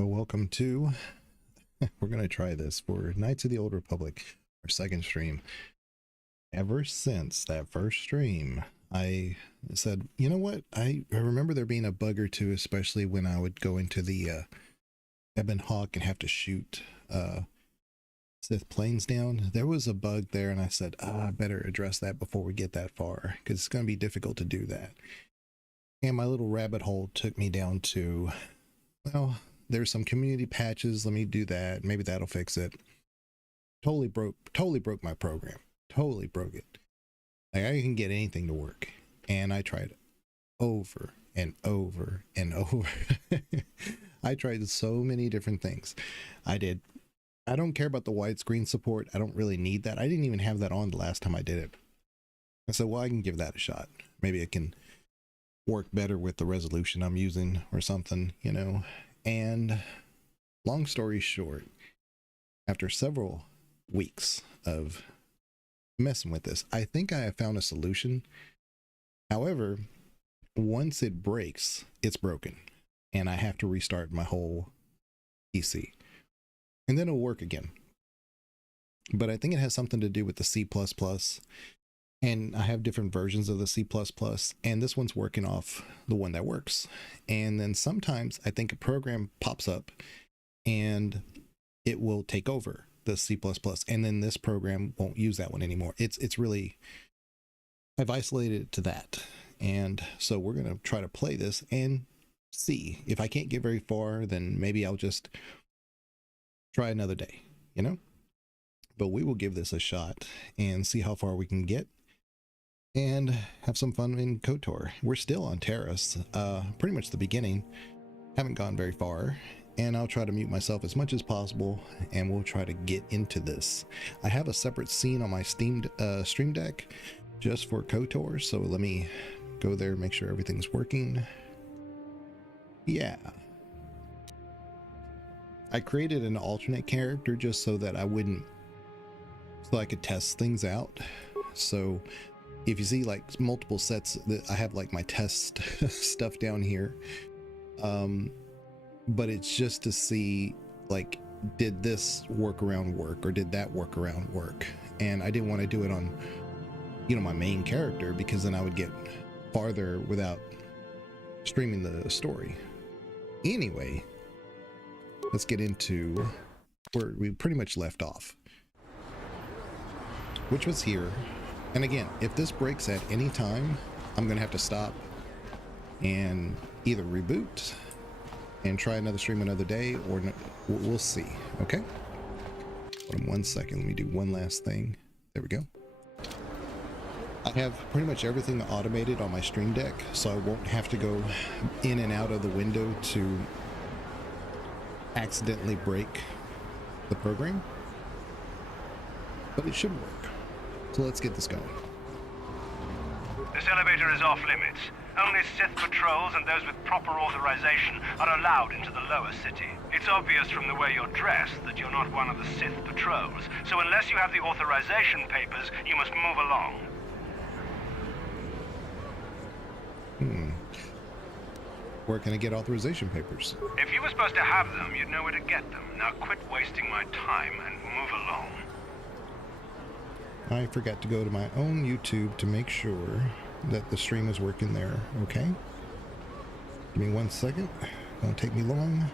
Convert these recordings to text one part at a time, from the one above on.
Well, welcome to, we're going to try this for Knights of the Old Republic, our second stream. Ever since that first stream, I said, you know what? I remember there being a bug or two, especially when I would go into the Ebon Hawk and have to shoot Sith planes down. There was a bug there, and I said, I better address that before we get that far, because it's going to be difficult to do that. And my little rabbit hole took me down to, well, there's some community patches. Let me do that. Maybe that'll fix it. Totally broke my program. Totally broke it. Like, I can get anything to work. And I tried over and over and over. I tried so many different things. I don't care about the widescreen support. I don't really need that. I didn't even have that on the last time I did it. I said, well, I can give that a shot. Maybe it can work better with the resolution I'm using or something, you know. And long story short, after several weeks of messing with this, I think I have found a solution. However, once it breaks, it's broken, and I have to restart my whole PC, and then it'll work again. But I think it has something to do with the C++, and I have different versions of the C++, and this one's working off the one that works. And then sometimes I think a program pops up and it will take over the C++, and then this program won't use that one anymore. It's really, I've isolated it to that. And so we're going to try to play this and see. If I can't get very far, then maybe I'll just try another day, you know? But we will give this a shot and see how far we can get and have some fun in KoTOR. We're still on Terrace, pretty much the beginning. Haven't gone very far, and I'll try to mute myself as much as possible, and we'll try to get into this. I have a separate scene on my Stream Deck just for KoTOR, so let me go there and make sure everything's working. Yeah. I created an alternate character just so that I could test things out. So if you see like multiple sets, that I have like my test stuff down here, but it's just to see, like, did this workaround work or did that workaround work? And I didn't want to do it on, you know, my main character, because then I would get farther without streaming the story. Anyway, let's get into where we pretty much left off, which was here. And again, if this breaks at any time, I'm gonna have to stop and either reboot and try another stream another day, or we'll see. Okay, hold on 1 second. Let me do one last thing. There we go. I have pretty much everything automated on my Stream Deck, so I won't have to go in and out of the window to accidentally break the program, but it should work. So let's get this going. This elevator is off limits. Only Sith patrols and those with proper authorization are allowed into the lower city. It's obvious from the way you're dressed that you're not one of the Sith patrols, so unless you have the authorization papers, you must move along. Where can I get authorization papers? If you were supposed to have them, you'd know where to get them. Now quit wasting my time and move along. I forgot to go to my own YouTube to make sure that the stream is working there. Okay. Give me 1 second. Won't take me long.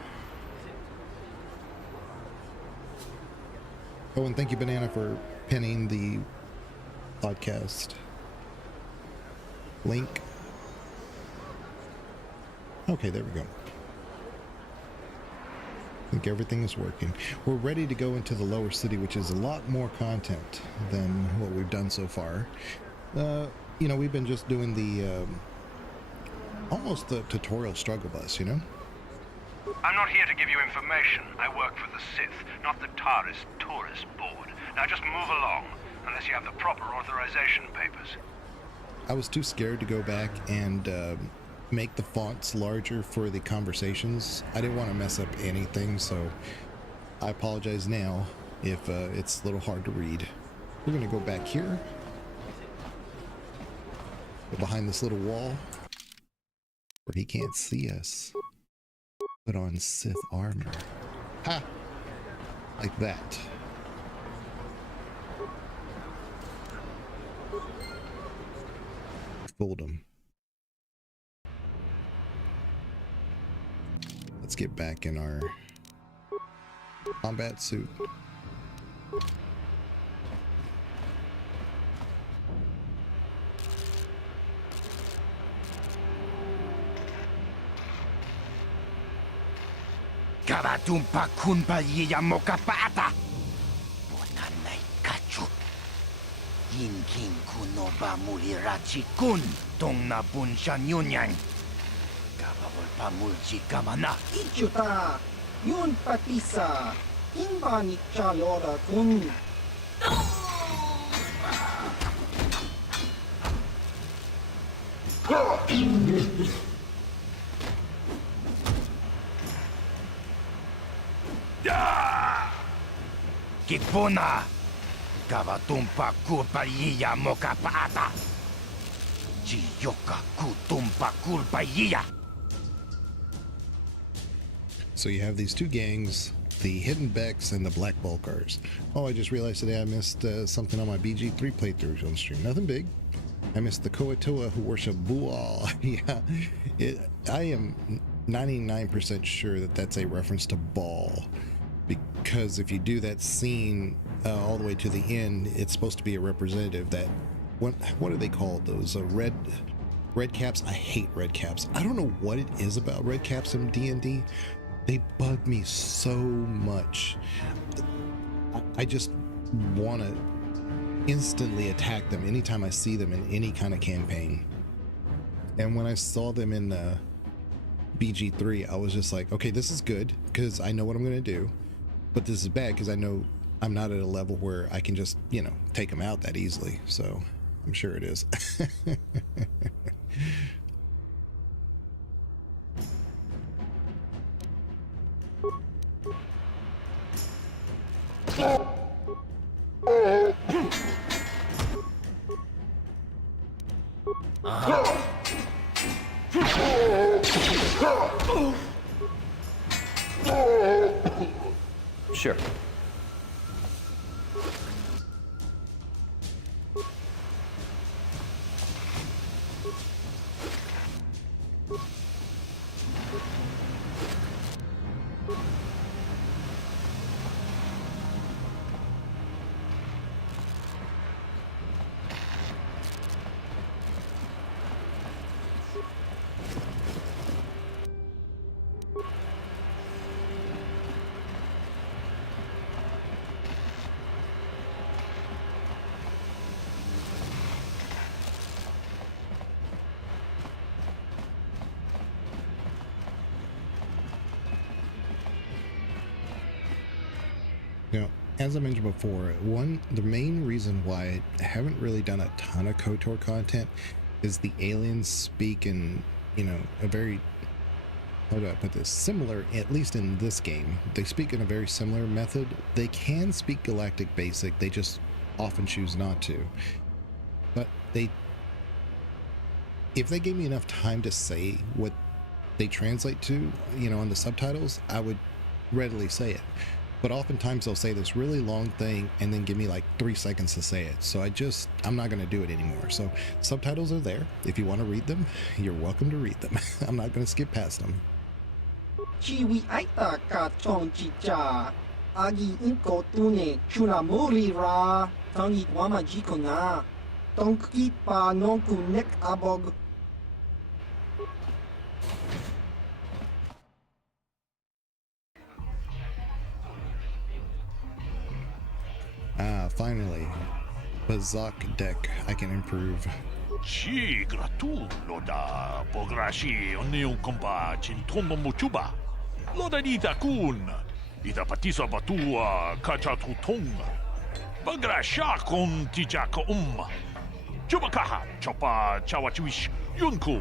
Oh, and thank you, Banana, for pinning the podcast link. Okay, there we go. I think everything is working. We're ready to go into the lower city, which is a lot more content than what we've done so far. You know, we've been just doing the almost the tutorial struggle bus, you know? I'm not here to give you information. I work for the Sith, not the TARDIS tourist board. Now just move along, unless you have the proper authorization papers. I was too scared to go back and make the fonts larger for the conversations. I didn't want to mess up anything, so I apologize now if it's a little hard to read. We're going to go back here, go behind this little wall where he can't see us. Put on Sith armor. Ha! Like that. Fooled him. Let's get back in our combat suit. Karatumpa kunpa yiya mokapata. Bonanay kachu. Yinkin kuno ba mulirachi kun tong na bunsha nyunyang. Kababol pa mulchi kamana. Ichuta, yun patisa, imba ni chalora kun. Kipona. Karatumpa kulpa yiya mokapata. Chiyoka kutumpa kulpa yiya. So you have these two gangs, the Hidden Becks and the Black Bulkars. Oh, I just realized today I missed something on my BG3 playthrough on stream. Nothing big. I missed the KoTOR who worship Bual. Yeah, I am 99% sure that that's a reference to Baal. Because if you do that scene all the way to the end, it's supposed to be a representative that, what are they called? Those red caps? I hate red caps. I don't know what it is about red caps in D&D. They bug me so much. I just want to instantly attack them anytime I see them in any kind of campaign. And when I saw them in the BG3, I was just like, okay, this is good because I know what I'm going to do. But this is bad because I know I'm not at a level where I can just, you know, take them out that easily. So I'm sure it is. Sure. Now, as I mentioned before, the main reason why I haven't really done a ton of KoTOR content is the aliens speak in, you know, a very, how do I put this, similar, at least in this game, they speak in a very similar method. They can speak Galactic Basic, they just often choose not to. But if they gave me enough time to say what they translate to, you know, on the subtitles, I would readily say it. But oftentimes they'll say this really long thing and then give me like 3 seconds to say it. So I'm not going to do it anymore. So subtitles are there. If you want to read them, you're welcome to read them. I'm not going to skip past them. Chiwi aita ka chong chicha, agi inko tune chunamuri ra, tangi wama jiko na, tongki pa nonku nek abog. Ah, finally. Bazak deck I can improve. Ci gratulo da pograshi onion kompa cintono muchuba. Loda dita kun. Ita patisa batua kachatutong. Bagrasha kon tijaka Chubakaha chopa chawachiwish yunku.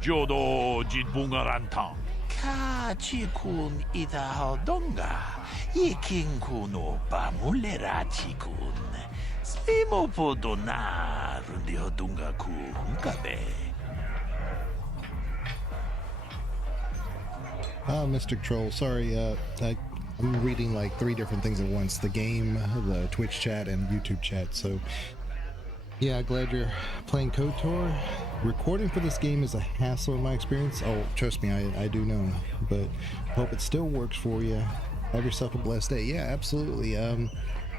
Jodo jidbungarantang. Kachikun ita hodonga. Ikinkuno pamulerachikun. Slimo podona rundi hodunga kunkabe. Oh, Mystic Troll. Sorry, I'm reading like 3 different things at once: the game, the Twitch chat, and YouTube chat. So, yeah, glad you're playing KoTOR. Recording for this game is a hassle in my experience. Oh, trust me, I do know. But hope it still works for you. Have yourself a blessed day. Yeah, absolutely.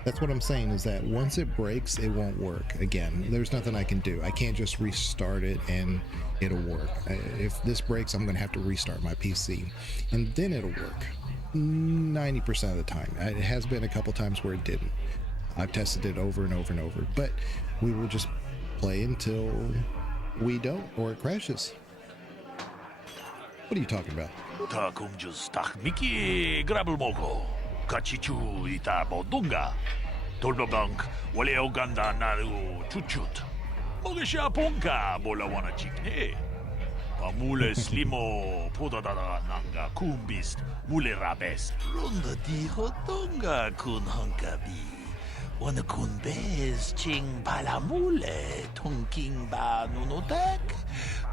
That's what I'm saying, is that once it breaks, it won't work again. There's nothing I can do. I can't just restart it and it'll work. If this breaks, I'm gonna have to restart my PC and then it'll work 90% of the time. It has been a couple times where it didn't. I've tested it over and over and over, but we will just play until we don't, or it crashes. What are you talking about? Takum just tak Mickey grabul mogo. Kachichu ita bodunga. Tolbabank wale oganda naru chuchut. Mogesha ponka bola wana chikne. Pamule slimo podadada nanga kumbist mule rabes. Runda di hotonga kun hankabi. Wana kun bez ching balamule tonking ba nunodak.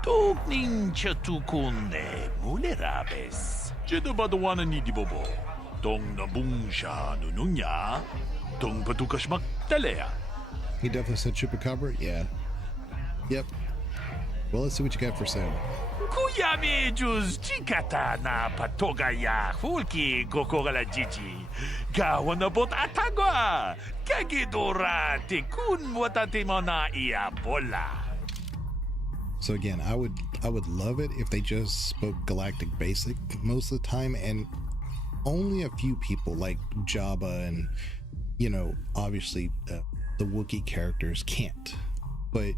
Tokning chatukunde mule rabes. Jeda badawana ni di bobo. Tong nabungsha nununya. Tong patukashmak talea. He definitely said Chupacabra? Yeah. Yep. Well, let's see what you got for sale. Kuyami juz chikata na patoga ya hulki gokora jiji. Gawana bot atagwa. Kagidora tikun watatimona ia bola. So again, I would love it if they just spoke Galactic Basic most of the time, and only a few people like Jabba and, you know, obviously the Wookiee characters can't. But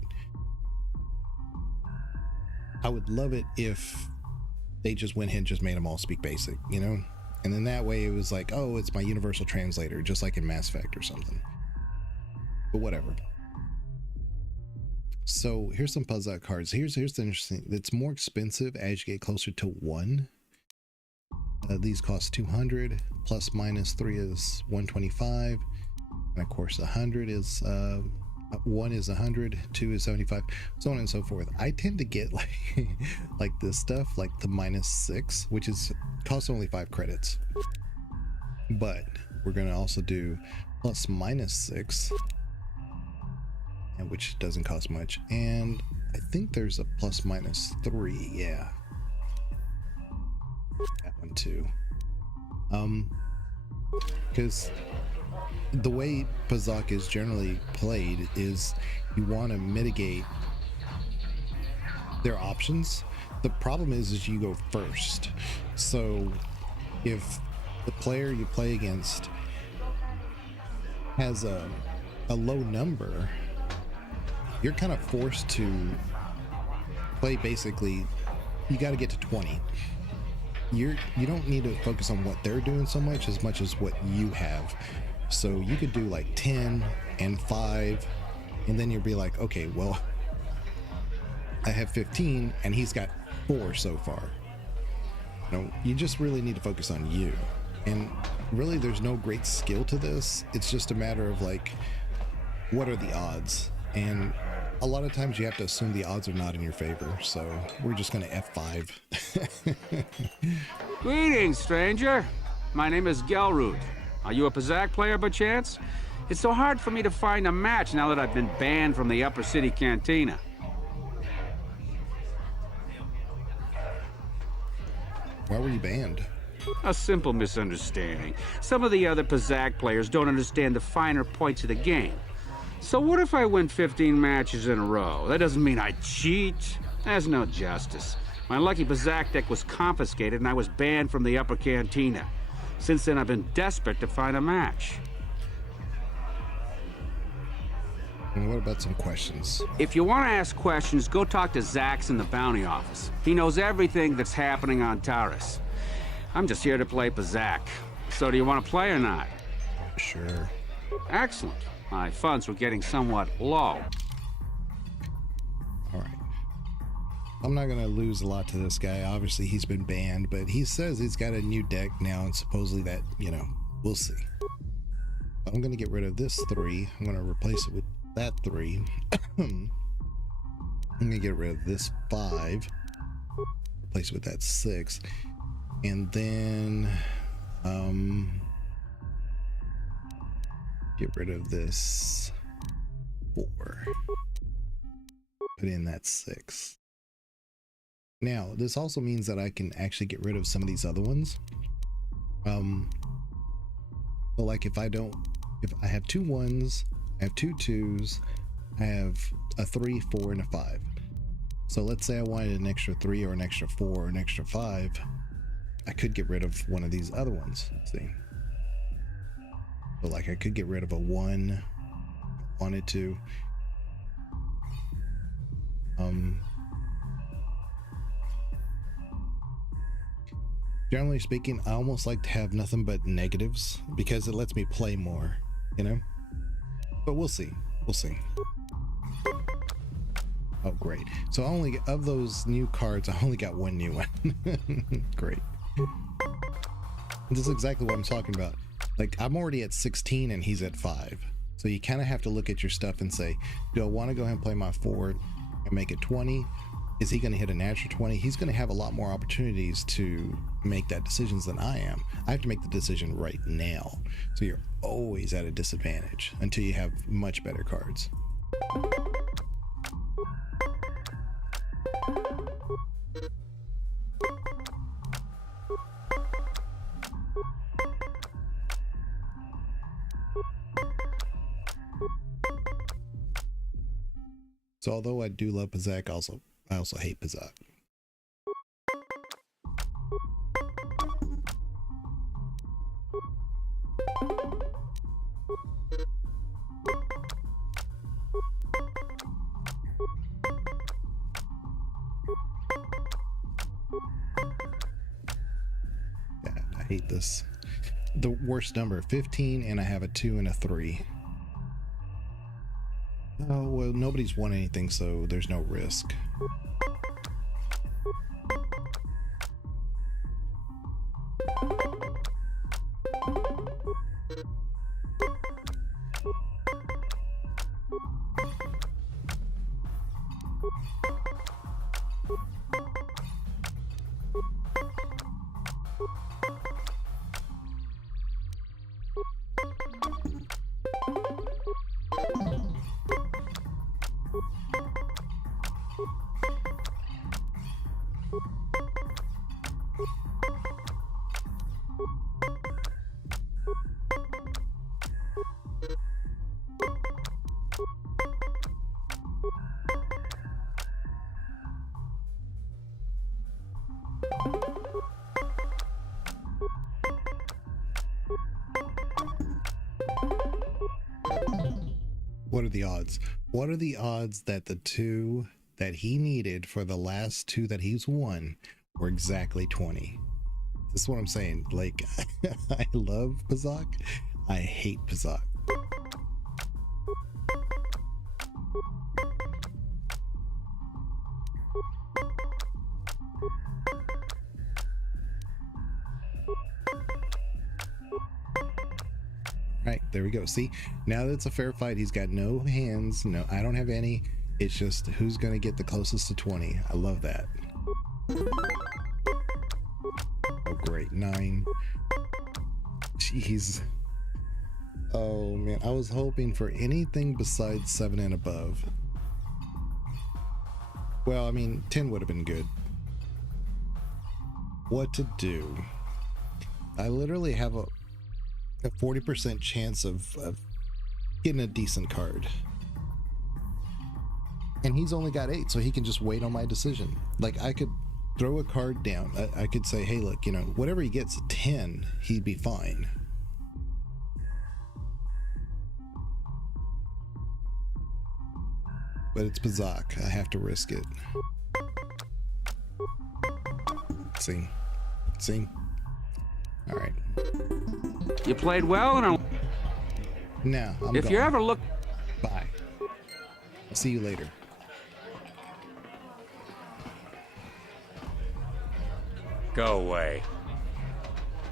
I would love it if they just went ahead and just made them all speak basic, you know? And then that way it was like, oh, it's my universal translator, just like in Mass Effect or something. But whatever. So here's some puzzle cards. Here's the interesting. It's more expensive as you get closer to 1. These cost 200. Plus minus 3 is 125. And of course 100 is 1 is 100, 2 is 75, so on and so forth. I tend to get like this stuff, like the -6, which is costs only 5 credits. But we're gonna also do plus -6, and which doesn't cost much. And I think there's a plus -3, yeah. That one too. Because the way Pazak is generally played is you want to mitigate their options. The problem is you go first. So if the player you play against has a low number, you're kind of forced to play basically, you got to get to 20. You don't need to focus on what they're doing so much as what you have. So you could do like 10 and 5, and then you'll be like, okay, well, I have 15 and he's got 4 so far. No, you just really need to focus on you. And really there's no great skill to this. It's just a matter of like, what are the odds? And a lot of times you have to assume the odds are not in your favor. So we're just gonna F5. Greetings, stranger. My name is Gelroot. Are you a Pazak player by chance? It's so hard for me to find a match now that I've been banned from the Upper City Cantina. Why were you banned? A simple misunderstanding. Some of the other Pazak players don't understand the finer points of the game. So what if I win 15 matches in a row? That doesn't mean I cheat. There's no justice. My lucky Pazak deck was confiscated and I was banned from the Upper Cantina. Since then, I've been desperate to find a match. And what about some questions? If you want to ask questions, go talk to Zax in the bounty office. He knows everything that's happening on Taurus. I'm just here to play Pazak. So do you want to play or not? Sure. Excellent. My funds were getting somewhat low. All right. I'm not gonna lose a lot to this guy. Obviously he's been banned, but he says he's got a new deck now, and supposedly that, you know, we'll see. I'm gonna get rid of this 3. I'm gonna replace it with that 3. I'm gonna get rid of this 5, replace it with that 6. And then get rid of this 4. Put in that 6. Now, this also means that I can actually get rid of some of these other ones. But like if I have 2 1s, I have 2 2s, I have a 3, 4, and a 5. So let's say I wanted an extra 3 or an extra 4 or an extra 5. I could get rid of one of these other ones. See? So like I could get rid of a 1, wanted to. Generally speaking, I almost like to have nothing but negatives because it lets me play more, you know? But we'll see. We'll see. Oh, great. So of those new cards, I only got 1 new one. Great. This is exactly what I'm talking about. Like, I'm already at 16 and he's at 5. So you kind of have to look at your stuff and say, do I want to go ahead and play my 4 and make it 20? Is he going to hit a natural 20? He's going to have a lot more opportunities to make that decisions than I am. I have to make the decision right now. So you're always at a disadvantage until you have much better cards. So although I do love Pazak, I also hate Pazak. Yeah, I hate this. The worst number, 15, and I have a 2 and a 3. Oh, well, nobody's won anything, so there's no risk. What are the odds? What are the odds that the 2 that he needed for the last 2 that he's won were exactly 20? This is what I'm saying. Like, I love Pazak. I hate Pazak. Right, there we go. See, now that it's a fair fight, he's got no hands. No, I don't have any. It's just who's going to get the closest to 20. I love that. Oh, great. 9. Jeez. Oh, man. I was hoping for anything besides 7 and above. Well, I mean, 10 would have been good. What to do? I literally have a 40% chance of getting a decent card, and he's only got 8, so he can just wait on my decision. Like, I could throw a card down. I could say, hey, look, you know, whatever he gets, 10, he'd be fine. But it's Pazak. I have to risk it. See? All right. You played well, and Now, if gone. you ever look... Bye. I'll see you later. Go away.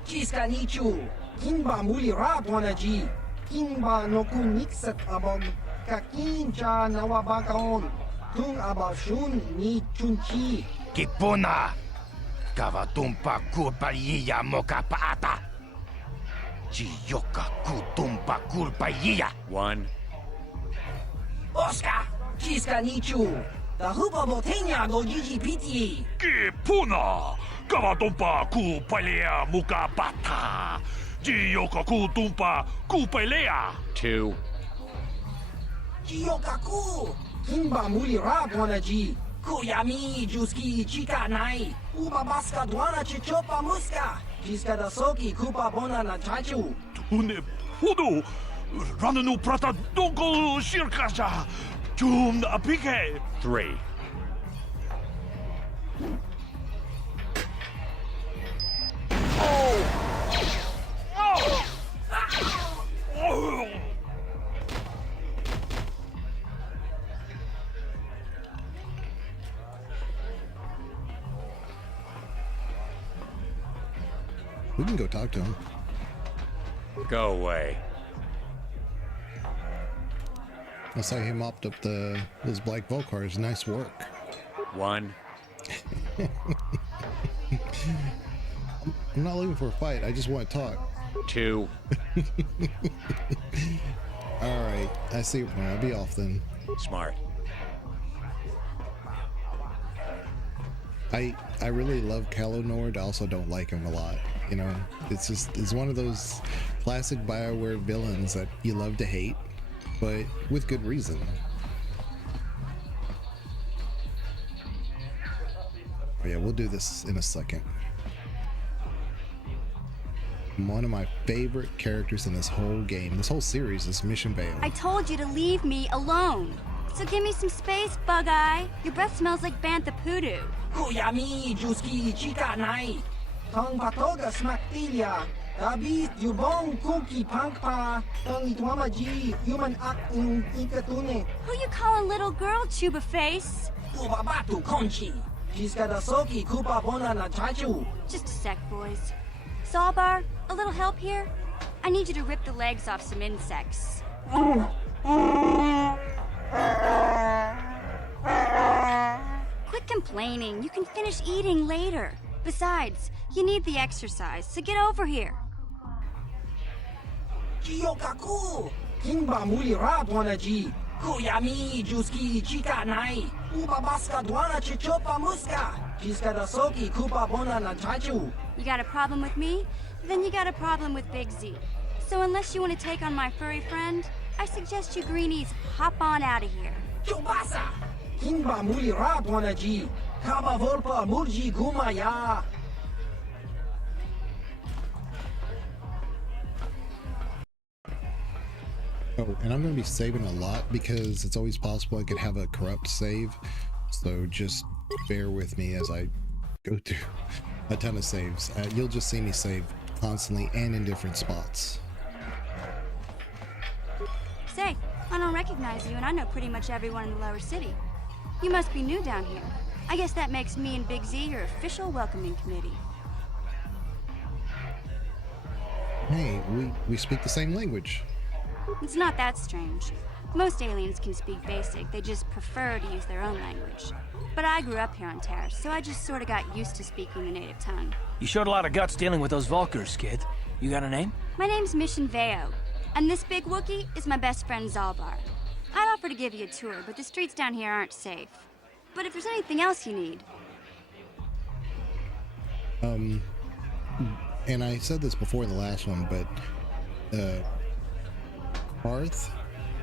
Kiska nichu, kinba muli ratwanaji, kinba nokunikset abog, kakincha nawabakaon, tung abashun ni chunchi. Kipuna. Kavatumpa kulpaliya mokapaata. Jiyoka kutumpa kulpaliya. 1. Oscar, Chiska Nichu, the Hoopa Botania go GGPT. Kipuna, Kavatumpa Kupalea Mukapata, Jioka Kutumpa Kupalea. 2. Jiyokaku, Kimba Mulira Dwanaji, Kuyami Juski Chika Nai, Ubabaska Dwana Chichopa Muska, Chiska da Soki Kupa Bona na Chachu. Tune Pudu, Rananu Prata Donko Shirkasha, Jum Apike. 3. We can go talk to him. Go away. I saw he mopped up those black Volcars. Nice work. 1. I'm not looking for a fight. I just want to talk. 2. All right. I see your point. I'll be off then. Smart. I really love Calo Nord. I also don't like him a lot. You know, it's one of those classic BioWare villains that you love to hate, but with good reason. Oh yeah, we'll do this in a second. One of my favorite characters in this whole game, this whole series, is Mission Vale. I told you to leave me alone. So give me some space, Bug-Eye. Your breath smells like Bantha Poodoo. Kuyami Juski Chika Nai, Tong Patoga Smaktilia, Dabi Yubong Kuki Pankpa, Tong Itwamaji, Human Act in Ikatune, Who you calling little girl, Chuba Face? Ubabatu Conchi, Chiska da Soki Kupa Bona na Chachu. Just a sec, boys. Zalbar, a little help here? I need you to rip the legs off some insects. Quit complaining. You can finish eating later. Besides, you need the exercise, so get over here. Jiyokaku, Kimba Mulira Dwanaji, Kuyami Juski Chika Nai, Ubabaska Dwana Chichopa Muska, Chiska da Soki Kupa Bona na Chachu. You got a problem with me? Then you got a problem with Big Z. So unless you want to take on my furry friend, I suggest you greenies hop on out of here. Chubasa, Kimba Mulira Dwanaji, Kaba Volpa Murji Gumaya. Oh, and I'm going to be saving a lot because it's always possible I could have a corrupt save. So just bear with me as I go through a ton of saves. You'll just see me save constantly and in different spots. Say, I don't recognize you, and I know pretty much everyone in the lower city. You must be new down here. I guess that makes me and Big Z your official welcoming committee. Hey, we speak the same language. It's not that strange. Most aliens can speak basic, they just prefer to use their own language. But I grew up here on Terra, so I just sort of got used to speaking the native tongue. You showed a lot of guts dealing with those Vulkars, kid. You got a name? My name's Mission Veo, and this big Wookiee is my best friend Zalbar. I'd offer to give you a tour, but the streets down here aren't safe. But if there's anything else you need... And I said this before in the last one, but Arth,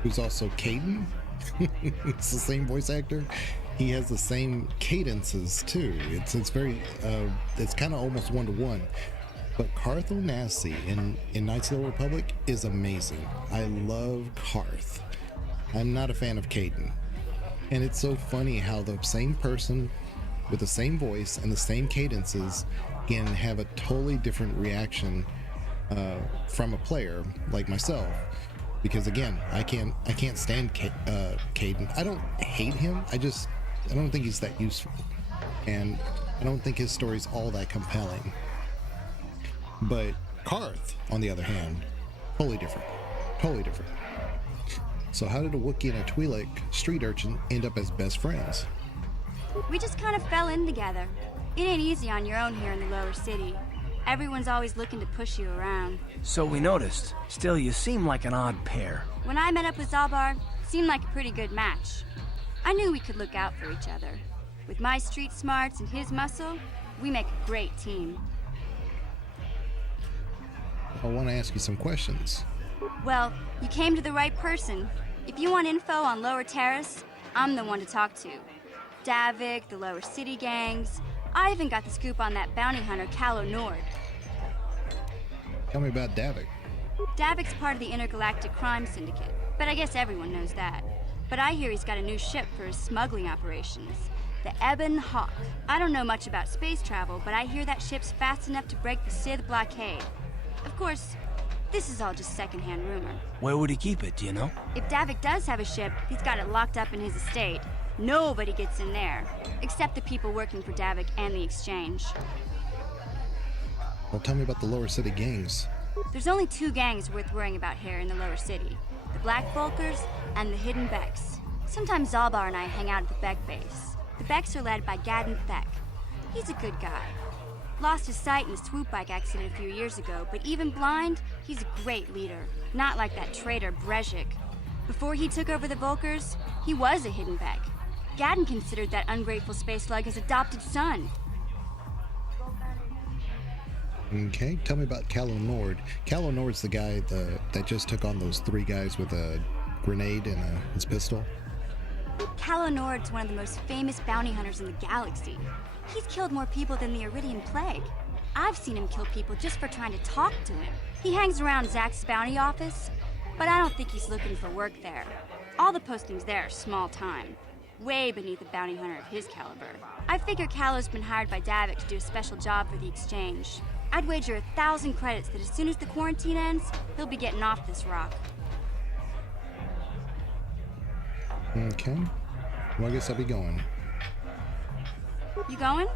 who's also Caden, it's the same voice actor. He has the same cadences too. It's very it's kind of almost one-to-one. But Carth Onassi in Knights of the Old Republic is amazing. I love Carth. I'm not a fan of Caden. And it's so funny how the same person with the same voice and the same cadences can have a totally different reaction from a player like myself. Because again, I can't stand Caden. I don't hate him. I don't think he's that useful, and I don't think his story's all that compelling. But Carth, on the other hand, totally different. Totally different. So how did a Wookiee and a Twi'lek street urchin end up as best friends? We just kind of fell in together. It ain't easy on your own here in the lower city. Everyone's always looking to push you around. So we noticed. Still, you seem like an odd pair. When I met up with Zalbar, seemed like a pretty good match. I knew we could look out for each other. With my street smarts and his muscle, we make a great team. I want to ask you some questions. Well, you came to the right person. If you want info on Lower Terrace, I'm the one to talk to. Davik, the Lower City gangs. I even got the scoop on that bounty hunter, KoTOR. Tell me about Davik. Davik's part of the Intergalactic Crime Syndicate, but I guess everyone knows that. But I hear he's got a new ship for his smuggling operations, the Ebon Hawk. I don't know much about space travel, but I hear that ship's fast enough to break the Sith blockade. Of course, this is all just secondhand rumor. Where would he keep it, do you know? If Davik does have a ship, he's got it locked up in his estate. Nobody gets in there, except the people working for Davik and the Exchange. Well, tell me about the Lower City gangs. There's only two gangs worth worrying about here in the Lower City. The Black Volkers and the Hidden Becks. Sometimes Zalbar and I hang out at the Beck base. The Becks are led by Gadden Thek. He's a good guy. Lost his sight in a swoop bike accident a few years ago, but even blind, he's a great leader. Not like that traitor Brezhik. Before he took over the Volkers, he was a Hidden Beck. Gadden considered that ungrateful space slug his adopted son. Okay, tell me about KoTOR. KoTOR's the guy that just took on those three guys with a grenade and his pistol. KoTOR's one of the most famous bounty hunters in the galaxy. He's killed more people than the Iridian Plague. I've seen him kill people just for trying to talk to him. He hangs around Zach's bounty office, but I don't think he's looking for work there. All the postings there are small time. Way beneath a bounty hunter of his caliber. I figure Callow's been hired by Davik to do a special job for the Exchange. I'd wager 1,000 credits that as soon as the quarantine ends, he'll be getting off this rock. Okay. Well, I guess I'll be going. You going?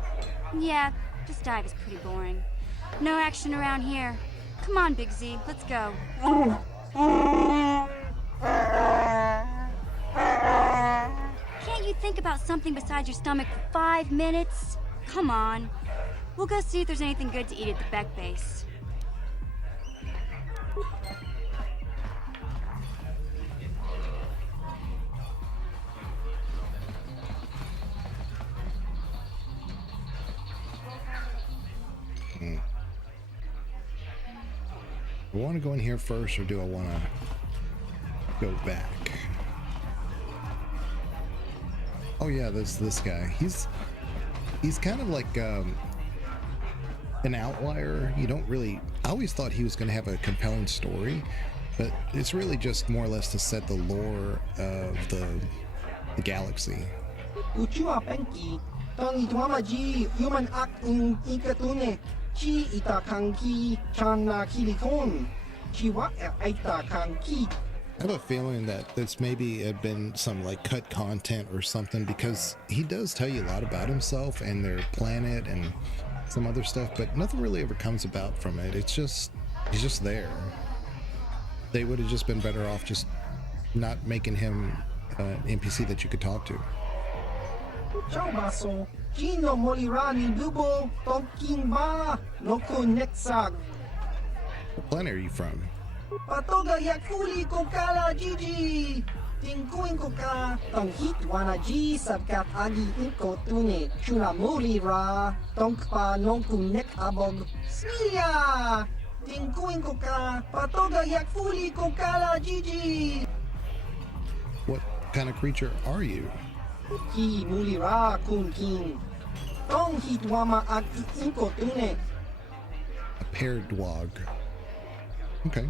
Yeah, this dive is pretty boring. No action around here. Come on, Big Z, let's go. Can't you think about something besides your stomach for 5 minutes? Come on. We'll go see if there's anything good to eat at the Beck base. Do I want to go in here first, or do I want to go back? Oh yeah, there's this guy. He's kind of like an outlier. You don't really... I always thought he was going to have a compelling story, but it's really just more or less to set the lore of the galaxy. Uchua penki, tong itwama ji human act in ikatune, chi itakanki chana kilikon, chiwa itakanki. I have a feeling that this maybe had been some like cut content or something, because he does tell you a lot about himself and their planet and some other stuff, but nothing really ever comes about from it. It's just, he's just there. They would have just been better off just not making him an NPC that you could talk to. Ciao baso, Gino Molirani Dubo, Tonkin Ba, Loko Nexag. What planet are you from? Patoga Yakuli Kokala Gigi. Tingkuin Koka, Tong Hitwana G, Sabkat Agi Inko Tune, Chuna Molira, Tongpa Nonku Nek Abog, Smilia. Tingkuin Koka, Patoga Yakuli Kokala Gigi. What kind of creature are you? Ki Mulira Kun King. Tong Hitwama Agi Inko Tune. A paired dog. Okay.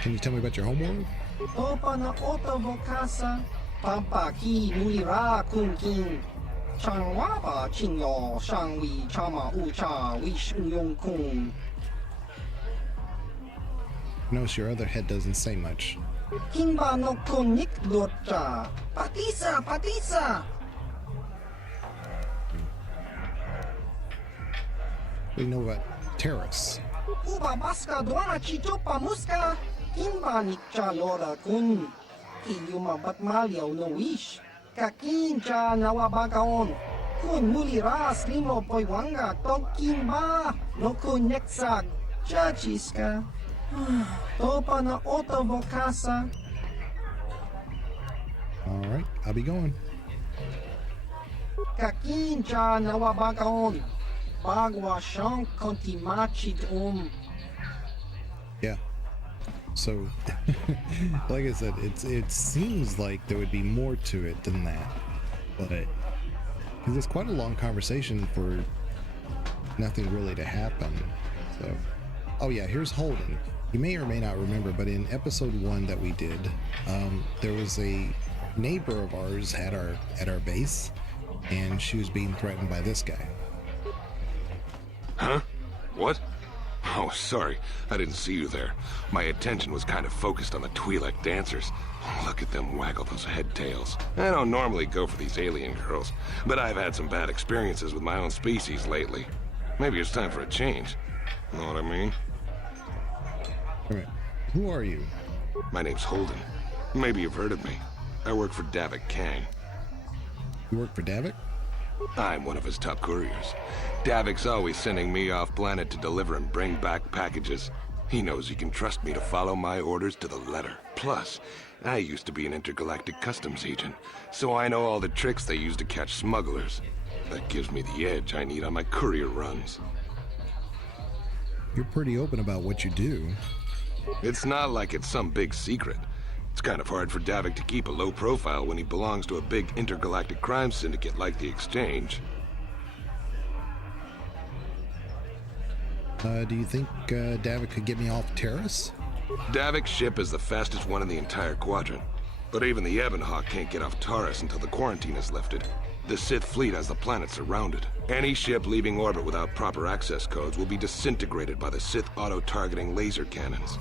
Can you tell me about your homeworld? Topa na Oto Vokasa, Pampa Ki Mulira Kun King. Changwaba Chinyo, Shangwi Chama Ucha, Wish Yung Kun. Notice your other head doesn't say much. Kimba no Kunik Lotcha, Patisa, Patisa. What do you know about Terrace? Uba Baska Dwana Chichopa Muska, Kimba Nikcha Lora Kun. Kiyuma Batmalio no Wish. Kakin Cha Nawabagaon. Kun muliras limo poiwanga tongking ba. No kun nexag. Chachiska. Topa na oto vokasa. All right, I'll be going. Kakincha nawabagaon. Bagwa shank kontimachid Yeah. So, like I said, it seems like there would be more to it than that, but because it's quite a long conversation for nothing really to happen. So, oh yeah, here's Holden. You may or may not remember, but in episode 1 that we did, there was a neighbor of ours at our base, and she was being threatened by this guy. Huh? What? Oh, sorry. I didn't see you there. My attention was kind of focused on the Twi'lek dancers. Look at them waggle those head tails. I don't normally go for these alien girls, but I've had some bad experiences with my own species lately. Maybe it's time for a change. Know what I mean? All right. Who are you? My name's Holden. Maybe you've heard of me. I work for Davik Kang. You work for Davik? I'm one of his top couriers. Davik's always sending me off planet to deliver and bring back packages. He knows he can trust me to follow my orders to the letter. Plus, I used to be an intergalactic customs agent, so I know all the tricks they use to catch smugglers. That gives me the edge I need on my courier runs. You're pretty open about what you do. It's not like it's some big secret. It's kind of hard for Davik to keep a low profile when he belongs to a big intergalactic crime syndicate like the Exchange. Do you think Davik could get me off Terrace? Davik's ship is the fastest one in the entire quadrant. But even the Ebonhawk can't get off Taurus until the quarantine is lifted. The Sith fleet has the planet surrounded. Any ship leaving orbit without proper access codes will be disintegrated by the Sith auto-targeting laser cannons.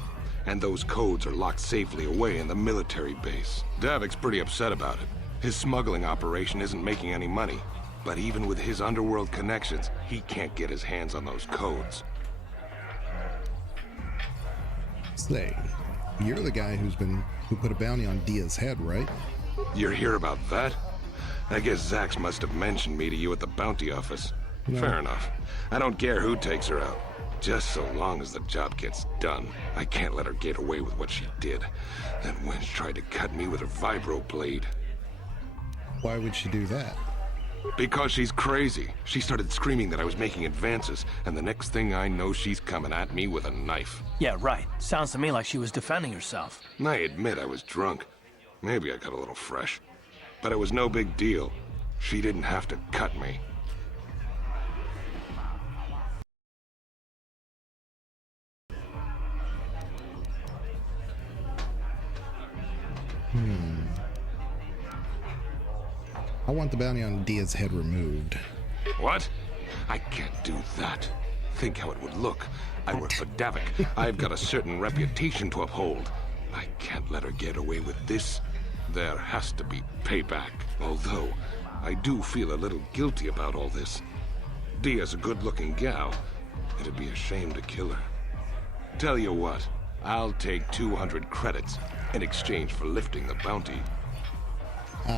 And those codes are locked safely away in the military base. Davik's pretty upset about it. His smuggling operation isn't making any money. But even with his underworld connections, he can't get his hands on those codes. Say, you're the guy who put a bounty on Dia's head, right? You're here about that? I guess Zax must have mentioned me to you at the bounty office. No. Fair enough. I don't care who takes her out. Just so long as the job gets done. I can't let her get away with what she did. That wench tried to cut me with her vibro blade. Why would she do that? Because she's crazy. She started screaming that I was making advances, and the next thing I know, she's coming at me with a knife. Yeah, right. Sounds to me like she was defending herself. I admit I was drunk. Maybe I got a little fresh. But it was no big deal. She didn't have to cut me. I want the bounty on Dia's head removed. What? I can't do that. Think how it would look. I work for Davik. I've got a certain reputation to uphold. I can't let her get away with this. There has to be payback. Although, I do feel a little guilty about all this. Dia's a good-looking gal. It'd be a shame to kill her. Tell you what, I'll take 200 credits in exchange for lifting the bounty.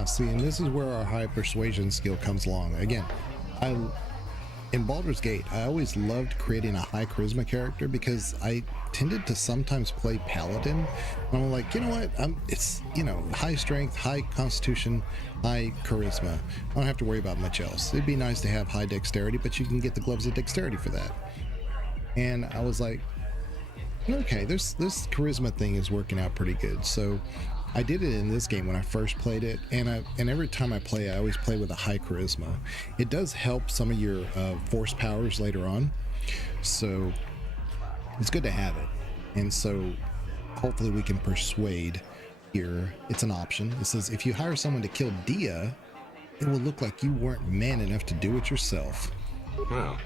See, and this is where our high persuasion skill comes along. Again, in Baldur's Gate, I always loved creating a high charisma character because I tended to sometimes play paladin. And I'm like, you know what? It's, high strength, high constitution, high charisma. I don't have to worry about much else. It'd be nice to have high dexterity, but you can get the gloves of dexterity for that. And I was like, okay, this charisma thing is working out pretty good. So I did it in this game when I first played it, and every time I play, I always play with a high charisma. It does help some of your force powers later on, so it's good to have it. And so hopefully we can persuade here. It's an option. It says if you hire someone to kill Dia, it will look like you weren't man enough to do it yourself. Well,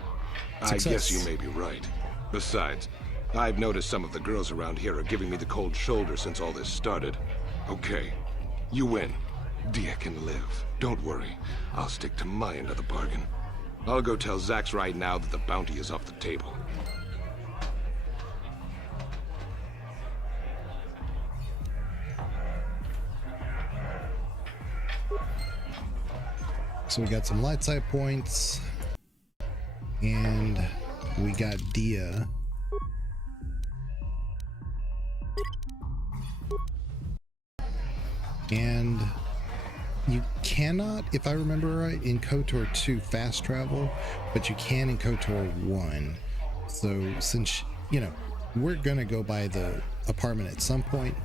I guess you may be right. Besides, I've noticed some of the girls around here are giving me the cold shoulder since all this started. Okay, you win. Dia can live. Don't worry. I'll stick to my end of the bargain. I'll go tell Zax right now that the bounty is off the table. so we got some light side points, and we got Dia. And you cannot, if I remember right, in KoTOR 2 fast travel, but you can in KoTOR 1. So since, you know, we're gonna go by the apartment at some point,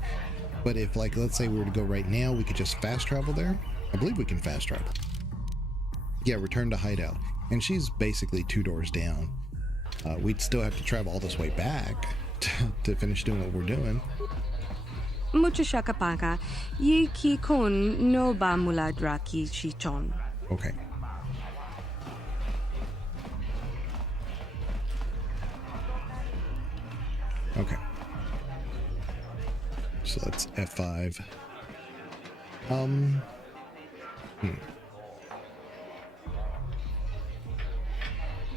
but if, like, let's say we were to go right now, we could just fast travel there. I believe we can fast travel. Yeah, return to hideout. And she's basically 2 doors down. We'd still have to travel all this way back to finish doing what we're doing. Mucho shakapaka, yi ki kun no ba muladra ki chichon. Okay. Okay. So that's F5.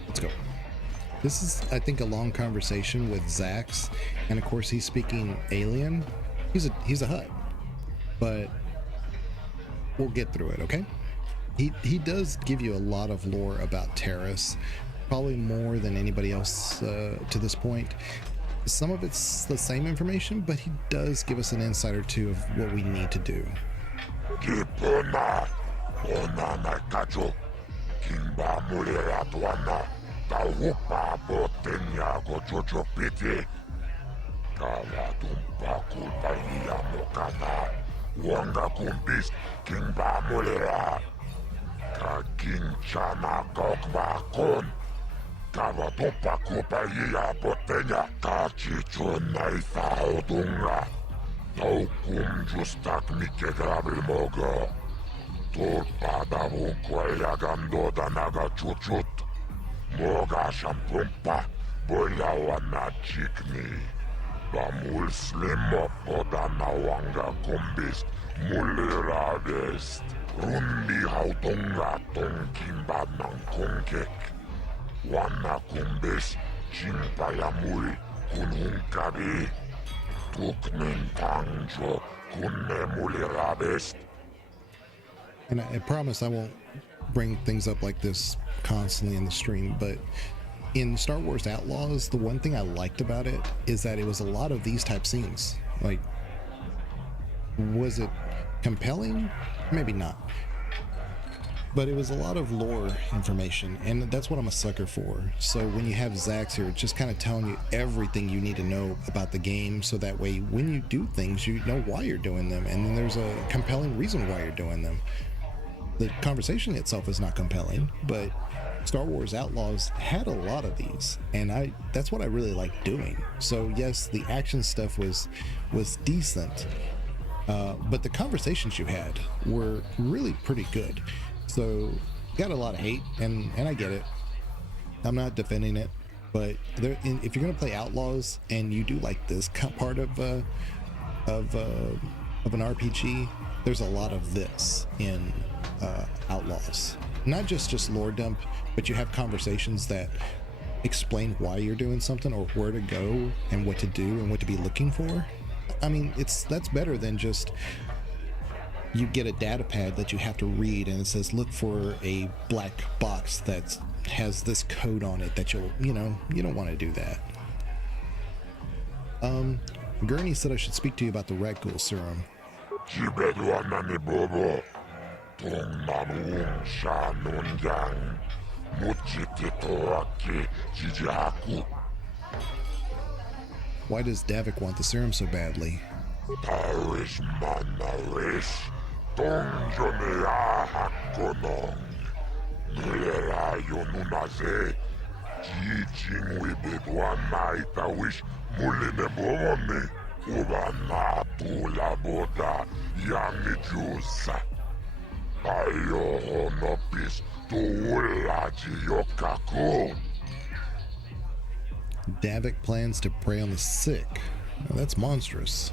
Let's go. This is, I think, a long conversation with Zax, and of course he's speaking alien. He's a Hutt, but we'll get through it, okay? He does give you a lot of lore about Terrace, probably more than anybody else to this point. Some of it's the same information, but he does give us an insight or two of what we need to do. Bamul slimo podana wanga kumbis mulirabest rundi hautunga tonkimba nang kongkek wana kumbis chimpayamul kunhunkabi tuknin tangjo kunne mulirabest. And I promise I won't bring things up like this constantly in the stream, but in Star Wars Outlaws, the one thing I liked about it is that it was a lot of these type scenes. Like, was it compelling? Maybe not. But it was a lot of lore information, and that's what I'm a sucker for. So when you have Zax here, just kind of telling you everything you need to know about the game, so that way when you do things, you know why you're doing them, and then there's a compelling reason why you're doing them. The conversation itself is not compelling, but Star Wars Outlaws had a lot of these, and that's what I really like doing. So yes, the action stuff was decent, but the conversations you had were really pretty good. So got a lot of hate, and I get it. I'm not defending it, but if you're gonna play Outlaws and you do like this part of an RPG, there's a lot of this in Outlaws. Not just lore dump, but you have conversations that explain why you're doing something, or where to go and what to do and what to be looking for. I mean, that's better than just you get a data pad that you have to read and it says look for a black box that has this code on it that you don't want to do that. Gurney said I should speak to you about the rat ghoul serum. Why does Davik want the serum so badly? Davik plans to prey on the sick. Now, that's monstrous.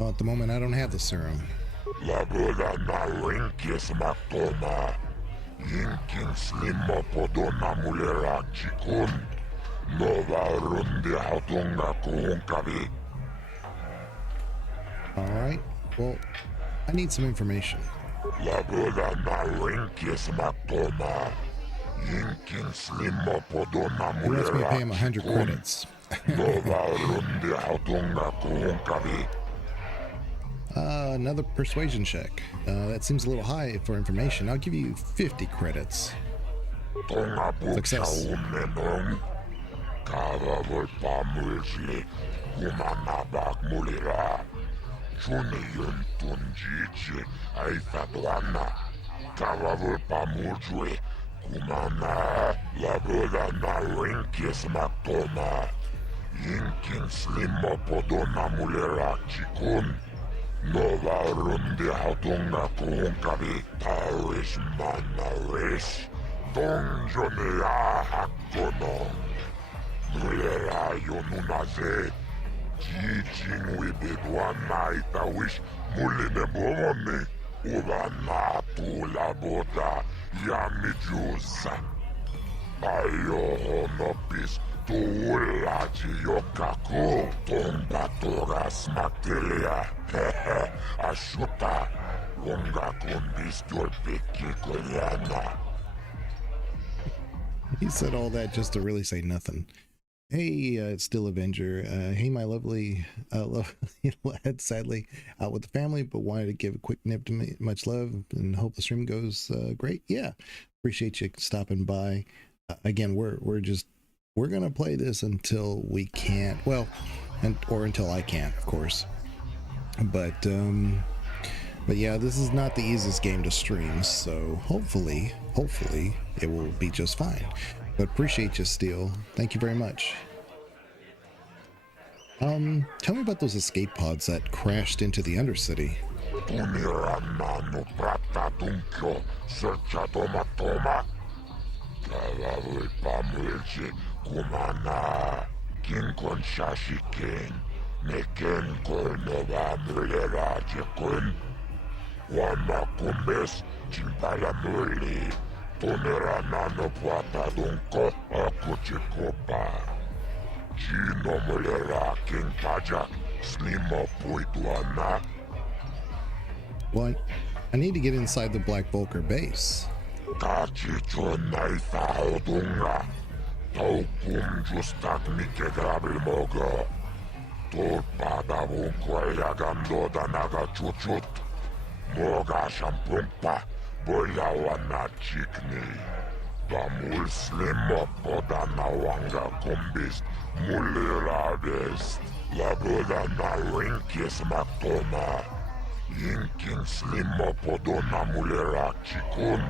Well, at the moment, I don't have the serum. Laboda na rinkis matoma. Yinkin slimmo podona mulera chikun. Nova rundi hautunga kuhunkavi. All right. Well, I need some information. Laboda na rinkis matoma. Yinkin slimmo podona He wants me to mulera pay him 100 chikun. credits. Nova rundi hautunga kuhunkavi. Another persuasion check. That seems a little high for information. I'll give you 50 credits. Success. Yinkin slimmo podona mulera chikun. Nova rundi hautunga kuhunkavi tarish manarish. Donjonea hakonong. Mulera yonunaze. Jijin wibedwana itawish muline bomone. Ubana tula boda yamijuza. Ayo honopis. Tuulaji yokaku tombatoras materia. Ashuta longa kundis torpeki koreana. He said all that just to really say nothing. Hey, it's still Avenger. Hey, my lovely lad, sadly out with the family, but wanted to give a quick nip to me. Much love and hope the stream goes great. Yeah, appreciate you stopping by. Again, we're gonna play this until we can't. Well, or until I can't, of course. But yeah, this is not the easiest game to stream, so hopefully it will be just fine. But appreciate you, Steel. Thank you very much. Tell me about those escape pods that crashed into the Undercity. Kumana kinkon shashiken neken kolnova mulera jekun wama kumbes chimpala muli tonera nano puata dunko akuchikopa chino mulera kinkajak slimo puituana. What? I need to get inside the Black Vulcar base. Kachicho naifa odunga. Taukum justak mike grabil mogo. Torpada vunko elegando danaga chuchut. Moga shampumpa boya wana chikni. Damul slimo podana wanga kumbist mulirabest. Laboda na rinkis matoma. Yinkin slimo podona mulera chikun.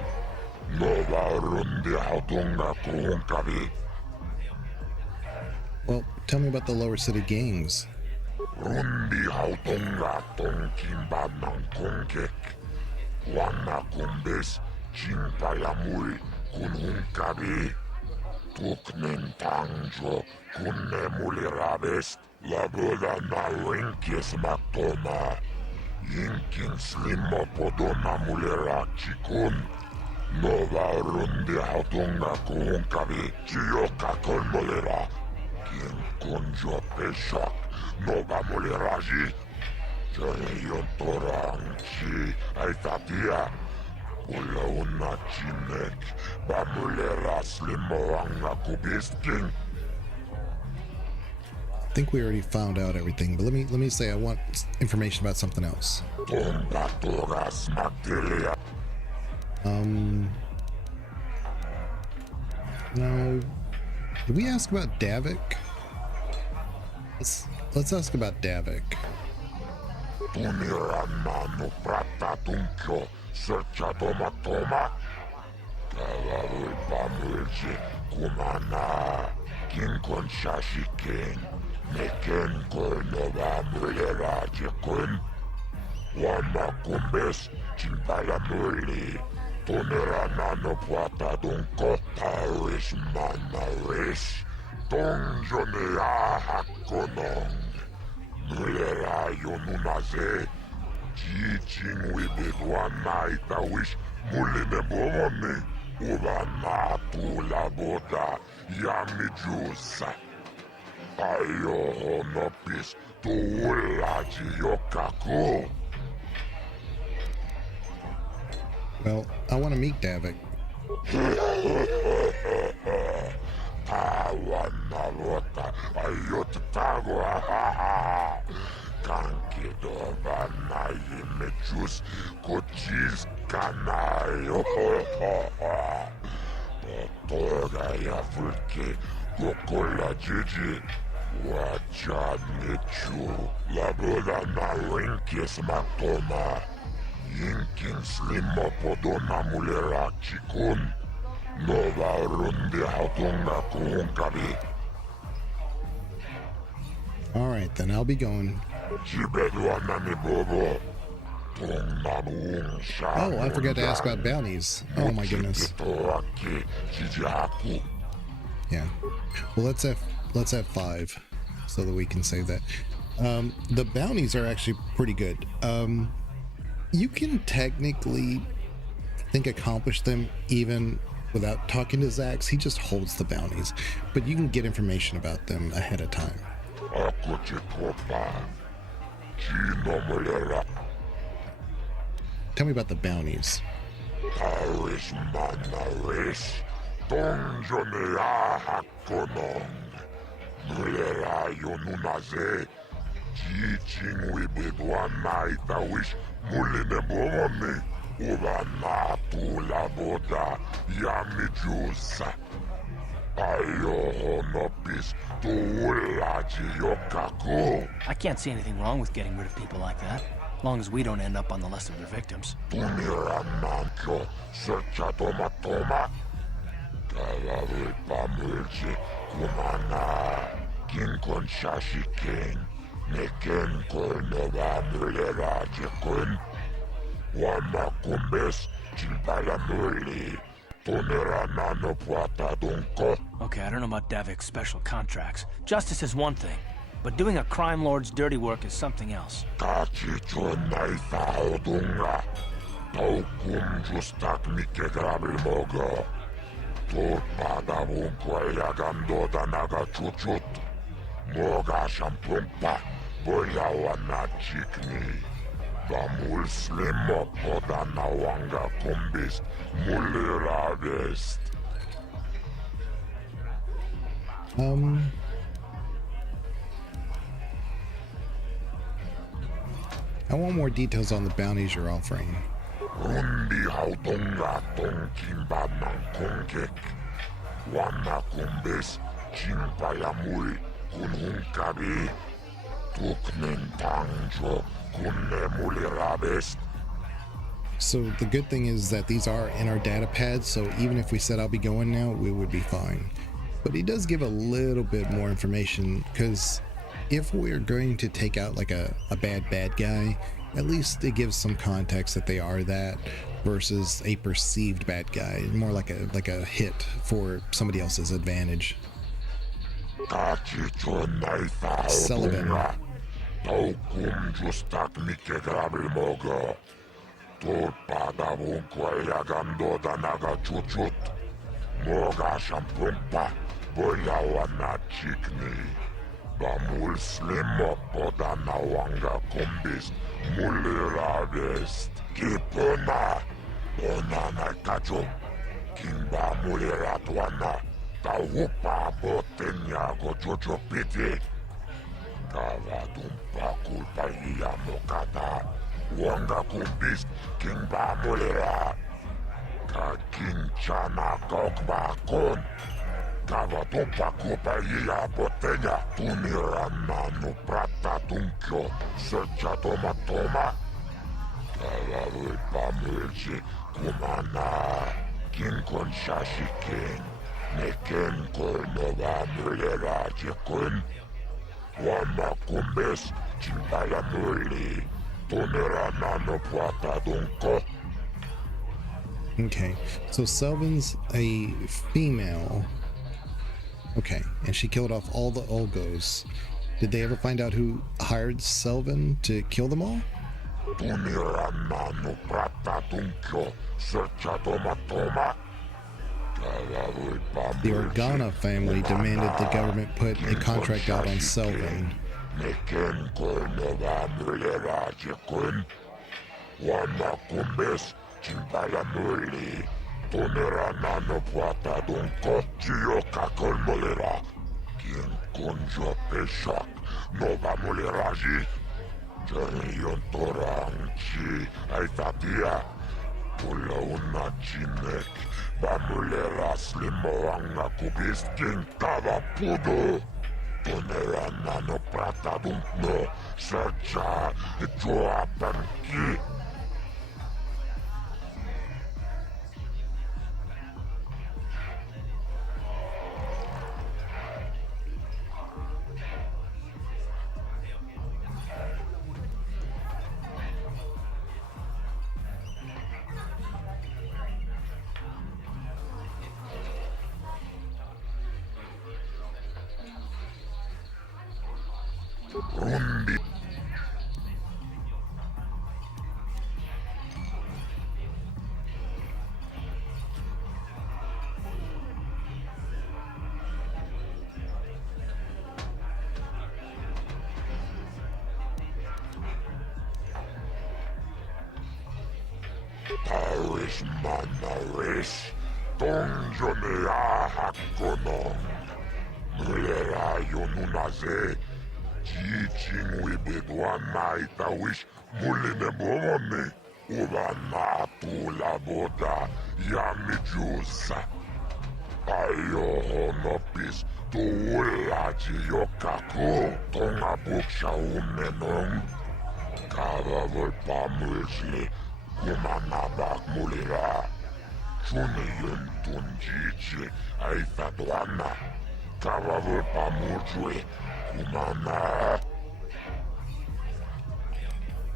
Nova rundi hautunga kuhunkavi. Well, tell me about the lower city gangs. Rundi hautunga tonkimba ng kongkek. Wana kumbes chimpayamul kunhunkavi. Tuknen tangjo kunne mulirabes. Laboda na rinkis matoma. Yinkin slimo podona mulera chikun. Nova rundi hautunga kuhunkavi. Chiyoka kolmolera. Kin kunjo peshak. Nova moleraji. Jone yontorang chi aitatia. Pula una chinek. Bamulera slimo anga kubisking. I think we already found out everything, but let me say I want information about something else. Now, did we ask about Davik? Let's ask about Davik. Kinkon shashiken, neken kolnova mulera jekun. Wama kumbes chimpala muli. Tonera nano puata dunko tarish manarish. Tongjonea hakonong. Mulera yonunaze. Jijing wibidwan na itawish muli nebomoni. Ubana tu laboda yamijusa. Ayo honopis tu ulaji yokaku. Well, I want to meet Davik. Tawanarota ayotago Kankido banayimechus kochis kanayo Totoga ya fulke kokola jiji Wachanichu Laboda na winkis matoma Yinkin slimo podona mulera chikun Nova rundi hautunga kuhunkabi. Alright, then I'll be going. Oh, I forgot to ask about bounties. Oh my goodness. Yeah. Well, let's have 5 so that we can save that. The bounties are actually pretty good. You can technically, I think, accomplish them even without talking to Zax. He just holds the bounties, but you can get information about them ahead of time. Tell me about the bounties. I can't see anything wrong with getting rid of people like that, as long as we don't end up on the list of their victims. Okay, I don't know about Davik's special contracts. Justice is one thing, but doing a crime lord's dirty work is something else. Bamul slimo poda nawanga kumbis muliravest. I want more details on the bounties you're offering. Rundi hautunga tonkimba nankongek. Wana kumbis chimpayamuri kunhunkabi. Tuknin tangjo. So the good thing is that these are in our data pads, so even if we said I'll be going now, we would be fine. But he does give a little bit more information, because if we're going to take out like a bad guy, at least it gives some context that they are that versus a perceived bad guy, more like a hit for somebody else's advantage. Sullivan. Taukum justak mike grabil mogo. Tur padavun kwayagando danaga chuchut. Moga shampumpa. Boyawana chikni. Bamul slimo podana wanga kumbis. Muliravest. Kipuna. Onana kajo. Kimba muliratwana. Taupa botenya go jojo piti. Kavadumpa kulpaiya mokata. Wanga kumbis kingba mulera. Ka kinchana kokba kon. Kavadumpa kulpaiya botenya. Tunirana no prata tunkyo. Searcha toma toma. Kavadumpa mulji kumana. Kinkon shashikin. Neken kolnova mulera jekun. Wama kumbes chimpaya muli tonera nano puata dunko. Okay, so Selvin's a female. Okay, and she killed off all the Olgos. Did they ever find out who hired Selvin to kill them all? The Organa family demanded the government put a contract out on Selvin.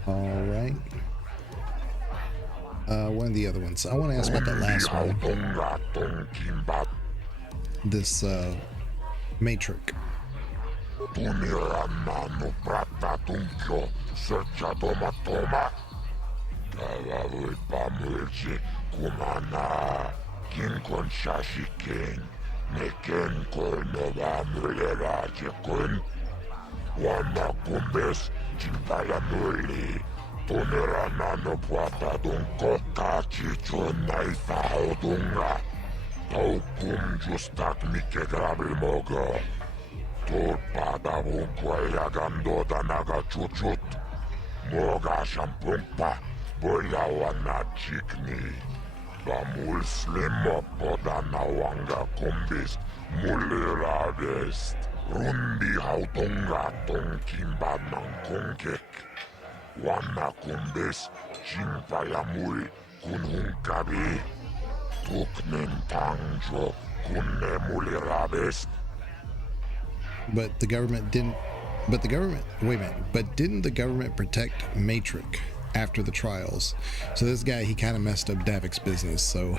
All right. One of the other ones. I want to ask about the last one. This matrix. But the government didn't. But the government. Wait a minute. But didn't the government protect Matrix after the trials? So this guy, he kind of messed up Davik's business. So.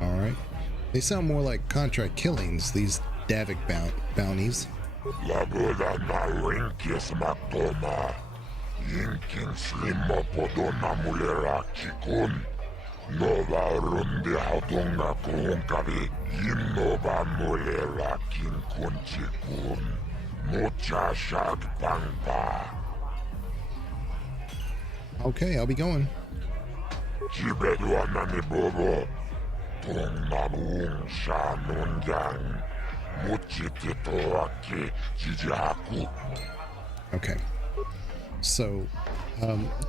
All right. They sound more like contract killings, these Davik bounties. Okay, I'll be going. Okay. So,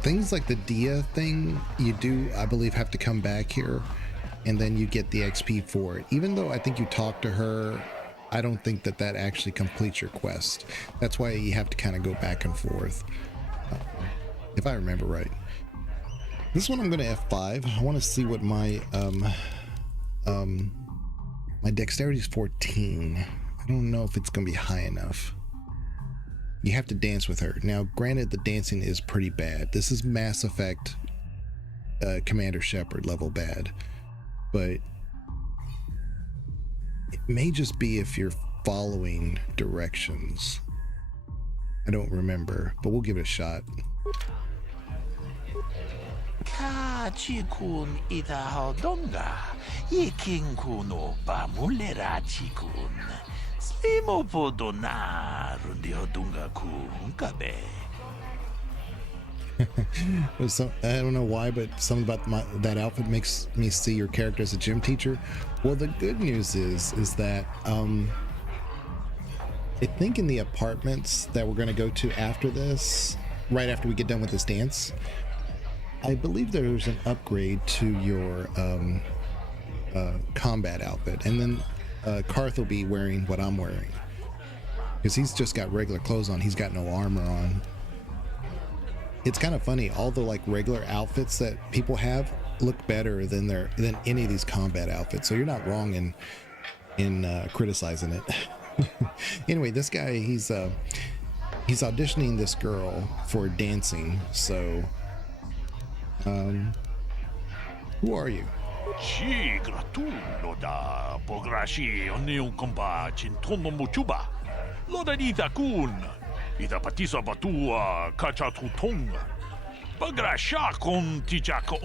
things like the Dia thing, you do, I believe, have to come back here, and then you get the XP for it. Even though I think you talk to her, I don't think that that actually completes your quest. That's why you have to kind of go back and forth, if I remember right. This one I'm going to F5. I want to see what my My dexterity is 14. I don't know if it's going to be high enough. You have to dance with her. Now, granted, the dancing is pretty bad. This is Mass Effect Commander Shepard level bad. But it may just be if you're following directions. I don't remember, but we'll give it a shot. Kachikun itahodonga, ikin kuno pamulera chikun. Slimo podona rundihodunga kunkabe. So, I don't know why, but something about that outfit makes me see your character as a gym teacher. Well, the good news is that I think in the apartments that we're going to go to after this, right after we get done with this dance, I believe there's an upgrade to your combat outfit, and then Karth will be wearing what I'm wearing, because he's just got regular clothes on. He's got no armor on. It's kind of funny, all the like regular outfits that people have look better than any of these combat outfits, so you're not wrong in criticizing it. Anyway, this guy, he's auditioning this girl for dancing. So who are you? Ci gratulo da pograshi onion compa cintono muchuba. Loda dita kun. Ita patisa batua kacha tutong. Pagrasha kon tijaka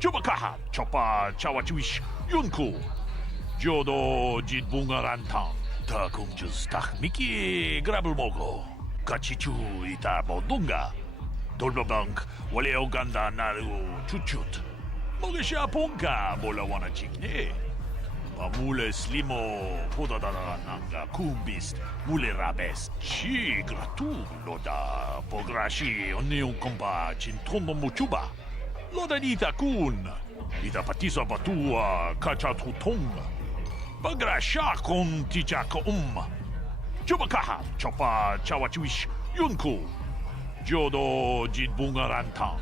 Chubakaha chopa chawachuish yunku. Jodo jitbunga rantang. Ta kumjus tak miki grabul mogo. Kachichu ita bodunga. Dolbabank wale oganda naru chuchut. Mogesha ponka bola wana chikne. Pamule slimo podadara nanga kumbist mule rabes. Chi gratu loda pograshi onion komba chintono muchuba. Loda dita kun. Ita patisa batua kacha tutong. Pagrasha kon tijaka Chubakaha chopa chawachuish yunku. Jodo jitbunga rantang.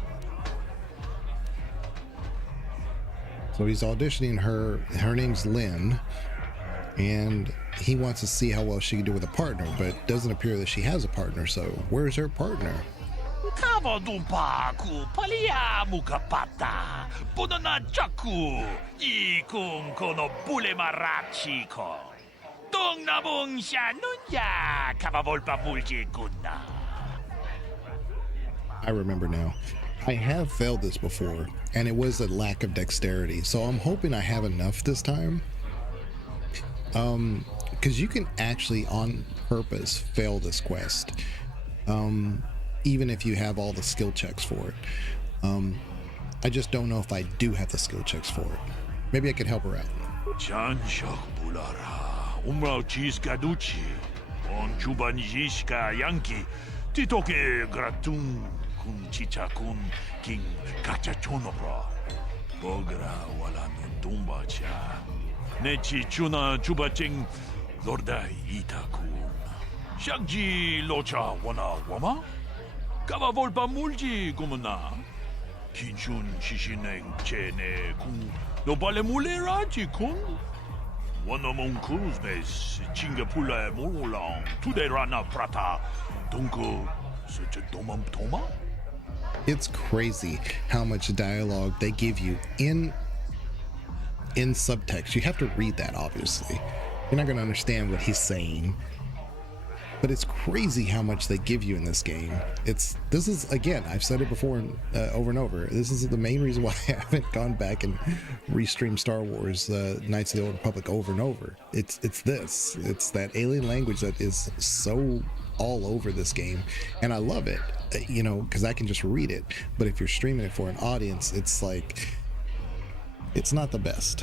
So he's auditioning her. Her name's Lynn, and he wants to see how well she can do with a partner, but it doesn't appear that she has a partner. So where's her partner? Kavadumpa ku palia mukapata. Podana chaku. Ikun kono bule marachiko. Dong nabung shanunya. Kavavolpa mulji kunna. I remember now. I have failed this before, and it was a lack of dexterity, so I'm hoping I have enough this time. Because you can actually on purpose fail this quest, even if you have all the skill checks for it. I just don't know if I do have the skill checks for it. Maybe I could help her out. Janshok bulara. Umrao chis kaduchi. On chubanjishka yanki. Titoke gratung. Chicha kun king kachachonobra. Bogra wala no tumba cha. Nechi chuna chubaching lorda itakun. Shagji locha wana wama. Kava volpa mulji kumana. Kinchun shishineng chene kun. No bale mulera chikun. Wana mon cruz bes chingapula morolang. Tude rana prata. Dunko such a domam toma. It's crazy how much dialogue they give you in subtext. You have to read that, obviously. You're not going to understand what he's saying, but it's crazy how much they give you in this game. This is, again, I've said it before over and over. This is the main reason why I haven't gone back and restreamed Star Wars Knights of the Old Republic over and over. It's that alien language that is so all over this game, and I love it, because I can just read it. But if you're streaming it for an audience, it's like, it's not the best.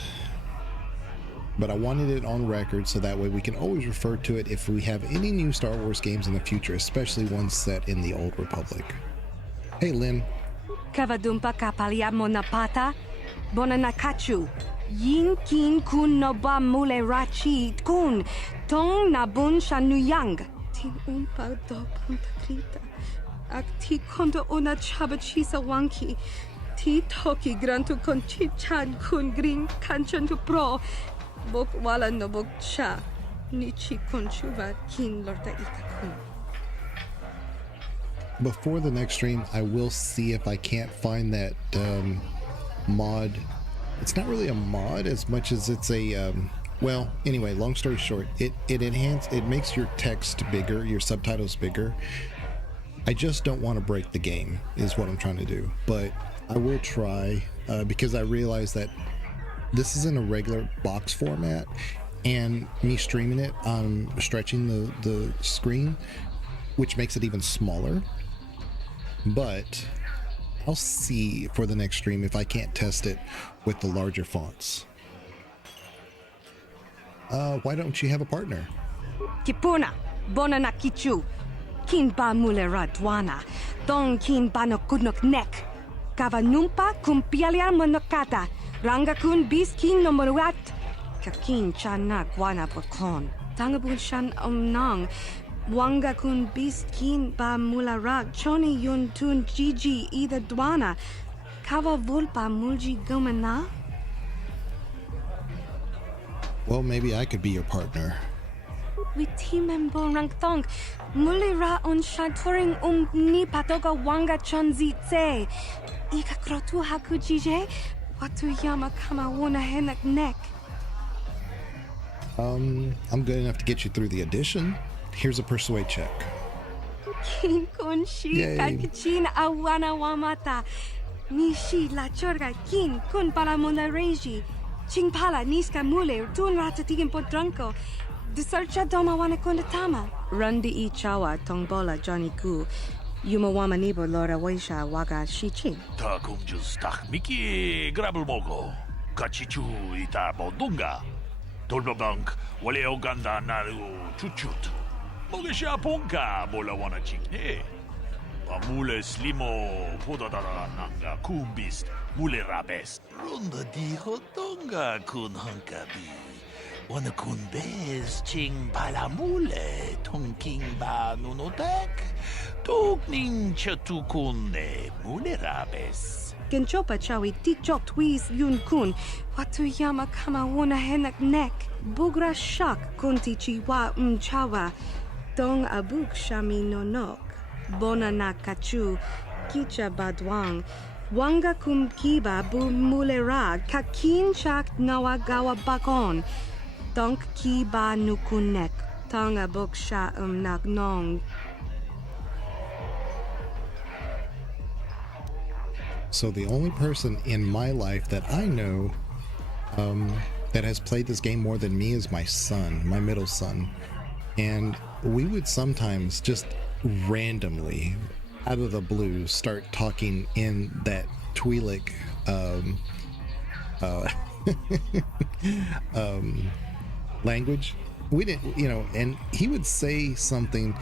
But I wanted it on record so that way we can always refer to it if we have any new Star Wars games in the future, especially ones set in the Old Republic. Hey, Lynn. Kavadumpa kapalia monapata, bonanakachu. Yin kin kun noba mule rachi kun, tong nabun shanuyang. Tin umpa do pantakrita. Akti kondo ona chabachisa wanki. Ti toki grantu con chichan kun green kanchan tu pro. Bok wala no bok cha. Nichi kun chuva kin lorda itakun. Before the next stream, I will see if I can't find that mod. It's not really a mod as much as it's a well, anyway, long story short, it makes your text bigger, your subtitles bigger. I just don't want to break the game is what I'm trying to do, but I will try because I realize that this is in a regular box format, and me streaming it, I'm stretching the screen, which makes it even smaller. But I'll see for the next stream if I can't test it with the larger fonts. Why don't you have a partner? Kipuna, bona na kichu. Kin ba mulera dwana. Dong kin ba no kudnok nek. Kava numpa kumpialia monokata. Ranga kun bis kin no monuat. Kakin chana guana bokon. Tangabun shan omnang. Wanga kun bis kin ba mulara. Choni yun tun gigi ida dwana. Kava vulpa mulji gomana. Well, maybe I could be your partner. We team and rang thong. Mulira on shaturing ni patoga wanga chonzi tse. Ika krotu hakujije. Watu yama kama wona henak neck. I'm good enough to get you through the audition. Here's a persuade check. Kin kun shi kakichin awana wamata. Nishi la chorga kin kun para mona reji. Chingpala niska mule tun ratatigin podranko. Desercha doma wana kondatama. Rundi I chawa tongbola Johnny Gu. Yumawama nibo lora waisha waga shiching. Ta kumjus tak miki grabul mogo. Kachichu ita bodunga. Tolbabank wale oganda naru chuchut. Mogesha ponka bola wana chikne. Mule slimo podadara nanga kumbist mule rabest. Runda di hotonga kun hankabi. Wana kun bez ching pala mule tonking ba nunotek. Tokning chatukun ne mule rabes. Genchopa chawi tikchok twis yun kun. Watu yama kama wona henak nek. Bugra shak kunti chiwa chawa. Dong abuk shami nonok. Bona na kachu, kicha badwang, wanga kum kiba bu mulera, kakin chak nawagawa bakon, donk kiba nukunek, tonga boksha nagnong. So the only person in my life that I know that has played this game more than me is my son, my middle son. And we would sometimes just randomly out of the blue start talking in that Twi'lek language. We didn't, and he would say something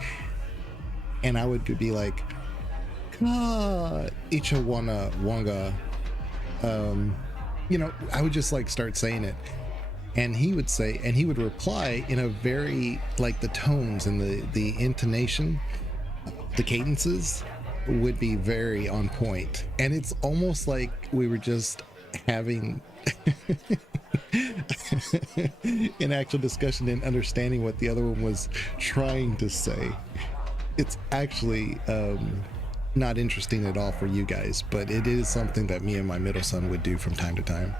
and I would be like, Ka Ichawana Wanga. I would just like start saying it. And he would reply in a very, like, the tones and the intonation, the cadences would be very on point. And it's almost like we were just having an actual discussion and understanding what the other one was trying to say. It's actually not interesting at all for you guys, but it is something that me and my middle son would do from time to time.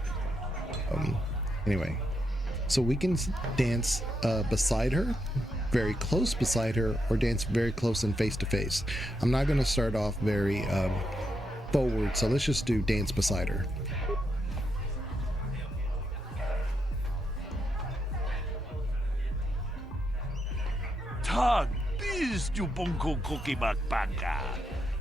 Anyway. So we can dance beside her, very close beside her, or dance very close and face to face. I'm not going to start off very forward, so let's just do dance beside her. Tag, bis tu bonko koki bakpanka.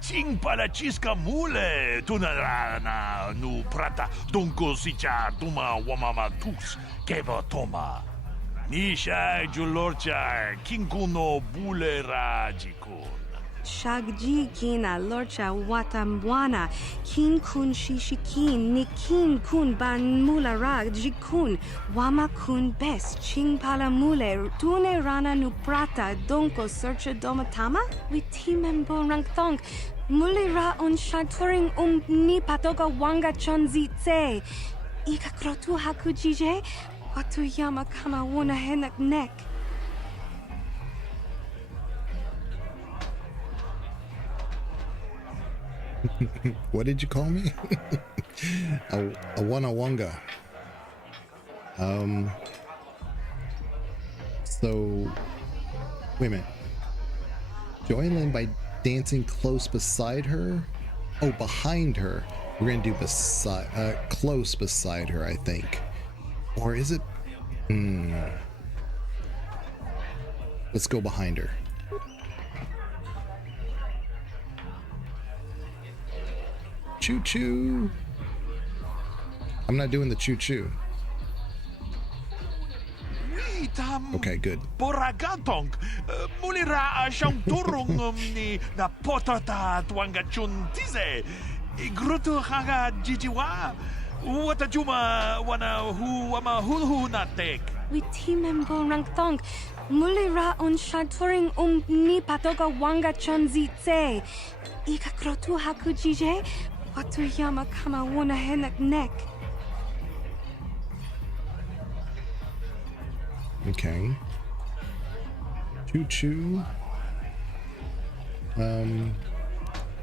Ching pala chiska mule tunarana nu prata donko sicha tuma wamama tus keva toma. Nisha julorcha kinkuno bule rajikun. Shagji kina lorcha watamwana, kin kun shishikin, nikin kun ban mulara jikun, wama kun bes, ching pala mule, tune rana nu prata, donko searcha domatama? Witimembo rangthong, mulira on shaturing ni patoga wanga chonzi tse. Ika krotu hakujije, watu yama kama wuna henak nek. What did you call me? a wanawanga. So wait a minute. Join Lynn by dancing close beside her. Oh, behind her. We're gonna do beside, close beside her, I think. Or is it? Let's go behind her. Choo choo. I'm not doing the choo choo. Okay, good. Boragatong, mulira siyang turong ni na potata tuanga chuntize. Igruto haga jijiwa. Wata juma wana hu wama hulhu natek. Witimembo rangthong, mulira on shaturing ni patoga wanga chonzi tse. Ika krotu hakujije, watu yama kama wuna henak nek. Okay. Choo choo.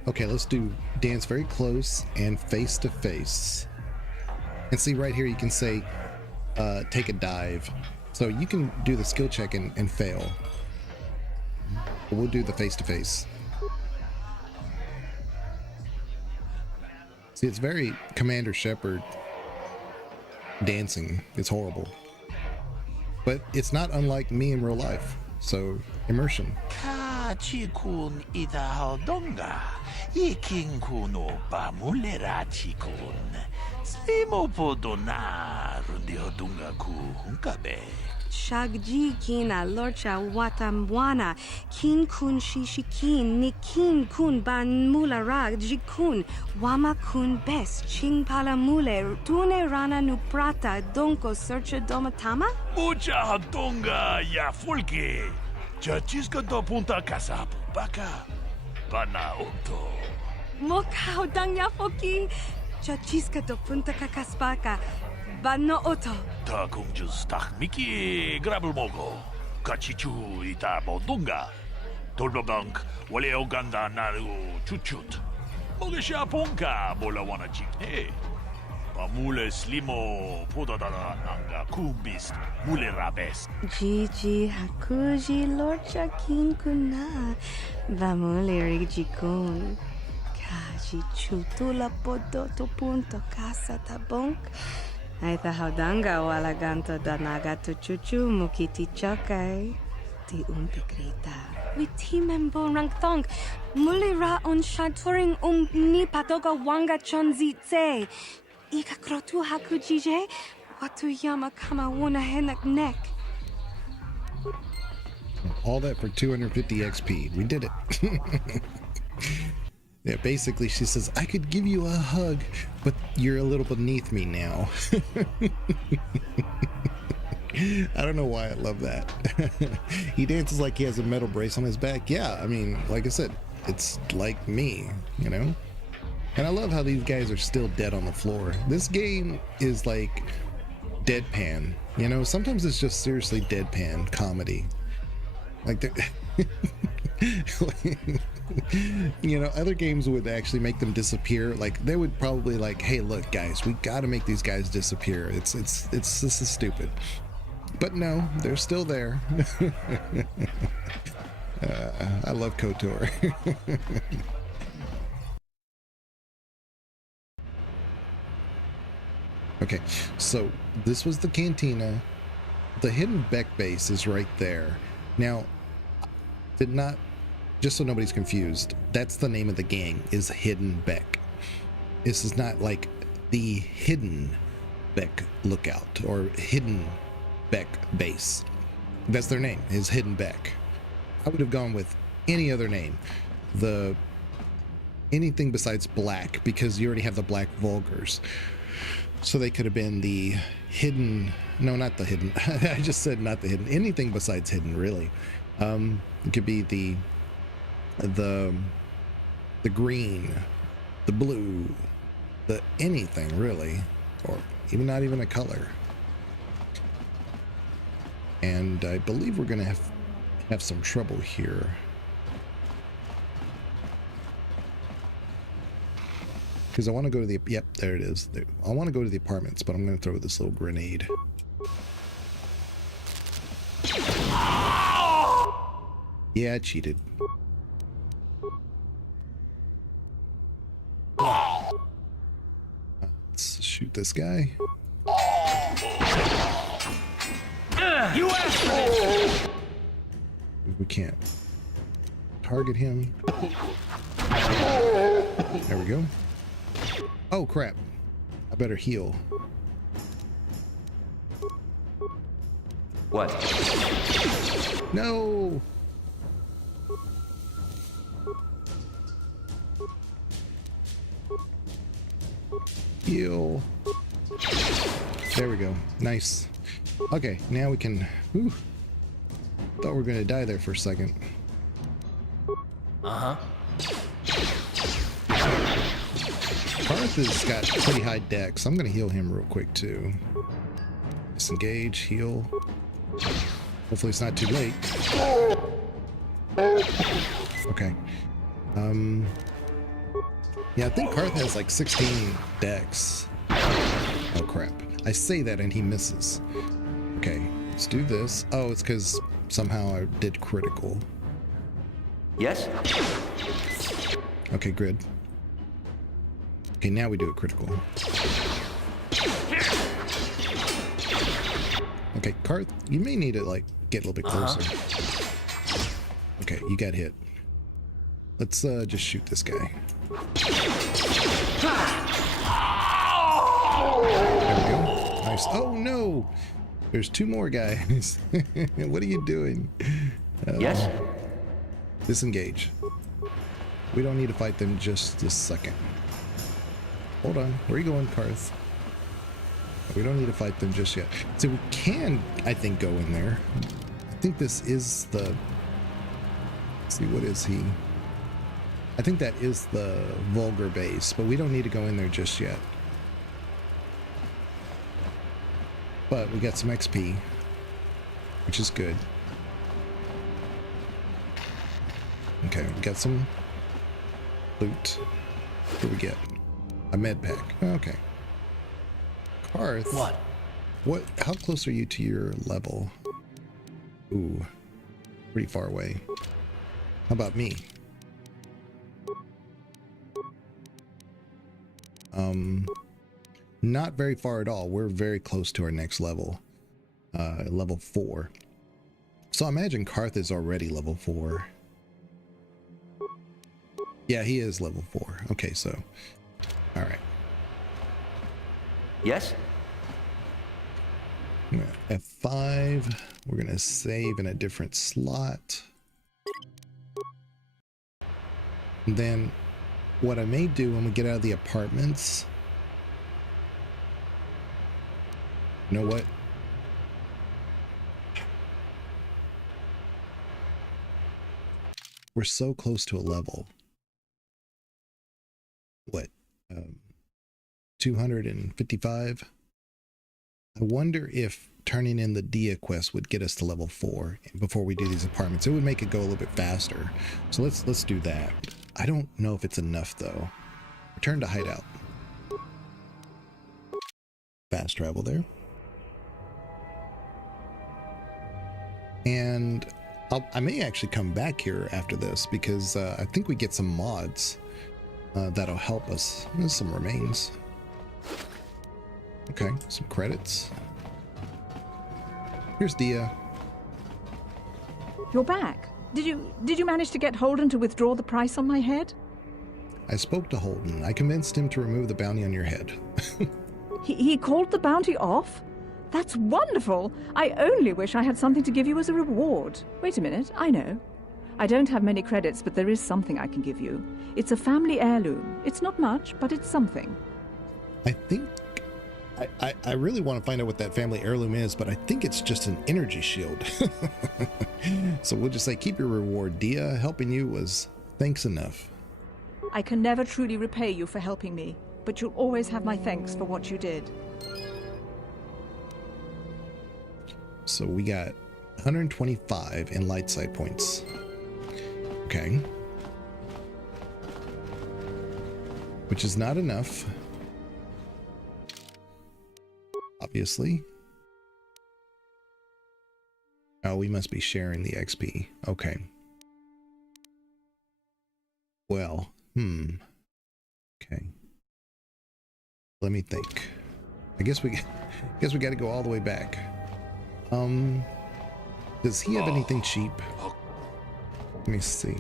Okay, let's do dance very close and face to face. And see right here you can say take a dive. So you can do the skill check and fail. But we'll do the face to face. See, it's very Commander Shepard dancing. It's horrible. But it's not unlike me in real life. So, immersion. Chikun ita haldonga, iking kuno pa mulera chikun. Slimo podona rundi hodunga ku hunkabe. Shagji kina lorcha watamwana, kin kun shishikin, nikin kun ban mulara jikun, wama kun bes, ching pala mule, tune rana nu prata, donko searcha domatama? Mucha hadonga ya fulke. Chachiska do punta kasapu baka. Bana okto. Mokao dang yafoki, chachiska do punta kakaspaka. Bano oto. Ta kung jus tak miki grabul mogo. Kachichu ita bodunga. Tolbabank wale oganda naru chuchut. Mogesha ponka bola wana chikne. Pamule slimo podadana nanga kumbist mule rabes. Gigi hakuji lorcha kin kuna. Vamule rigikun. Kaji chutula podoto punto casa tabonk. Aita haudanga wala ganto danaga tu chuchu mukiti chokai. Ti umpikrita. Witimembo rangthong. Mulira on shaturing ni patoga wanga chonzi tse. Ika krotu hakujije. Watu yama kama wuna henak nek. All that for 250 XP. We did it. Yeah, basically she says, I could give you a hug, but you're a little beneath me now. I don't know why I love that. He dances like he has a metal brace on his back. Yeah, I mean, like I said, it's like me, you know? And I love how these guys are still dead on the floor. This game is like deadpan, you know? Sometimes it's just seriously deadpan comedy. Like you know, other games would actually make them disappear. Like they would probably like, hey, look, guys, we got to make these guys disappear. This is stupid. But no, they're still there. I love KoTOR. Okay, so this was the cantina. The hidden Beck base is right there. Now, did not, just so nobody's confused, that's the name of the gang, is Hidden Beck. This is not like the Hidden Beck Lookout or Hidden Beck Base. That's their name, is Hidden Beck. I would have gone with any other name. anything besides black, because you already have the black vulgars. So they could have been the hidden, no, not the hidden. I just said not the hidden. Anything besides hidden, really. It could be the green, the blue, the anything really, or even not even a color. And I believe we're gonna have some trouble here. Because I want to go to the, yep, there it is. I want to go to the apartments, but I'm going to throw this little grenade. Yeah, I cheated. Let's shoot this guy. You asked for this! We can't target him. There we go. Oh crap, I better heal. What? No! Heal. There we go, nice. Okay, now we can, whew. Thought we were gonna die there for a second. Uh-huh. Parth has got pretty high dex. I'm gonna heal him real quick too. Disengage, heal. Hopefully it's not too late. Okay. Yeah, I think Karth has like 16 dex. Oh crap. I say that and he misses. Okay, let's do this. Oh, it's because somehow I did critical. Yes? Okay, good. Okay, now we do a critical. Okay, Karth, you may need to like get a little bit closer. Okay, you got hit. Let's just shoot this guy. There we go. Nice. Oh no! There's two more guys. What are you doing? Yes? Disengage. We don't need to fight them just this second. Hold on. Where are you going, Karth? We don't need to fight them just yet. So we can, I think, go in there. I think this is the... Let's see, what is he? I think that is the vulgar base, but we don't need to go in there just yet. But we got some XP, which is good. Okay, we got some loot. What do we get? A med pack. Okay. Karth. What? How close are you to your level? Ooh. Pretty far away. How about me? Not very far at all. We're very close to our next level. Level 4. So I imagine Karth is already level 4. Yeah, he is level 4. Okay, so... Alright. Yes? F5. We're going to save in a different slot. And then what I may do when we get out of the apartments... You know what? We're so close to a level. What? 255? I wonder if turning in the Dia quest would get us to level 4 before we do these apartments. It would make it go a little bit faster. So let's do that. I don't know if it's enough though. Return to hideout. Fast travel there. And I may actually come back here after this because I think we get some mods that'll help us. There's some remains. Okay, some credits. Here's Dia. You're back. Did you manage to get Holden to withdraw the price on my head? I spoke to Holden. I convinced him to remove the bounty on your head. He called the bounty off? That's wonderful! I only wish I had something to give you as a reward. Wait a minute, I know. I don't have many credits, but there is something I can give you. It's a family heirloom. It's not much, but it's something. I think I really want to find out what that family heirloom is, but I think it's just an energy shield. So we'll just say, keep your reward. Dia, helping you was thanks enough. I can never truly repay you for helping me, but you'll always have my thanks for what you did. So we got 125 in light side points. Okay. Which is not enough. Obviously. Oh, we must be sharing the XP. Okay. Well, okay. Let me think. I guess we got to go all the way back. Does he have anything cheap? Let me see.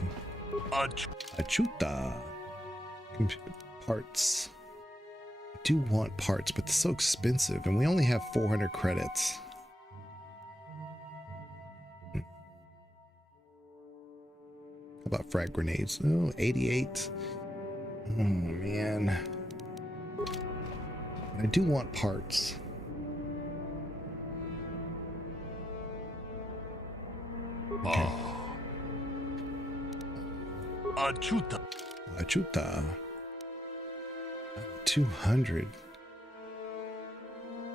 Achuta. Parts. I do want parts, but they're so expensive, and we only have 400 credits. How about frag grenades? Oh, 88. Oh, man. I do want parts. Okay. Achuta. 200.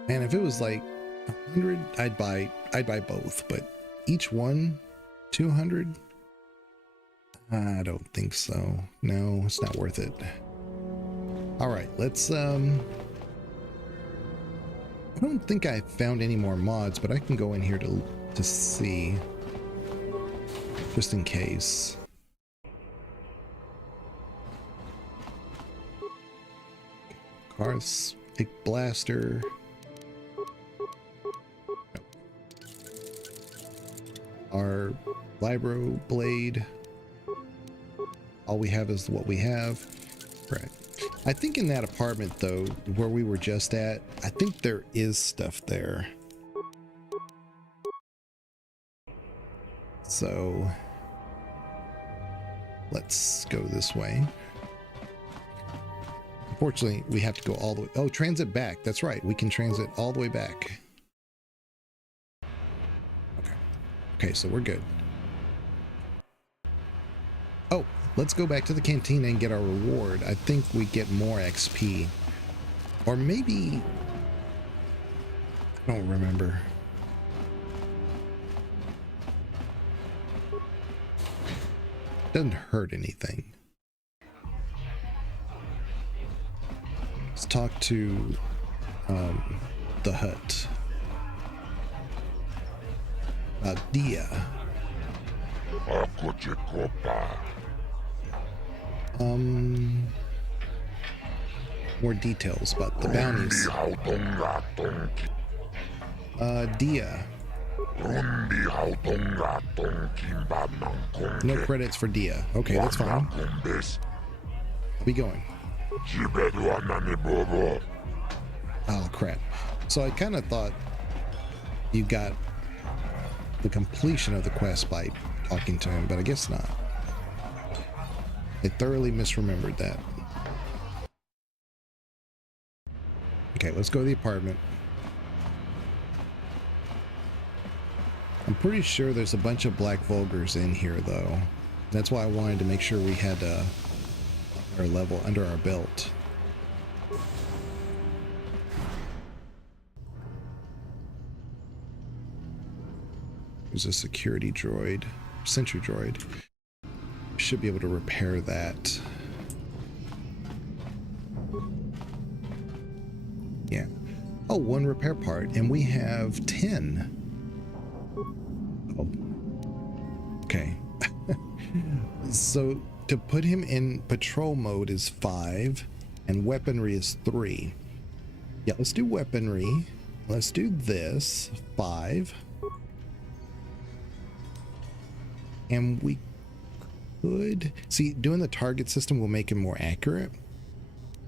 Man, if it was like 100, I'd buy both, but each one 200? I don't think so. No, it's not worth it. All right, let's I don't think I found any more mods, but I can go in here to see, just in case. Carstic blaster. Our vibro blade. All we have is what we have. Right. I think in that apartment, though, where we were just at, I think there is stuff there. So let's go this way. Unfortunately, we have to go all the way. Oh, transit back. That's right. We can transit all the way back. Okay. Okay, so we're good. Oh, let's go back to the cantina and get our reward. I think we get more XP. Or maybe... I don't remember. Doesn't hurt anything. Let's talk to the hut. Dia. More details about the bounties. Dia. No credits for Dia. Okay, that's fine. I'll be going. Oh, crap. So I kind of thought you got the completion of the quest by talking to him, but I guess not. I thoroughly misremembered that. Okay, let's go to the apartment. I'm pretty sure there's a bunch of black vulgars in here, though. That's why I wanted to make sure we had our level under our belt. There's a security droid, sentry droid. Should be able to repair that. Yeah. Oh, one repair part, and we have 10. Oh. Okay. So to put him in patrol mode is 5, and weaponry is 3. Yeah, let's do weaponry. Let's do this, 5. And we could see, doing the target system will make him more accurate,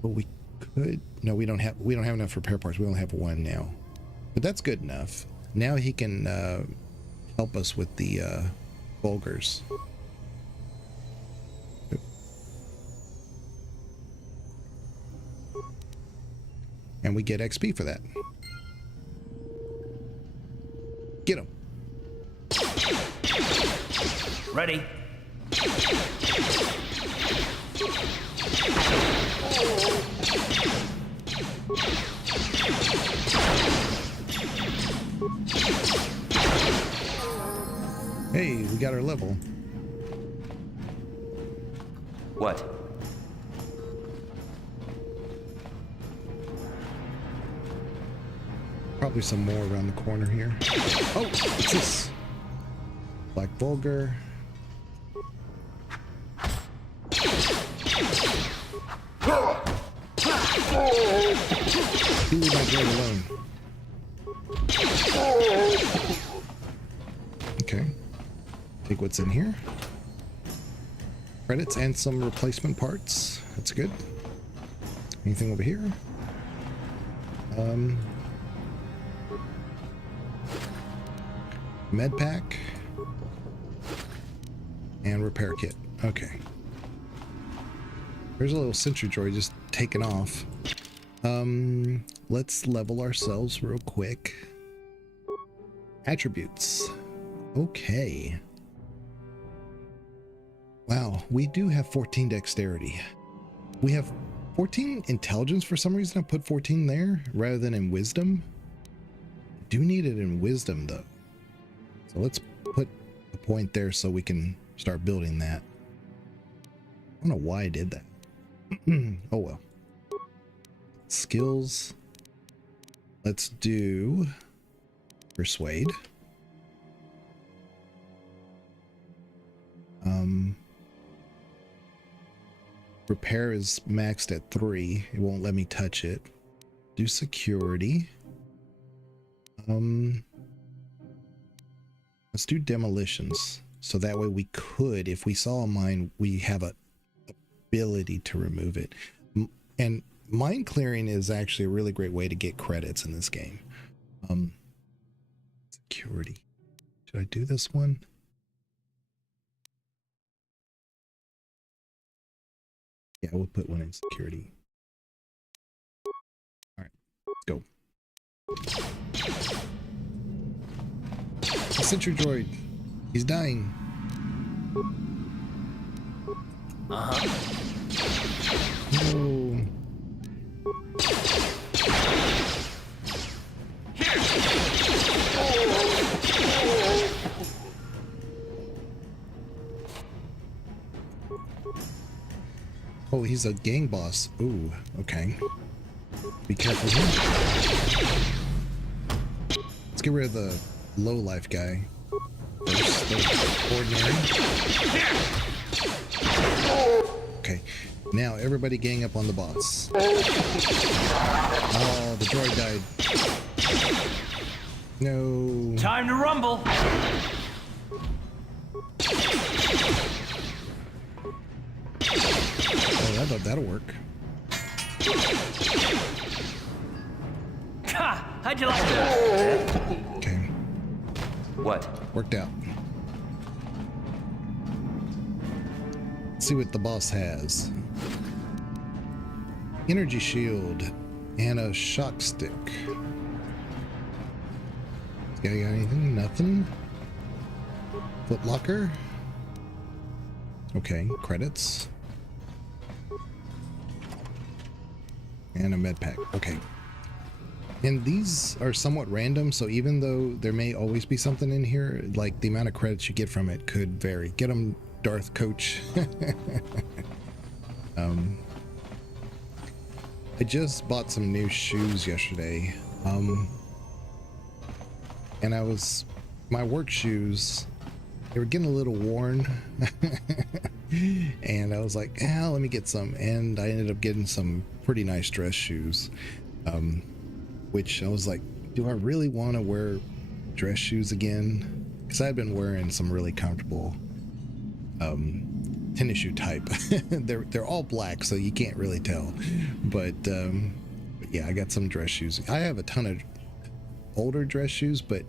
but we could, no, we don't have enough repair parts. We only have 1 now, but that's good enough. Now he can help us with the vulgars. And we get XP for that. Get him. Ready. Hey, we got our level. What? Probably some more around the corner here. Oh, what's this? Black Vulgar. You leave my girl alone. Okay. Take what's in here. Credits and some replacement parts. That's good. Anything over here? Med pack and repair kit. Okay. There's a little sentry droid just taking off. Let's level ourselves real quick. Attributes. Okay. Wow, we do have 14 dexterity. We have 14 intelligence for some reason. I put 14 there rather than in wisdom. Do need it in wisdom though. So let's put a point there so we can start building that. I don't know why I did that. Oh well. Skills. Let's do persuade. Repair is maxed at 3. It won't let me touch it. Do security. Let's do demolitions. So that way we could, if we saw a mine, we have a ability to remove it. And mine clearing is actually a really great way to get credits in this game. Security. Should I do this one? Yeah, we'll put one in security. All right, let's go. The sentry droid. He's dying. No. Oh, he's a gang boss. Ooh, okay. Be careful here. Let's get rid of the low life guy. First, the ordinary. Okay, now everybody gang up on the boss. Oh, the droid died. No. Time to rumble. Oh, that'll work. Ha! How'd you like that? Okay. What? Worked out. Let's see what the boss has. Energy shield and a shock stick. This guy got anything? Nothing. Foot locker. Okay, credits. And a med pack. Okay. And these are somewhat random, so even though there may always be something in here, like the amount of credits you get from it could vary. Get them, Darth Coach. I just bought some new shoes yesterday. And my work shoes, they were getting a little worn. And I was like, let me get some. And I ended up getting some pretty nice dress shoes. Which I was like, do I really want to wear dress shoes again? Because I've been wearing some really comfortable tennis shoe type. they're all black, so you can't really tell. But yeah, I got some dress shoes. I have a ton of older dress shoes, but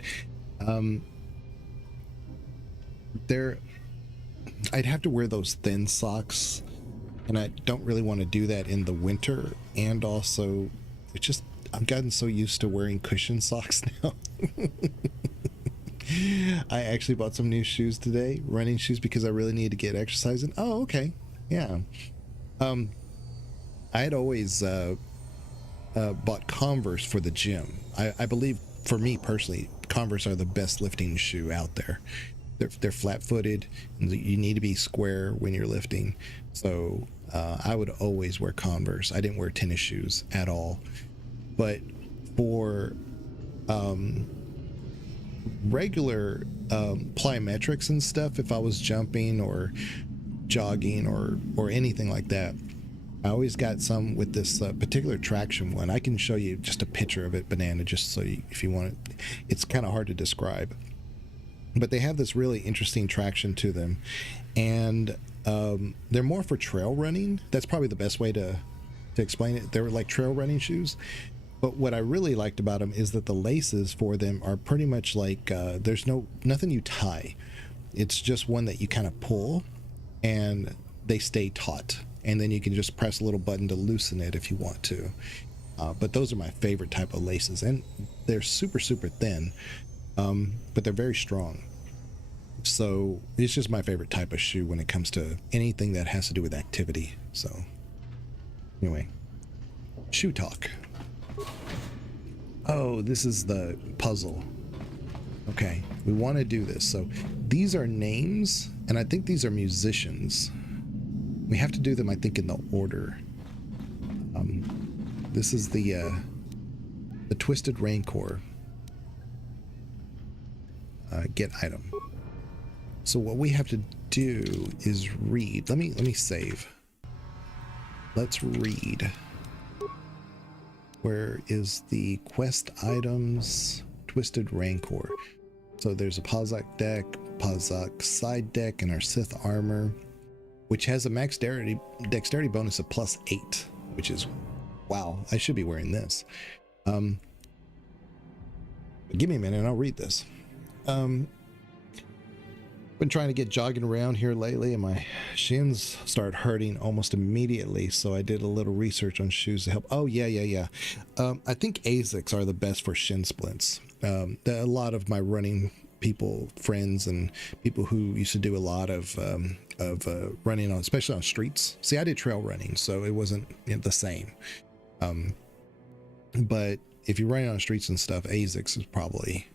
I'd have to wear those thin socks, and I don't really want to do that in the winter. And also, it's just I've gotten so used to wearing cushion socks now. I actually bought some new shoes today, running shoes, because I really need to get exercise in. Oh, okay. Yeah. I had always bought Converse for the gym. I believe, for me personally, Converse are the best lifting shoe out there. They're flat-footed, and you need to be square when you're lifting. So I would always wear Converse. I didn't wear tennis shoes at all. But for regular plyometrics and stuff, if I was jumping or jogging or anything like that, I always got some with this particular traction one. I can show you just a picture of it, Banana, just so you, if you want it. It's kind of hard to describe, but they have this really interesting traction to them, and they're more for trail running. That's probably the best way to explain it. They're like trail running shoes. But what I really liked about them is that the laces for them are pretty much like there's nothing you tie. It's just one that you kind of pull, and they stay taut. And then you can just press a little button to loosen it if you want to. But those are my favorite type of laces, and they're super, super thin, but they're very strong. So it's just my favorite type of shoe when it comes to anything that has to do with activity. So anyway, shoe talk. Oh, this is the puzzle. Okay, we want to do this. So these are names, and I think these are musicians. We have to do them, I think, in the order. This is the Twisted Rancor. Get item. So what we have to do is read. Let me save. Let's read. Where is the quest items? Twisted Rancor. So there's a Pazak deck, Pazak side deck, and our Sith armor, which has a max dexterity bonus of +8, which is, wow, I should be wearing this. Give me a minute and I'll read this. Been trying to get jogging around here lately, and my shins start hurting almost immediately, so I did a little research on shoes to help. Oh, yeah. I think ASICs are the best for shin splints. A lot of my running friends and people who used to do a lot of running on, especially on streets. See, I did trail running, so it wasn't the same. But if you're running on streets and stuff, ASICs is probably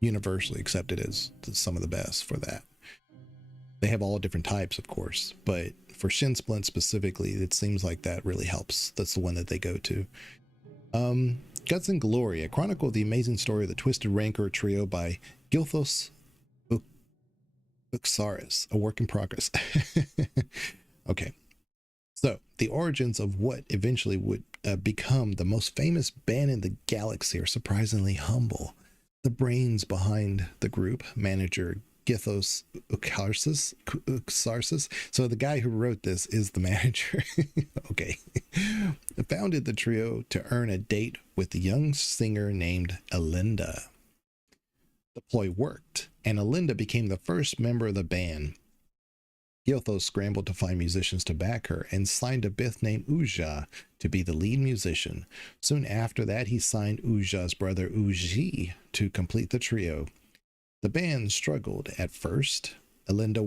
universally accepted as some of the best for that. They have all different types, of course, but for shin splint specifically, it seems like that really helps. That's the one that they go to. Guts and Glory, a chronicle of the amazing story of the Twisted Rancor trio by Gilthos Uxaris, a work in progress. Okay, so the origins of what eventually would become the most famous band in the galaxy are surprisingly humble. The brains behind the group, manager Githos Uxarsis. So the guy who wrote this is the manager. Okay. Founded the trio to earn a date with the young singer named Alinda. The ploy worked, and Alinda became the first member of the band. Gilthos scrambled to find musicians to back her and signed a Bith named Uja to be the lead musician. Soon after that, he signed Uja's brother Uji to complete the trio. The band struggled at first. Alinda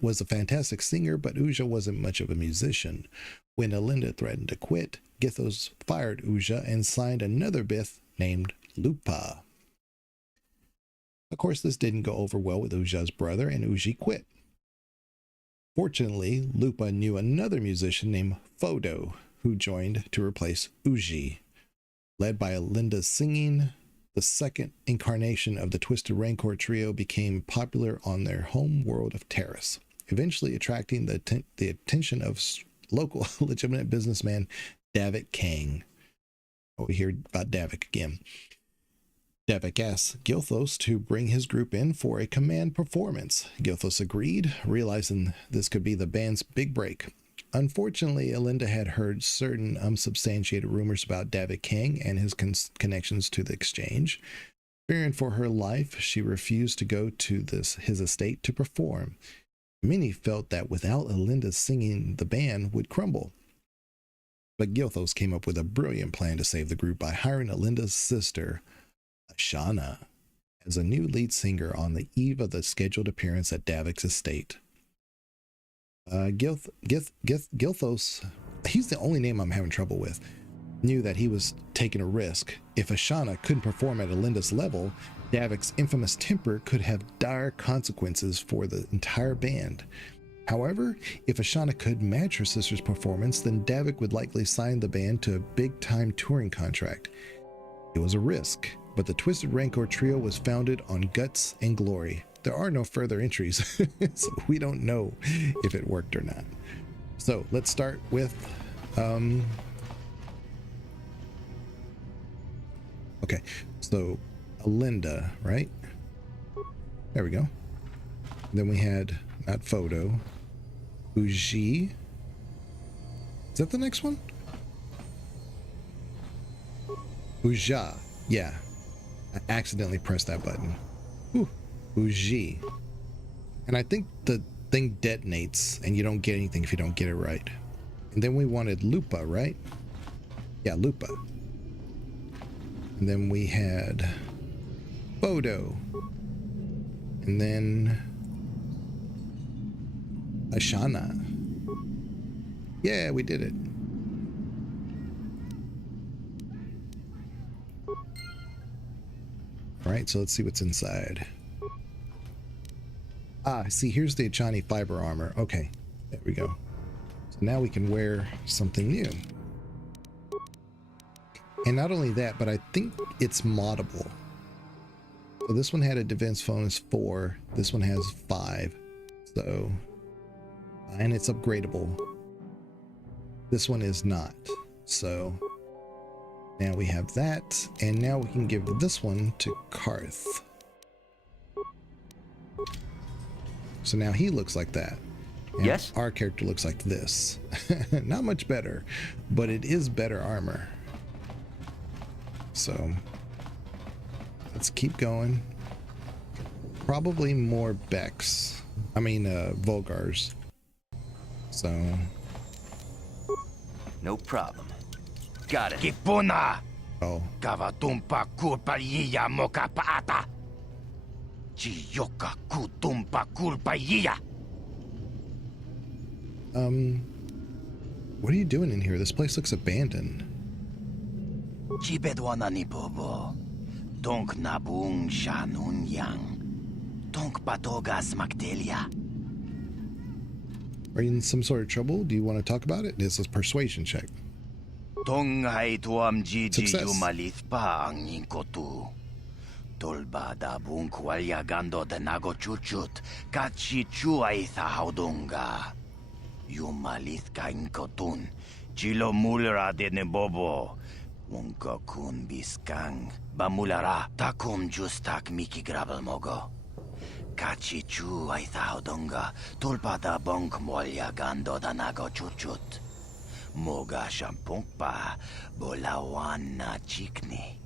was a fantastic singer, but Uja wasn't much of a musician. When Alinda threatened to quit, Githos fired Uja and signed another Bith named Lupa. Of course, this didn't go over well with Uja's brother, and Uji quit. Fortunately, Lupa knew another musician named Fodo, who joined to replace Uji. Led by Alinda's singing, the second incarnation of the Twisted Rancor trio became popular on their home world of Terrace, eventually attracting the attention of local legitimate businessman Davik Kang. Oh, we hear about Davik again. Davik asked Gilthos to bring his group in for a command performance. Gilthos agreed, realizing this could be the band's big break. Unfortunately, Alinda had heard certain unsubstantiated rumors about Davik Kang and his connections to the exchange. Fearing for her life, she refused to go to his estate to perform. Many felt that without Alinda singing, the band would crumble. But Gilthos came up with a brilliant plan to save the group by hiring Alinda's sister, Ashana, as a new lead singer on the eve of the scheduled appearance at Davik's estate. Gilthos, he's the only name I'm having trouble with, knew that he was taking a risk. If Ashana couldn't perform at Alinda's level, Davik's infamous temper could have dire consequences for the entire band. However, if Ashana could match her sister's performance, then Davik would likely sign the band to a big-time touring contract. It was a risk, but the Twisted Rancor trio was founded on guts and glory. There are no further entries, so we don't know if it worked or not. So let's start with okay, so Alinda, right? There we go. Then we had not photo, Uji. Is that the next one? Uja. Yeah, I accidentally pressed that button. Ooh, Uji. And I think the thing detonates and you don't get anything if you don't get it right. And then we wanted Lupa, right? Yeah, Lupa. And then we had Photo. And then Ashana. Yeah, we did it. All right, so let's see what's inside. Ah, see, here's the Achani fiber armor. Okay, there we go. So now we can wear something new. And not only that, but I think it's moddable. So this one had a defense bonus 4. This one has 5. So, and it's upgradable. This one is not. So now we have that, and now we can give this one to Karth. So now he looks like that. And yes, our character looks like this. Not much better, but it is better armor. So let's keep going. Probably more Becks. I mean, Vulgars. So no problem. Got it. Kipuna. Oh. Kavatumpa kulpaiya mokapaata. Chiyoka kutumpa kulpaiya. What are you doing in here? This place looks abandoned. Chibedwana ni bobo. Tonk nabung shanun yang. Tonk patogas magdelia. Are you in some sort of trouble? Do you want to talk about it? This is a persuasion check. Tong hai tuam jiji Success. yumalith pa ang ninkotu. Tolba da bung kwalya gando de nago chuchut. Kachi chuay tha haudunga. Yumalith ka inkotun. Chilo mulra de nebobo. Unka kun biskang. Bamulara takum justak miki grabel mogo. Kachi chuay tha haudunga. Tolba da bung kwalya gando da nago chuchut. Moga shampongpa bolawan na chikni.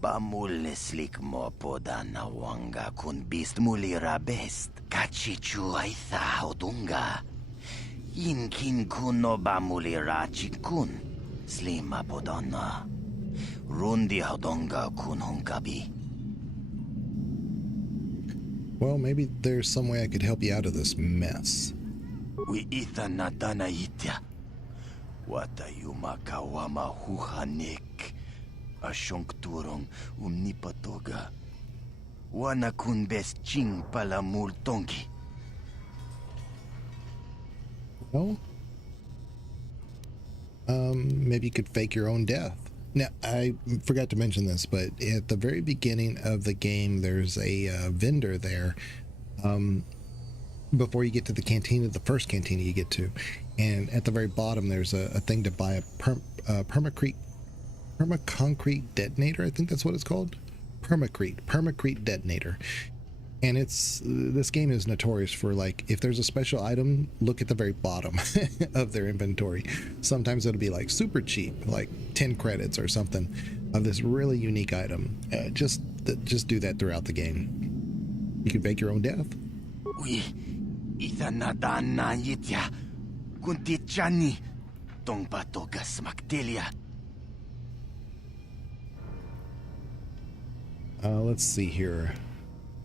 Bamul neslik mo poda na wanga kun bist mulira best. Kachichu ay tha hodunga. Inkin kuno bamulira chikun. Slima podona. Rundi hodonga kun hunkabi. Well, maybe there's some way I could help you out of this mess. We itha natana itya. Wata yumakawama huhanik. Asyong turong umnipatoga. Wana kun best ching pala multongi. Well, maybe you could fake your own death. Now, I forgot to mention this, but at the very beginning of the game, there's a vendor there. Before you get to the cantina, the first cantina you get to, and at the very bottom there's a thing to buy a permaconcrete detonator. I think that's what it's called. Permacrete detonator. And this game is notorious for, like, if there's a special item, look at the very bottom of their inventory. Sometimes it'll be like super cheap, like 10 credits or something of this really unique item. Just do that throughout the game. You can fake your own death. Ithanadana yitya. Kuntichani. tong patogas magdelia. Let's see here.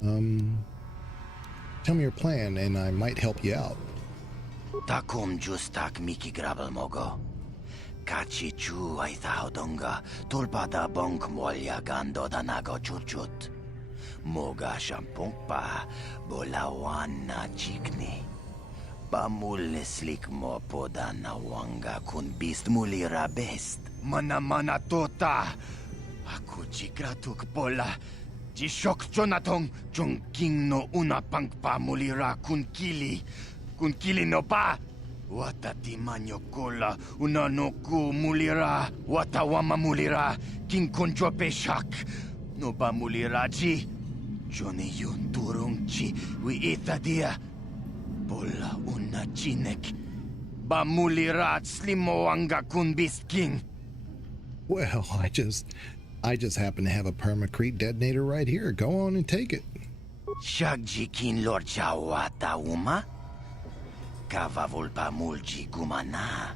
Tell me your plan and I might help you out. Takom justak miki grabel mogo. Kachi chu ay thaudonga tulpada bonk molya gando danago chuchut. Moga shampongpa bolawan na chikni. Pamul neslik mo poda na wanga kun bist mulira best. Mana tota. Aku jigratuk pola. Jishok jonatong jongking no una pangpa mulira kun kili. Kun kili no pa. Watati manyo kola una no ku mulira. Watawama mulira. King konjo peshak. No ba mulira ji. Johnny yun turong chi. Wi ita dia. Pola una chinek. Ba mulira slimo anga kun bist king. Well, I just happen to have a permacrete detonator right here. Go on and take it. Shagji kin lord chawata uma? Kava volpa mulji gumana.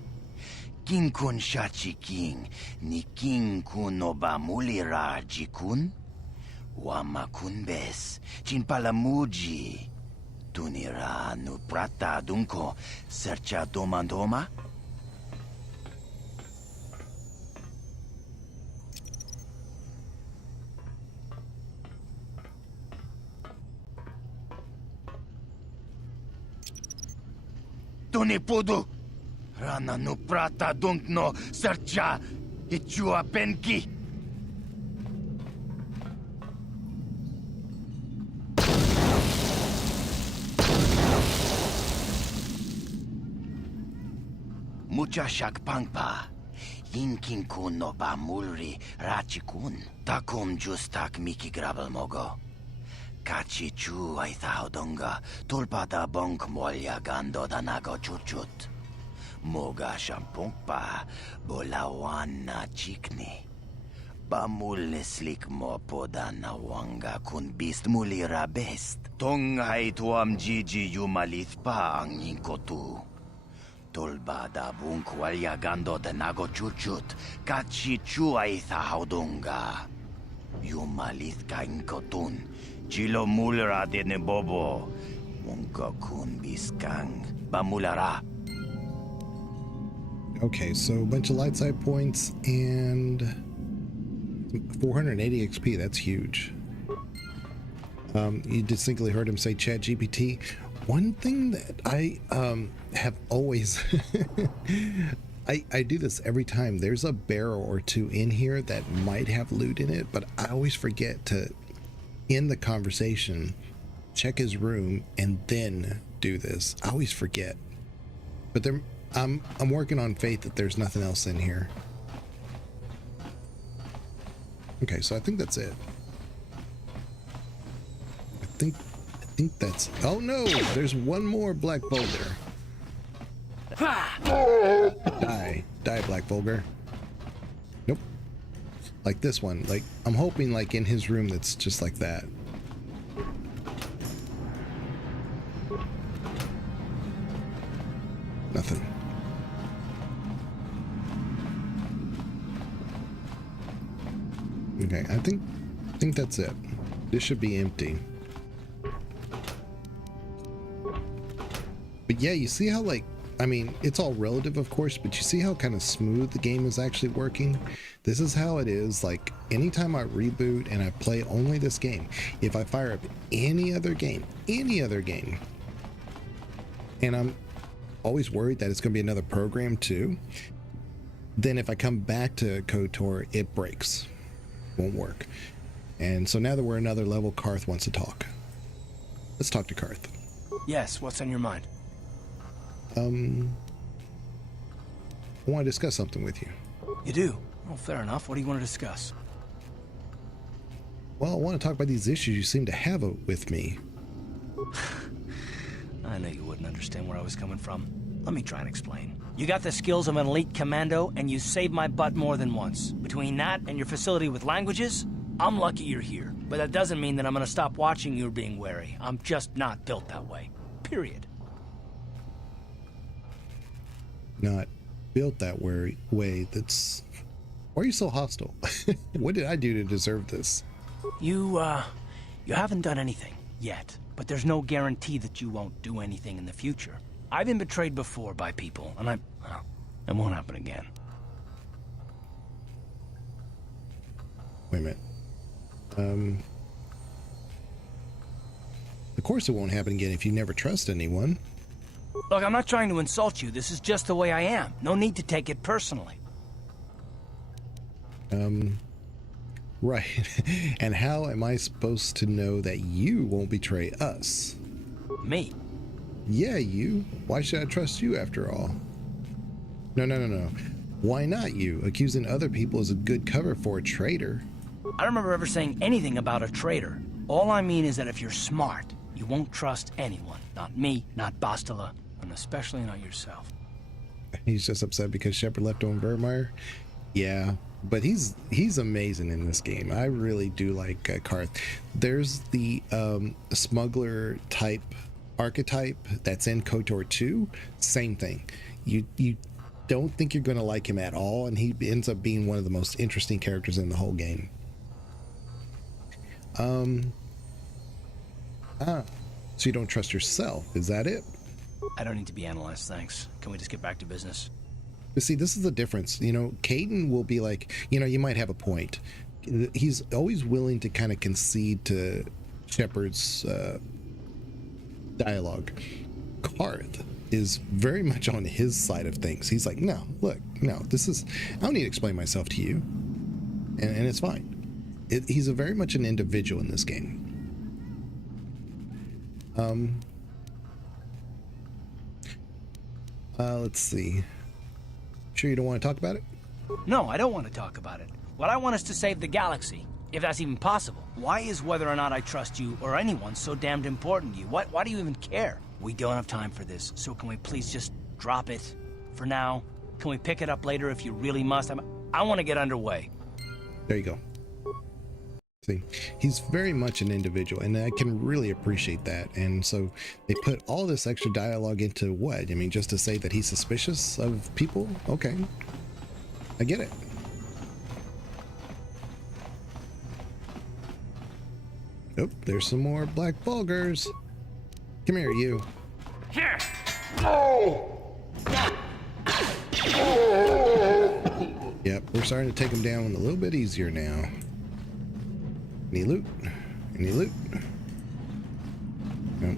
King kun shachi king, ni king kun oba mulira jikun? Wama kun bes, chin palamuji. Tunira nu prata dunko, sercha domandoma? Tuni pudu. Rana no prata dunk no sercha. Ichua penki. Mucha shak pangpa. Yinkin kun no ba mulri rachikun. Takum justak miki grabel mogo. Kachi chu ay thaudonga, tulpada bonk molya gando danago chuchut. Moga shampongpa, bolawan na chikni. Pamul neslik mo poda na wanga kun bist mulira best. Tong ay tuam jiji yumalith pa ang yinkotu. Tulbada bunk walya gando danago chuchut, kachi chu ay thaudonga. Yumalith ka inkotun. Chilo mulera de nebobo. Munka kun biskang. Bamulara. Okay, so a bunch of light side points and 480 XP. That's huge. You distinctly heard him say Chat GPT. One thing that I have always I do this every time. There's a barrel or two in here that might have loot in it, but I always forget to in the conversation check his room and then do this. I always forget, but there I'm working on faith that there's nothing else in here. Okay, so I think that's it. I think that's, oh no, there's one more Black Boulder. Die Black Vulgar. Nope. Like this one, like I'm hoping like in his room that's just like that. Nothing. Okay, I think that's it. This should be empty. But yeah, you see how like, I mean, it's all relative, of course, but you see how kind of smooth the game is actually working? This is how it is, like, anytime I reboot and I play only this game, if I fire up any other game, and I'm always worried that it's going to be another program too, then if I come back to KoTOR, it breaks. Won't work. And so now that we're another level, Karth wants to talk. Let's talk to Karth. Yes, what's on your mind? I want to discuss something with you. You do? Well, fair enough. What do you want to discuss? Well, I want to talk about these issues you seem to have with me. I know you wouldn't understand where I was coming from. Let me try and explain. You got the skills of an elite commando, and you saved my butt more than once. Between that and your facility with languages, I'm lucky you're here. But that doesn't mean that I'm gonna stop watching you or being wary. I'm just not built that way. Period. Not built that way. That's why are you so hostile? What did I do to deserve this? You haven't done anything yet, but there's no guarantee that you won't do anything in the future. I've been betrayed before by people, and it won't happen again. Wait a minute. Of course it won't happen again if you never trust anyone. Look, I'm not trying to insult you. This is just the way I am. No need to take it personally. Right. And how am I supposed to know that you won't betray us? Me? Yeah, you. Why should I trust you after all? No. Why not you? Accusing other people is a good cover for a traitor. I don't remember ever saying anything about a traitor. All I mean is that if you're smart, you won't trust anyone. Not me, not Bastila, and especially not yourself. He's just upset because Shepard left on Vermeer. Yeah, but he's amazing in this game. I really do like Karth. There's the smuggler type archetype that's in KoTOR 2. Same thing. You don't think you're going to like him at all, and he ends up being one of the most interesting characters in the whole game. So you don't trust yourself, is that it? I don't need to be analyzed, thanks. Can we just get back to business? But see, this is the difference. You know, Caden will be like, you know, you might have a point. He's always willing to kind of concede to Shepard's dialogue. Karth is very much on his side of things. He's like, no, look, no, this is, I don't need to explain myself to you. And it's fine. He's very much an individual in this game. Let's see. Sure you don't want to talk about it? No, I don't want to talk about it. What I want is to save the galaxy, if that's even possible. Why is whether or not I trust you or anyone so damned important to you? Why do you even care? We don't have time for this, so can we please just drop it for now? Can we pick it up later if you really must? I want to get underway. There you go. See, he's very much an individual, and I can really appreciate that. And so they put all this extra dialogue into what? I mean, just to say that he's suspicious of people? Okay, I get it. Oh, there's some more black vulgars. Come here, you. Here. Yep, we're starting to take him down a little bit easier now. Any loot? Any loot? Nope.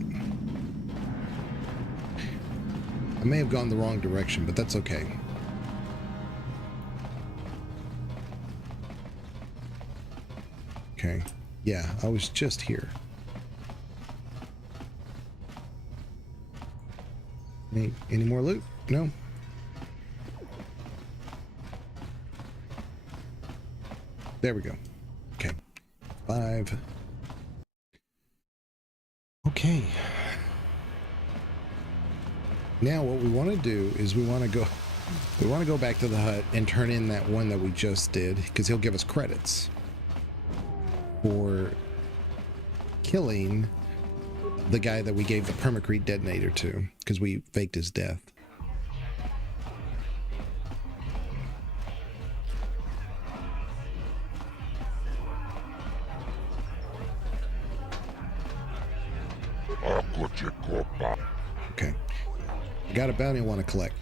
I may have gone the wrong direction, but that's okay. Okay. Yeah, I was just here. Any more loot? No? There we go. Okay. 5. Okay. Now what we want to do is we want to go back to the hut and turn in that one that we just did, because he'll give us credits for killing the guy that we gave the permacrete detonator to, because we faked his death. Okay. I got a bounty I want to collect.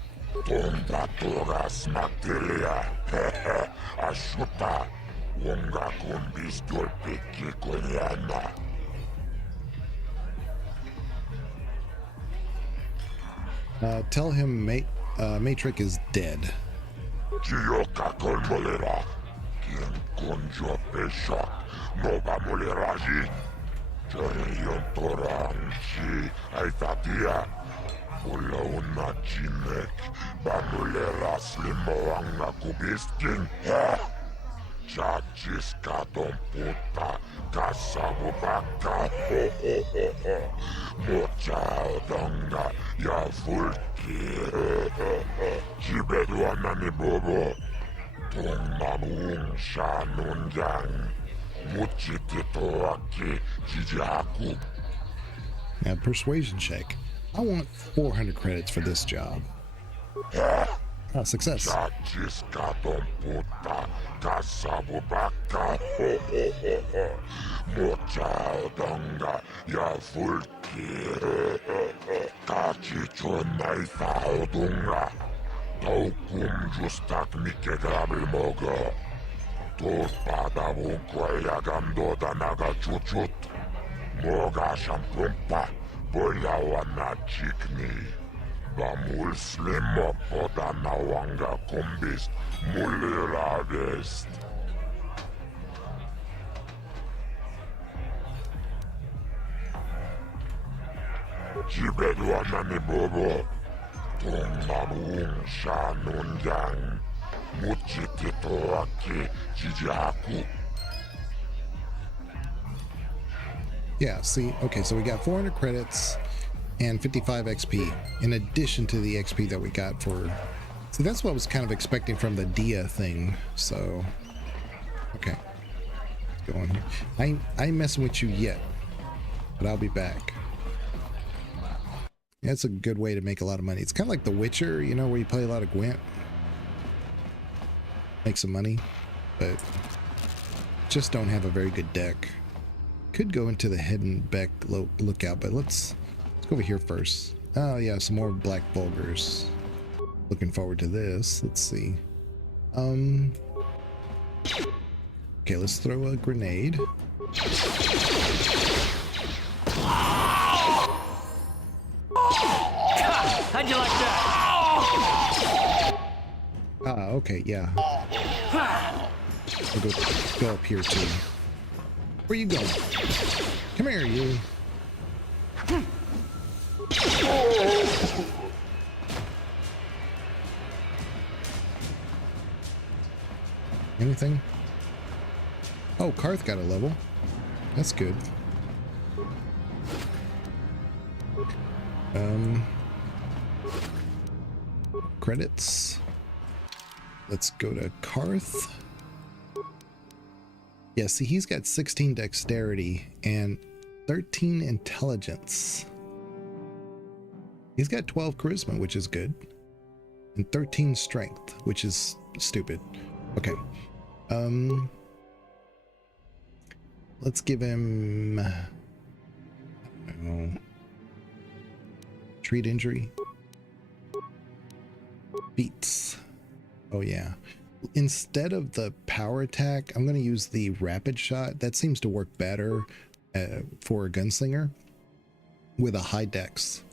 Tell him Matrix is dead. Now, persuasion check. I want 400 credits for this job. Oh, success. Chachiskaton puta, kasabubaka, ho ho ho ho. Mochaudonga, ya fulki, kachichonai faudunga. Taukum justak mikegabilmogo. Tulpadavun kwayagando danaga chuchut. Moga shampumpa, boyawana chikni. Bamul slimo poda nawanga kumbis muliravest. Jibedwana ni bobo. Tungmamung shanunjang. Muchitito aki jijaku. Yeah, see, okay, so we got 400 credits and 55 XP in addition to the XP that we got for... See, that's what I was kind of expecting from the Dia thing, so... Okay. Let's go on here. I ain't messing with you yet, but I'll be back. Yeah, it's a good way to make a lot of money. It's kind of like The Witcher, you know, where you play a lot of Gwent. Make some money, but just don't have a very good deck. Could go into the hidden back lookout, but let's go over here first. Oh yeah, some more Black Vulgars. Looking forward to this. Let's see. Okay, let's throw a grenade. How'd you like that? Ah, okay, yeah. We'll go up here too. Where you going? Come here, you. Anything? Oh, Karth got a level. That's good. Credits. Let's go to Karth. Yeah, see, he's got 16 dexterity and 13 intelligence. He's got 12 charisma, which is good, and 13 strength, which is stupid. Okay. Let's give him, I don't know, treat injury. Beats. Oh yeah. Instead of the power attack, I'm going to use the rapid shot. That seems to work better for a gunslinger with a high dex,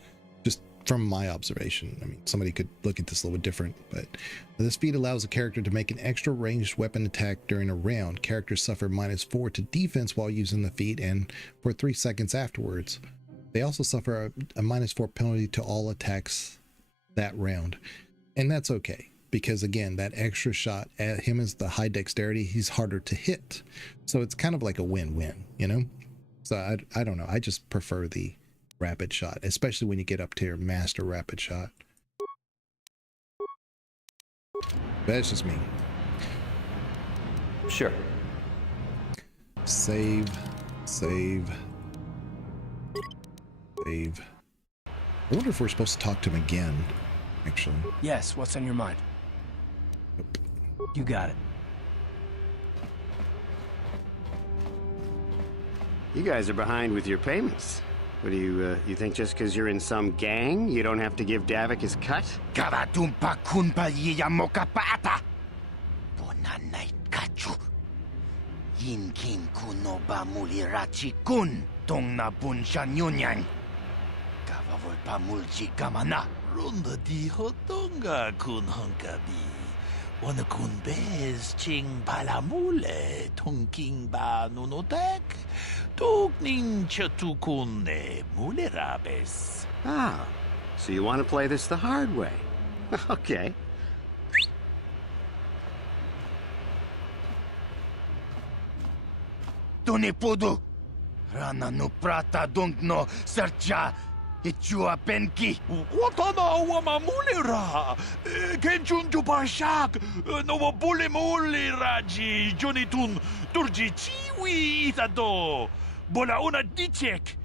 just from my observation. I mean, somebody could look at this a little bit different, but this feat allows a character to make an extra ranged weapon attack during a round. Characters suffer -4 to defense while using the feat and for 3 seconds afterwards. They also suffer a -4 penalty to all attacks that round, and that's okay. Because again, that extra shot at him as the high dexterity, he's harder to hit. So it's kind of like a win-win, you know? So I don't know. I just prefer the rapid shot, especially when you get up to your master rapid shot. That's just me. Sure. Save. I wonder if we're supposed to talk to him again, actually. Yes, what's on your mind? Nope. You got it. You guys are behind with your payments. What do you think just because you're in some gang, you don't have to give Davik his cut? Kavatumpa kunpa yiyamoka paata. Bonanay kachu. Yin kin kuno ba mulirachi kun. Tong na bunsha nyunyang. Kavavol pa mulchi kamana. Ronda di hotonga kun honkabi. Wana kun bez ching palamule tongking ba nunotek. Tukning chatukun ne mulerabes. Ah, so you want to play this the hard way? Okay. Tunipudu. Rana no prata dunkno sercha. Ichua penki. Watana wama mulera. Kenchun barshak. No bule muli raji. Jonitun turji chiwi itado. Bola una dichek.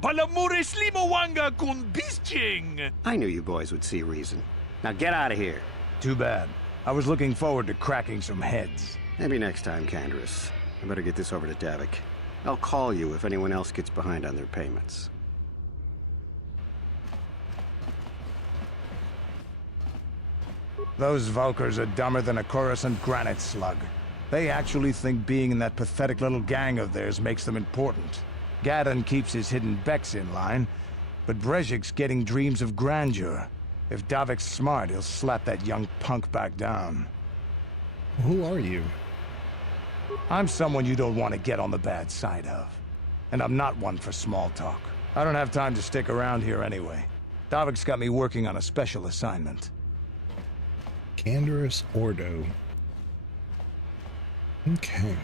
Balamure slimo wanga kun bisching. I knew you boys would see reason. Now get out of here. Too bad. I was looking forward to cracking some heads. Maybe next time, Canderous. I better get this over to Davik. I'll call you if anyone else gets behind on their payments. Those Vulkars are dumber than a Coruscant granite slug. They actually think being in that pathetic little gang of theirs makes them important. Gadon keeps his hidden Becks in line, but Brezhik's getting dreams of grandeur. If Davik's smart, he'll slap that young punk back down. Who are you? I'm someone you don't want to get on the bad side of. And I'm not one for small talk. I don't have time to stick around here anyway. Davik's got me working on a special assignment. Canderous Ordo. Okay.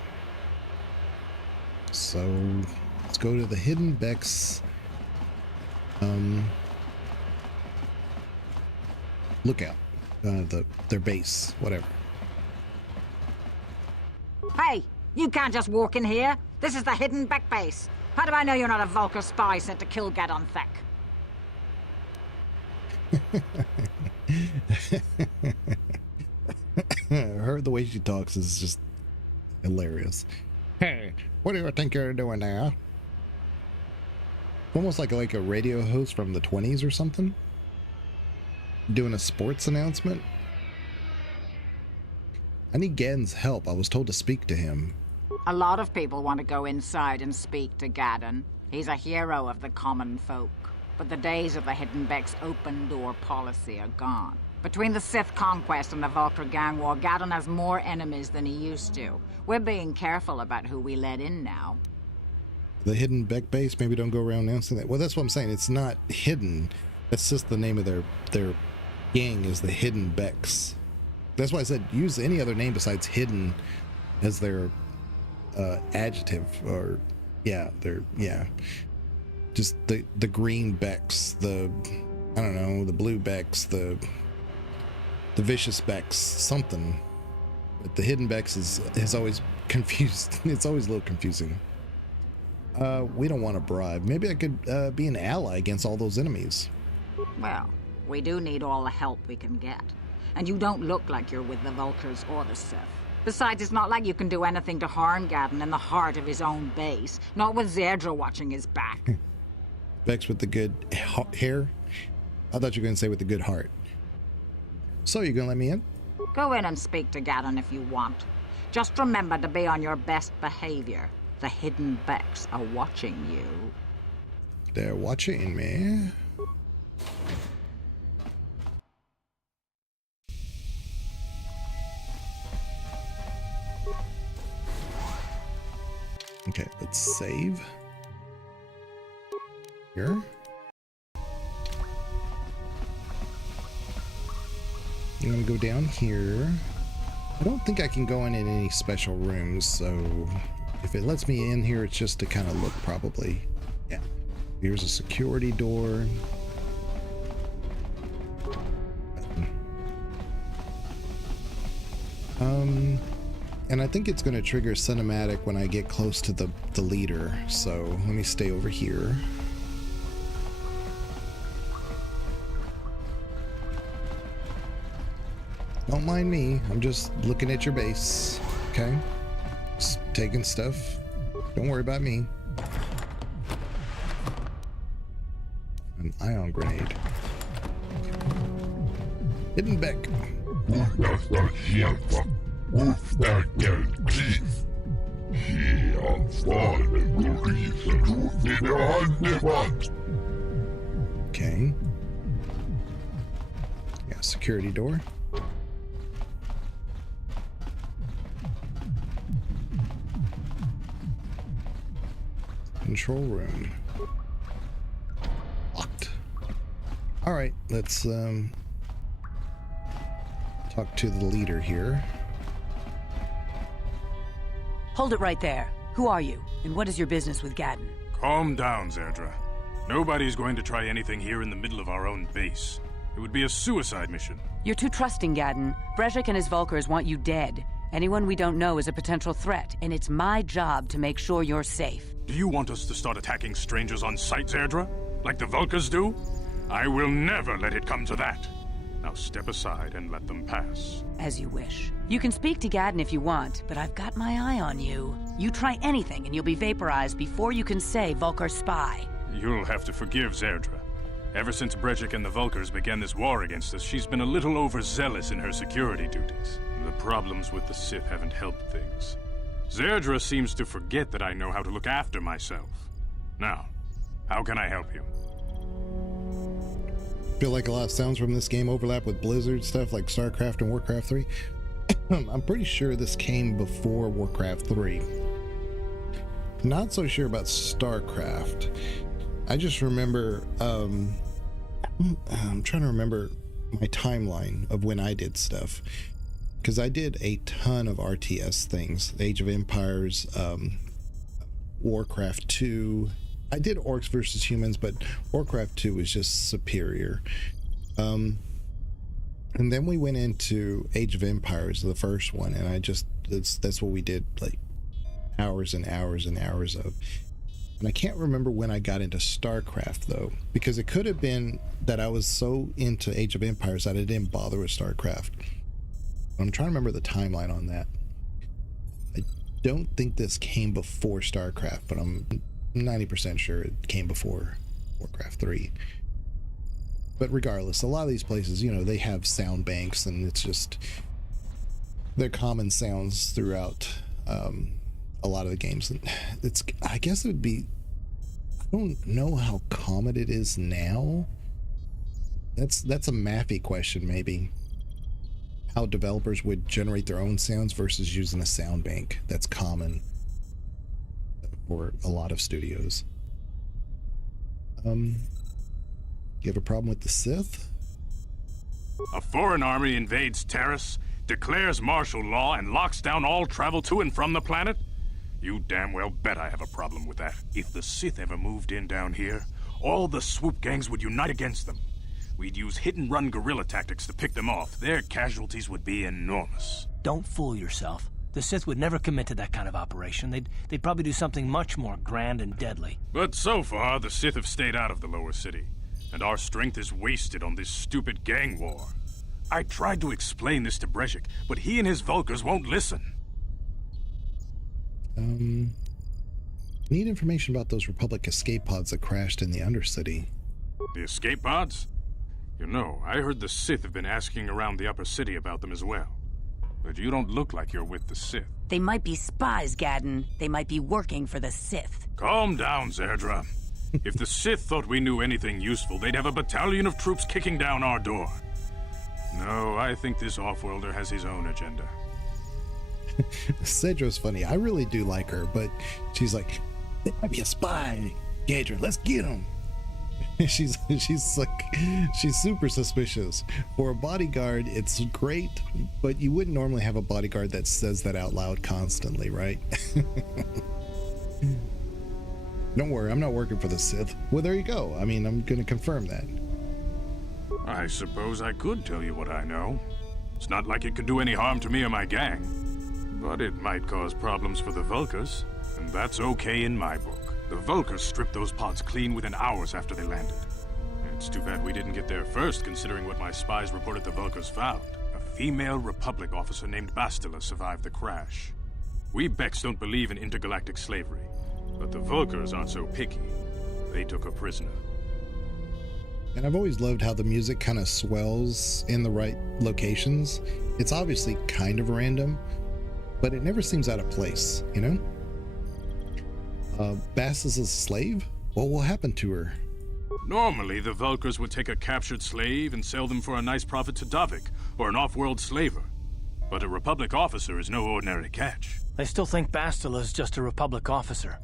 So, let's go to the Hidden Becks. Lookout. Their base, whatever. Hey, you can't just walk in here. This is the Hidden Beck base. How do I know you're not a Vulkar spy sent to kill Gadon Thek? Her, the way she talks is just hilarious. Hey, what do you think you're doing now? Almost like a radio host from the 20s or something. Doing a sports announcement. I need Gadon's help. I was told to speak to him. A lot of people want to go inside and speak to Gadon. He's a hero of the common folk. But the days of the Hidden Beck's open-door policy are gone. Between the Sith conquest and the Vulkar gang war, Gadon has more enemies than he used to. We're being careful about who we let in now. The Hidden Beck base, maybe don't go around announcing that. Well, that's what I'm saying. It's not hidden. That's just the name of their gang is the Hidden Becks. That's why I said use any other name besides hidden as their adjective, or just the green Becks, the I don't know, the blue Becks, the vicious Becks, something. But the Hidden Becks is always confused. It's always a little confusing. We don't want a bribe. Maybe I could be an ally against all those enemies. Well, we do need all the help we can get. And you don't look like you're with the Vulkars or the Sith. Besides, it's not like you can do anything to harm Gadon in the heart of his own base. Not with Zerdra watching his back. Bex with the good hair? I thought you were going to say with the good heart. So, you going to let me in? Go in and speak to Gadon if you want. Just remember to be on your best behavior. The Hidden Becks are watching you. They're watching me. Okay, let's save. Here. I'm gonna go down here. I don't think I can go in any special rooms, so if it lets me in here, it's just to kind of look, probably. Yeah. Here's a security door. And I think it's going to trigger cinematic when I get close to the leader, so let me stay over here. Don't mind me, I'm just looking at your base, okay? Just taking stuff. Don't worry about me. An ion grenade. Hidden Beck. Okay. Yeah, security door. Control room. Locked. All right, let's talk to the leader here. Hold it right there. Who are you, and what is your business with Gadon? Calm down, Zerdra. Nobody's going to try anything here in the middle of our own base. It would be a suicide mission. You're too trusting, Gadon. Brezhik and his Vulkars want you dead. Anyone we don't know is a potential threat, and it's my job to make sure you're safe. Do you want us to start attacking strangers on sight, Zerdra? Like the Vulkars do? I will never let it come to that. Now step aside and let them pass. As you wish. You can speak to Gadden if you want, but I've got my eye on you. You try anything and you'll be vaporized before you can say Vulcar spy. You'll have to forgive Zerdra. Ever since Brejik and the Vulkars began this war against us, she's been a little overzealous in her security duties. The problems with the Sith haven't helped things. Zerdra seems to forget that I know how to look after myself. Now, how can I help you? Feel like a lot of sounds from this game overlap with Blizzard stuff like StarCraft and Warcraft 3. I'm pretty sure this came before Warcraft 3. Not so sure about StarCraft. I just remember, I'm trying to remember my timeline of when I did stuff. Because I did a ton of RTS things. Age of Empires, Warcraft 2. I did Orcs versus Humans, but Warcraft 2 was just superior. And then we went into Age of Empires, the first one, and that's what we did, like, hours and hours and hours of. And I can't remember when I got into StarCraft, though, because it could have been that I was so into Age of Empires that I didn't bother with StarCraft. I'm trying to remember the timeline on that. I don't think this came before StarCraft, but I'm 90% sure it came before Warcraft 3. But regardless, a lot of these places, you know, they have sound banks, and it's just, they're common sounds throughout a lot of the games. And it's, I guess it would be, I don't know how common it is now. That's a mathy question, maybe. How developers would generate their own sounds versus using a sound bank. That's common for a lot of studios. You have a problem with the Sith? A foreign army invades Terrace, declares martial law, and locks down all travel to and from the planet? You damn well bet I have a problem with that. If the Sith ever moved in down here, all the swoop gangs would unite against them. We'd use hit-and-run guerrilla tactics to pick them off. Their casualties would be enormous. Don't fool yourself. The Sith would never commit to that kind of operation. They'd probably do something much more grand and deadly. But so far, the Sith have stayed out of the lower city, and our strength is wasted on this stupid gang war. I tried to explain this to Brejik, but he and his Vulkars won't listen. Need information about those Republic escape pods that crashed in the Undercity. The escape pods? You know, I heard the Sith have been asking around the upper city about them as well. But you don't look like you're with the Sith. They might be spies, Gadden. They might be working for the Sith. Calm down, Zerdra. If the Sith thought we knew anything useful, they'd have a battalion of troops kicking down our door. No, I think this off-worlder has his own agenda. Cedra's funny. I really do like her, but she's like, there might be a spy. Gadra, let's get him. She's super suspicious. For a bodyguard, it's great, but you wouldn't normally have a bodyguard that says that out loud constantly, right? Don't worry, I'm not working for the Sith. Well, there you go. I mean, I'm gonna confirm that. I suppose I could tell you what I know. It's not like it could do any harm to me or my gang. But it might cause problems for the Vulkars, and that's okay in my book. The Vulkars stripped those pods clean within hours after they landed. It's too bad we didn't get there first, considering what my spies reported the Vulkars found. A female Republic officer named Bastila survived the crash. We Becks don't believe in intergalactic slavery, but the Vulkars aren't so picky. They took her prisoner. And I've always loved how the music kind of swells in the right locations. It's obviously kind of random, but it never seems out of place, you know? Bass is a slave? What will happen to her? Normally, the Vulkars would take a captured slave and sell them for a nice profit to Davik, or an off-world slaver. But a Republic officer is no ordinary catch. I still think Bastila's just a Republic officer.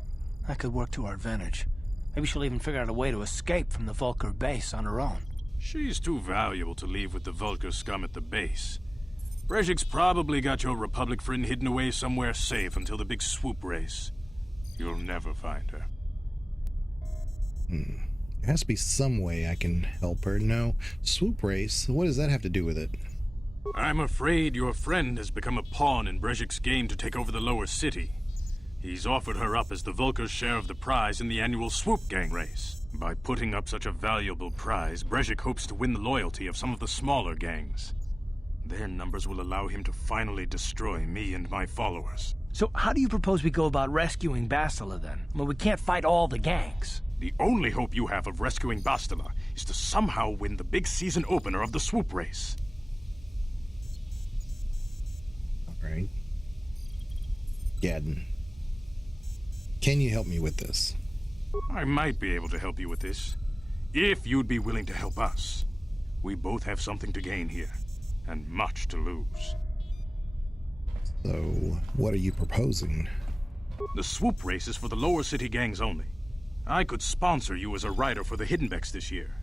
That could work to our advantage. Maybe she'll even figure out a way to escape from the Vulkar base on her own. She's too valuable to leave with the Vulkar scum at the base. Brejik's probably got your Republic friend hidden away somewhere safe until the big swoop race. You'll never find her. There has to be some way I can help her. No, swoop race? What does that have to do with it? I'm afraid your friend has become a pawn in Brejik's game to take over the lower city. He's offered her up as the Vulkar's share of the prize in the annual Swoop Gang race. By putting up such a valuable prize, Brezhik hopes to win the loyalty of some of the smaller gangs. Their numbers will allow him to finally destroy me and my followers. So how do you propose we go about rescuing Bastila then? Well, we can't fight all the gangs. The only hope you have of rescuing Bastila is to somehow win the big season opener of the Swoop race. Alright. Gadden, can you help me with this? I might be able to help you with this, if you'd be willing to help us. We both have something to gain here, and much to lose. So, what are you proposing? The Swoop race is for the lower city gangs only. I could sponsor you as a rider for the Hiddenbecks this year.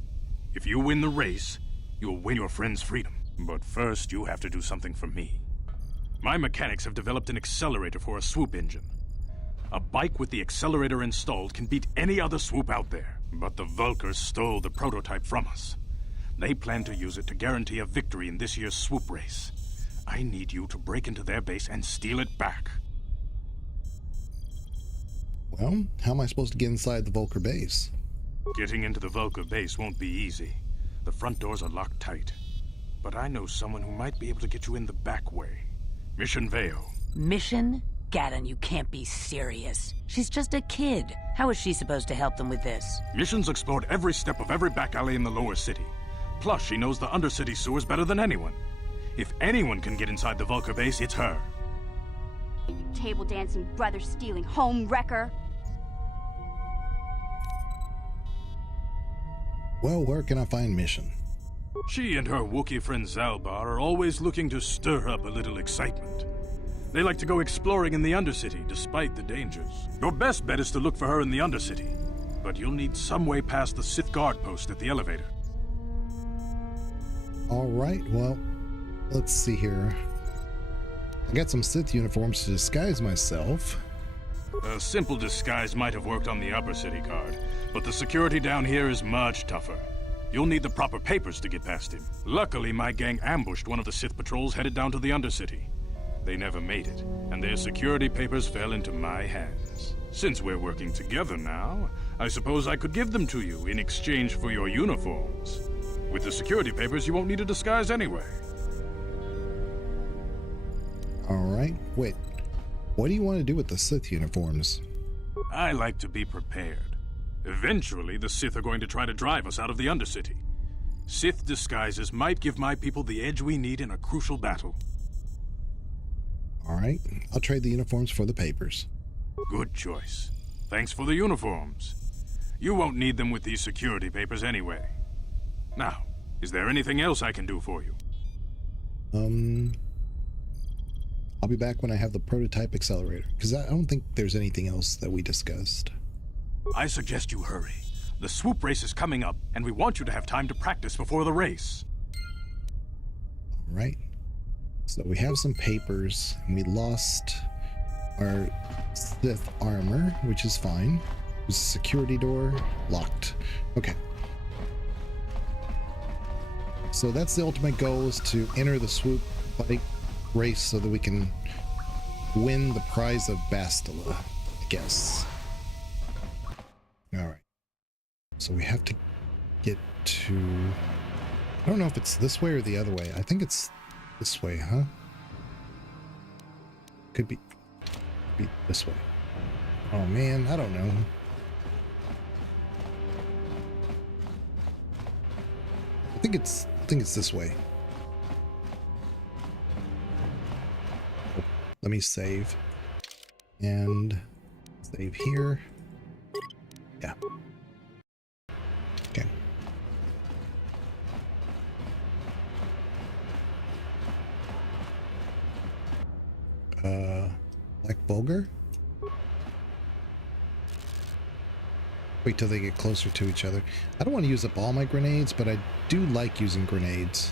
If you win the race, you'll win your friend's freedom. But first, you have to do something for me. My mechanics have developed an accelerator for a swoop engine. A bike with the accelerator installed can beat any other swoop out there. But the Vulkars stole the prototype from us. They plan to use it to guarantee a victory in this year's swoop race. I need you to break into their base and steal it back. Well, how am I supposed to get inside the Vulkar base? Getting into the Vulkar base won't be easy. The front doors are locked tight. But I know someone who might be able to get you in the back way. Mission Veo. Mission? Gadden, you can't be serious. She's just a kid. How is she supposed to help them with this? Mission's explored every step of every back alley in the lower city. Plus, she knows the undercity sewers better than anyone. If anyone can get inside the Vulkar base, it's her. You table dancing, brother stealing, home wrecker. Well, where can I find Mission? She and her Wookiee friend Zalbar are always looking to stir up a little excitement. They like to go exploring in the Undercity, despite the dangers. Your best bet is to look for her in the Undercity, but you'll need some way past the Sith guard post at the elevator. Alright, well, let's see here. I got some Sith uniforms to disguise myself. A simple disguise might have worked on the upper city guard, but the security down here is much tougher. You'll need the proper papers to get past him. Luckily, my gang ambushed one of the Sith patrols headed down to the Undercity. They never made it, and their security papers fell into my hands. Since we're working together now, I suppose I could give them to you in exchange for your uniforms. With the security papers, you won't need a disguise anyway. Alright, wait. What do you want to do with the Sith uniforms? I like to be prepared. Eventually, the Sith are going to try to drive us out of the Undercity. Sith disguises might give my people the edge we need in a crucial battle. Alright, I'll trade the uniforms for the papers. Good choice. Thanks for the uniforms. You won't need them with these security papers anyway. Now, is there anything else I can do for you? I'll be back when I have the prototype accelerator, because I don't think there's anything else that we discussed. I suggest you hurry. The swoop race is coming up, and we want you to have time to practice before the race. Alright. So we have some papers, and we lost our Sith armor, which is fine. There's a security door, locked. Okay. So that's the ultimate goal, is to enter the swoop bike race so that we can win the prize of Bastila, I guess. Alright. So we have to get to... I don't know if it's this way or the other way. I think it's this way, huh? Could be this way. Oh man, I don't know. I think it's this way. Oh, let me save. And save here. Yeah. Okay. Black Vulgar? Wait till they get closer to each other. I don't want to use up all my grenades, but I do like using grenades.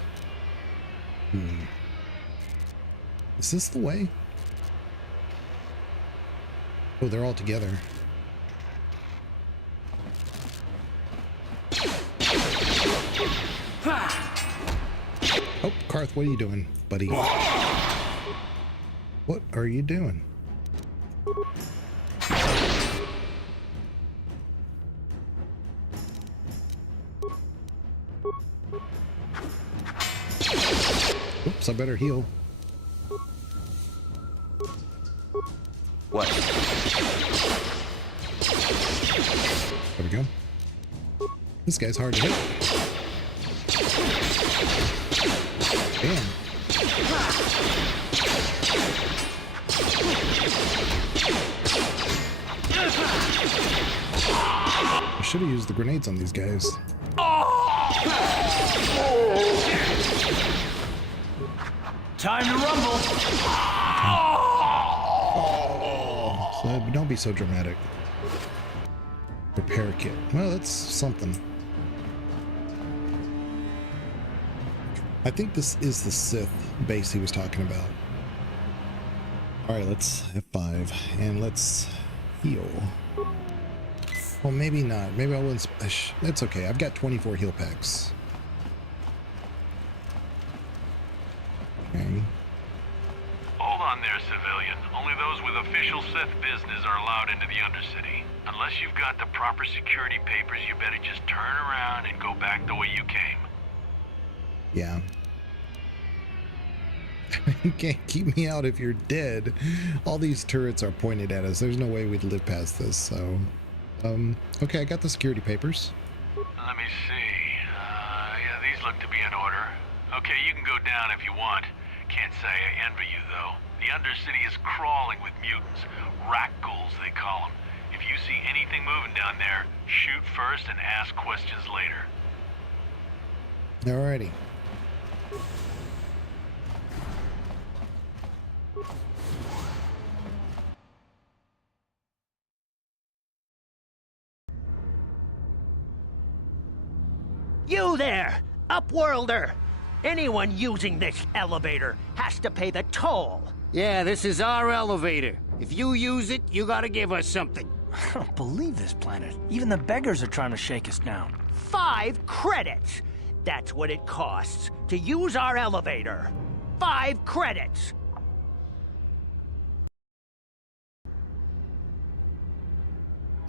Is this the way? Oh, they're all together. Oh, Karth, what are you doing, buddy? What are you doing? Oops, I better heal. What? There we go. This guy's hard to hit. Damn. I should have used the grenades on these guys. Time to rumble. So don't be so dramatic. Repair kit. Well, that's something. I think this is the Sith base he was talking about. Alright, let's F5 and let's heal. Well, maybe not. Maybe I wouldn't splash. That's okay. I've got 24 heal packs. Okay. Hold on there, civilian. Only those with official Sith business are allowed into the Undercity. Unless you've got the proper security papers, you better just turn around and go back the way you came. Yeah. You can't keep me out if you're dead. All these turrets are pointed at us. There's no way we'd live past this, so... okay, I got the security papers. Let me see. Yeah, these look to be in order. Okay, you can go down if you want. Can't say I envy you, though. The Undercity is crawling with mutants. Rat ghouls, they call them. If you see anything moving down there, shoot first and ask questions later. Alrighty. You there, Upworlder! Anyone using this elevator has to pay the toll. Yeah, this is our elevator. If you use it, you gotta give us something. I don't believe this planet. Even the beggars are trying to shake us down. 5 credits! That's what it costs to use our elevator. 5 credits!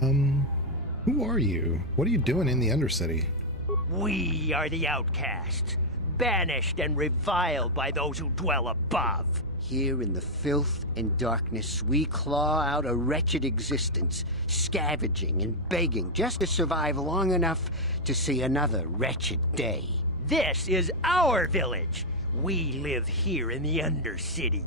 Who are you? What are you doing in the Undercity? We are the outcasts, banished and reviled by those who dwell above. Here in the filth and darkness, we claw out a wretched existence, scavenging and begging just to survive long enough to see another wretched day. This is our village. We live here in the Undercity.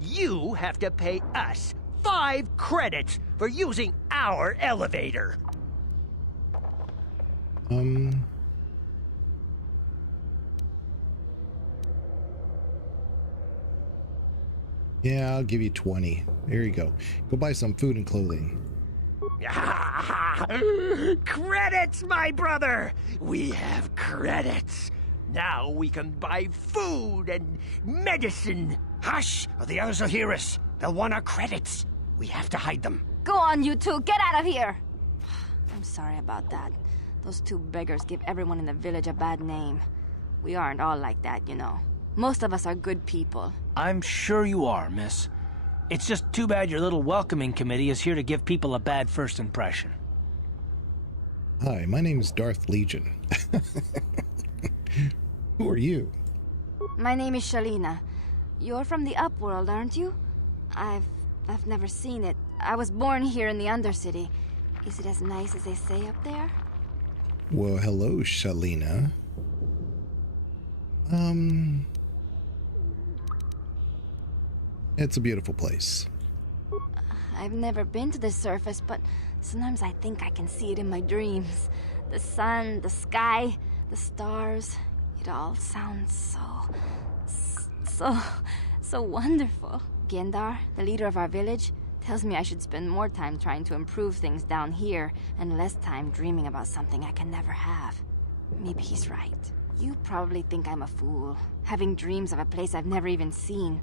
You have to pay us 5 credits for using our elevator. Yeah, I'll give you 20. There you go. Go buy some food and clothing. Credits, my brother! We have credits. Now we can buy food and medicine. Hush, or the others will hear us. They'll want our credits. We have to hide them. Go on, you two. Get out of here. I'm sorry about that. Those 2 beggars give everyone in the village a bad name. We aren't all like that, you know. Most of us are good people. I'm sure you are, miss. It's just too bad your little welcoming committee is here to give people a bad first impression. Hi, my name is Darth Legion. Who are you? My name is Shalina. You're from the Upworld, aren't you? I've never seen it. I was born here in the Undercity. Is it as nice as they say up there? Well, hello, Shalina. It's a beautiful place. I've never been to the surface, but sometimes I think I can see it in my dreams. The sun, the sky, the stars. It all sounds so wonderful. Gendar, the leader of our village, tells me I should spend more time trying to improve things down here and less time dreaming about something I can never have. Maybe he's right. You probably think I'm a fool, having dreams of a place I've never even seen.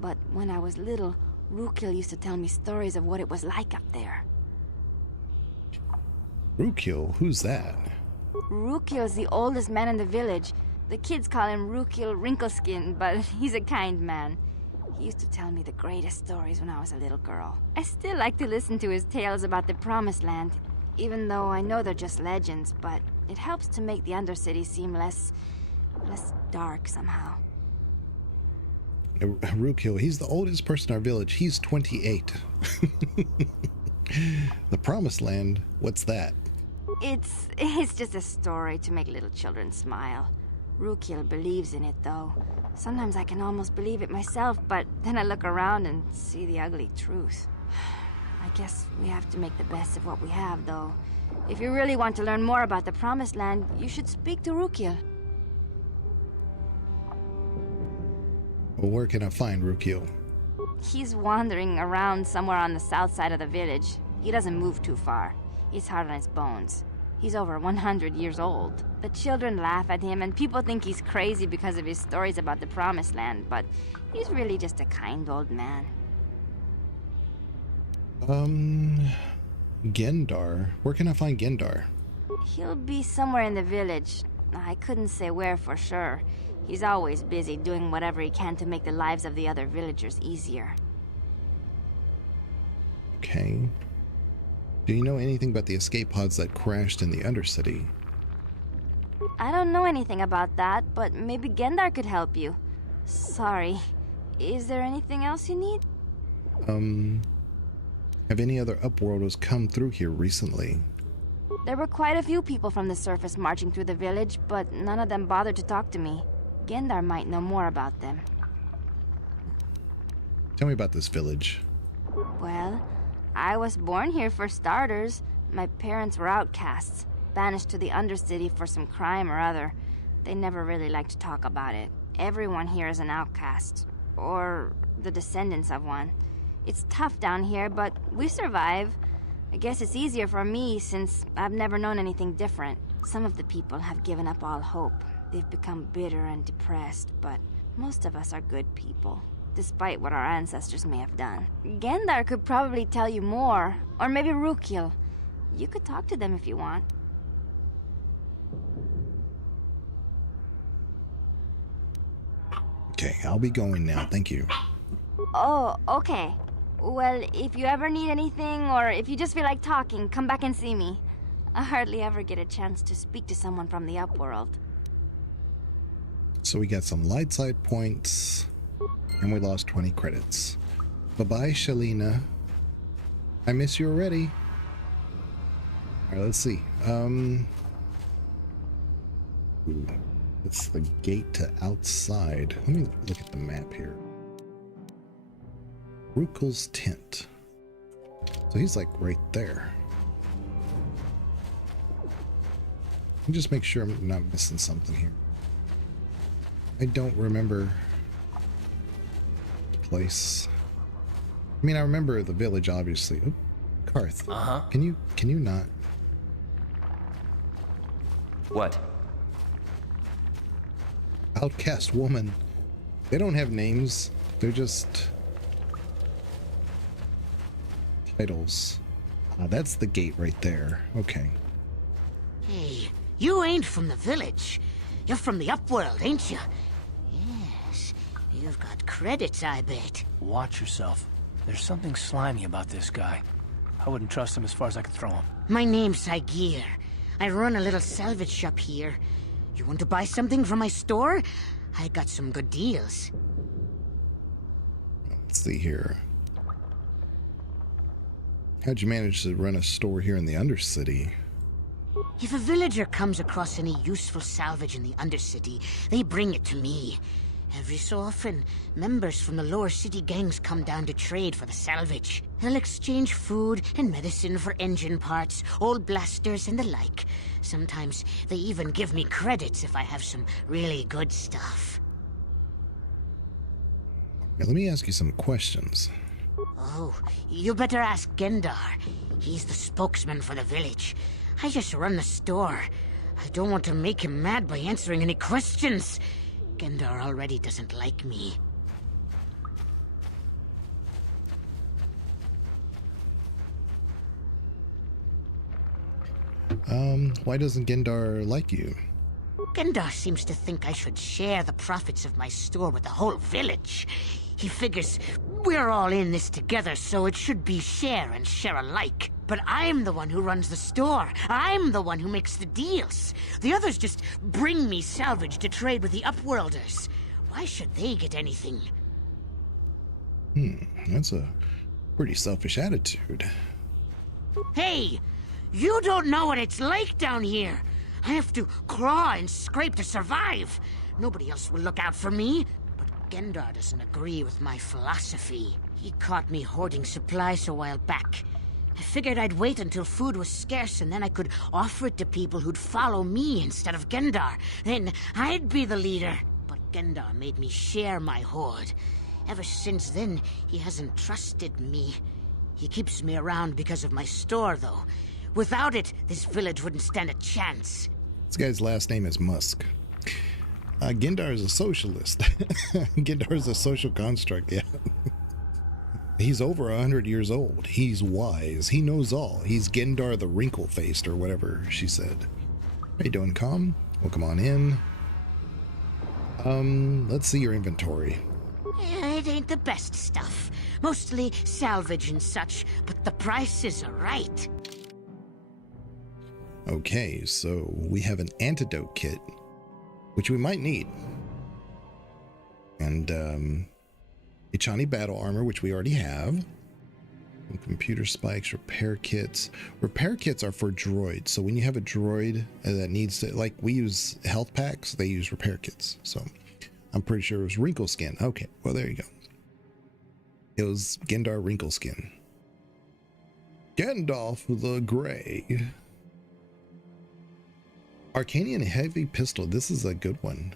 But when I was little, Rukil used to tell me stories of what it was like up there. Rukil? Who's that? Rukil's the oldest man in the village. The kids call him Rukil Wrinkleskin, but he's a kind man. He used to tell me the greatest stories when I was a little girl. I still like to listen to his tales about the Promised Land, even though I know they're just legends, but it helps to make the Undercity seem less dark somehow. Rukil, he's the oldest person in our village. He's 28. The Promised Land, what's that? It's just a story to make little children smile. Rukil believes in it, though. Sometimes I can almost believe it myself, but then I look around and see the ugly truth. I guess we have to make the best of what we have, though. If you really want to learn more about the Promised Land, you should speak to Rukil. Well, where can I find Rukil? He's wandering around somewhere on the south side of the village. He doesn't move too far. He's hard on his bones. He's over 100 years old. The children laugh at him, and people think he's crazy because of his stories about the Promised Land, but he's really just a kind old man. Gendar. Where can I find Gendar? He'll be somewhere in the village. I couldn't say where for sure. He's always busy doing whatever he can to make the lives of the other villagers easier. Okay. Do you know anything about the escape pods that crashed in the Undercity? I don't know anything about that, but maybe Gendar could help you. Sorry. Is there anything else you need? Have any other Upworlders come through here recently? There were quite a few people from the surface marching through the village, but none of them bothered to talk to me. Gendar might know more about them. Tell me about this village. Well, I was born here for starters. My parents were outcasts, banished to the Undercity for some crime or other. They never really liked to talk about it. Everyone here is an outcast, or the descendants of one. It's tough down here, but we survive. I guess it's easier for me since I've never known anything different. Some of the people have given up all hope. They've become bitter and depressed, but most of us are good people, despite what our ancestors may have done. Gendar could probably tell you more, or maybe Rukil. You could talk to them if you want. Okay, I'll be going now. Thank you. Oh, okay. Well, if you ever need anything, or if you just feel like talking, come back and see me. I hardly ever get a chance to speak to someone from the Upworld. So we got some light side points, and we lost 20 credits. Bye-bye, Shalina. I miss you already. Alright, let's see. Ooh, it's the gate to outside. Let me look at the map here. Rukil's tent. So he's like right there. Let me just make sure I'm not missing something here. I don't remember the place. I mean, I remember the village, obviously. Oop, Karth. Can you not? What? Outcast woman. They don't have names. They're just titles. That's the gate right there. Okay. Hey, you ain't from the village. You're from the Upworld, ain't you? Yes, you've got credits, I bet. Watch yourself. There's something slimy about this guy. I wouldn't trust him as far as I could throw him. My name's Saigir. I run a little salvage shop here. You want to buy something from my store? I got some good deals. Let's see here. How'd you manage to run a store here in the Undercity? If a villager comes across any useful salvage in the Undercity, they bring it to me. Every so often, members from the lower city gangs come down to trade for the salvage. They'll exchange food and medicine for engine parts, old blasters, and the like. Sometimes they even give me credits if I have some really good stuff. Now, let me ask you some questions. Oh, you better ask Gendar. He's the spokesman for the village. I just run the store. I don't want to make him mad by answering any questions. Gendar already doesn't like me. Why doesn't Gendar like you? Gendar seems to think I should share the profits of my store with the whole village. He figures we're all in this together, so it should be share and share alike. But I'm the one who runs the store. I'm the one who makes the deals. The others just bring me salvage to trade with the Upworlders. Why should they get anything? That's a pretty selfish attitude. Hey, you don't know what it's like down here. I have to claw and scrape to survive. Nobody else will look out for me. But Gendar doesn't agree with my philosophy. He caught me hoarding supplies a while back. I figured I'd wait until food was scarce and then I could offer it to people who'd follow me instead of Gendar. Then I'd be the leader. But Gendar made me share my hoard. Ever since then, he hasn't trusted me. He keeps me around because of my store, though. Without it, this village wouldn't stand a chance. This guy's last name is Musk. Gendar is a socialist. Gendar is a social construct, yeah. He's over 100 years old. He's wise. He knows all. He's Gendar the wrinkle-faced, or whatever she said. How you doing, Com? Welcome on in. Let's see your inventory. It ain't the best stuff. Mostly salvage and such, but the prices are right. Okay, so we have an antidote kit, which we might need. And, Ichani battle armor, which we already have. And computer spikes, repair kits. Repair kits are for droids, so when you have a droid that needs to, like, we use health packs, they use repair kits, so I'm pretty sure it was wrinkle skin. Okay, well, there you go. It was Gendar wrinkle skin. Gandalf the Grey. Arcanian heavy pistol. This is a good one.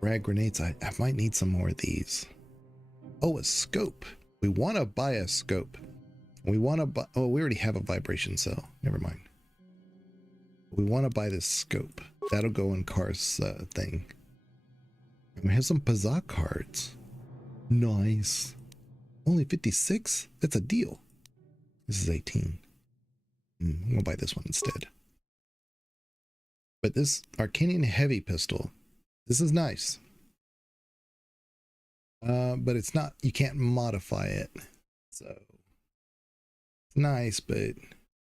Rag grenades. I might need some more of these. Oh, a scope. We want to buy a scope. We want to buy. Oh, we already have a vibration cell. Never mind. We want to buy this scope. That'll go in Car's thing. And we have some Pazak cards. Nice. Only 56? That's a deal. This is 18. I'm gonna buy this one instead. But this Arcanian heavy pistol, this is nice. But it's not, you can't modify it. So it's nice, but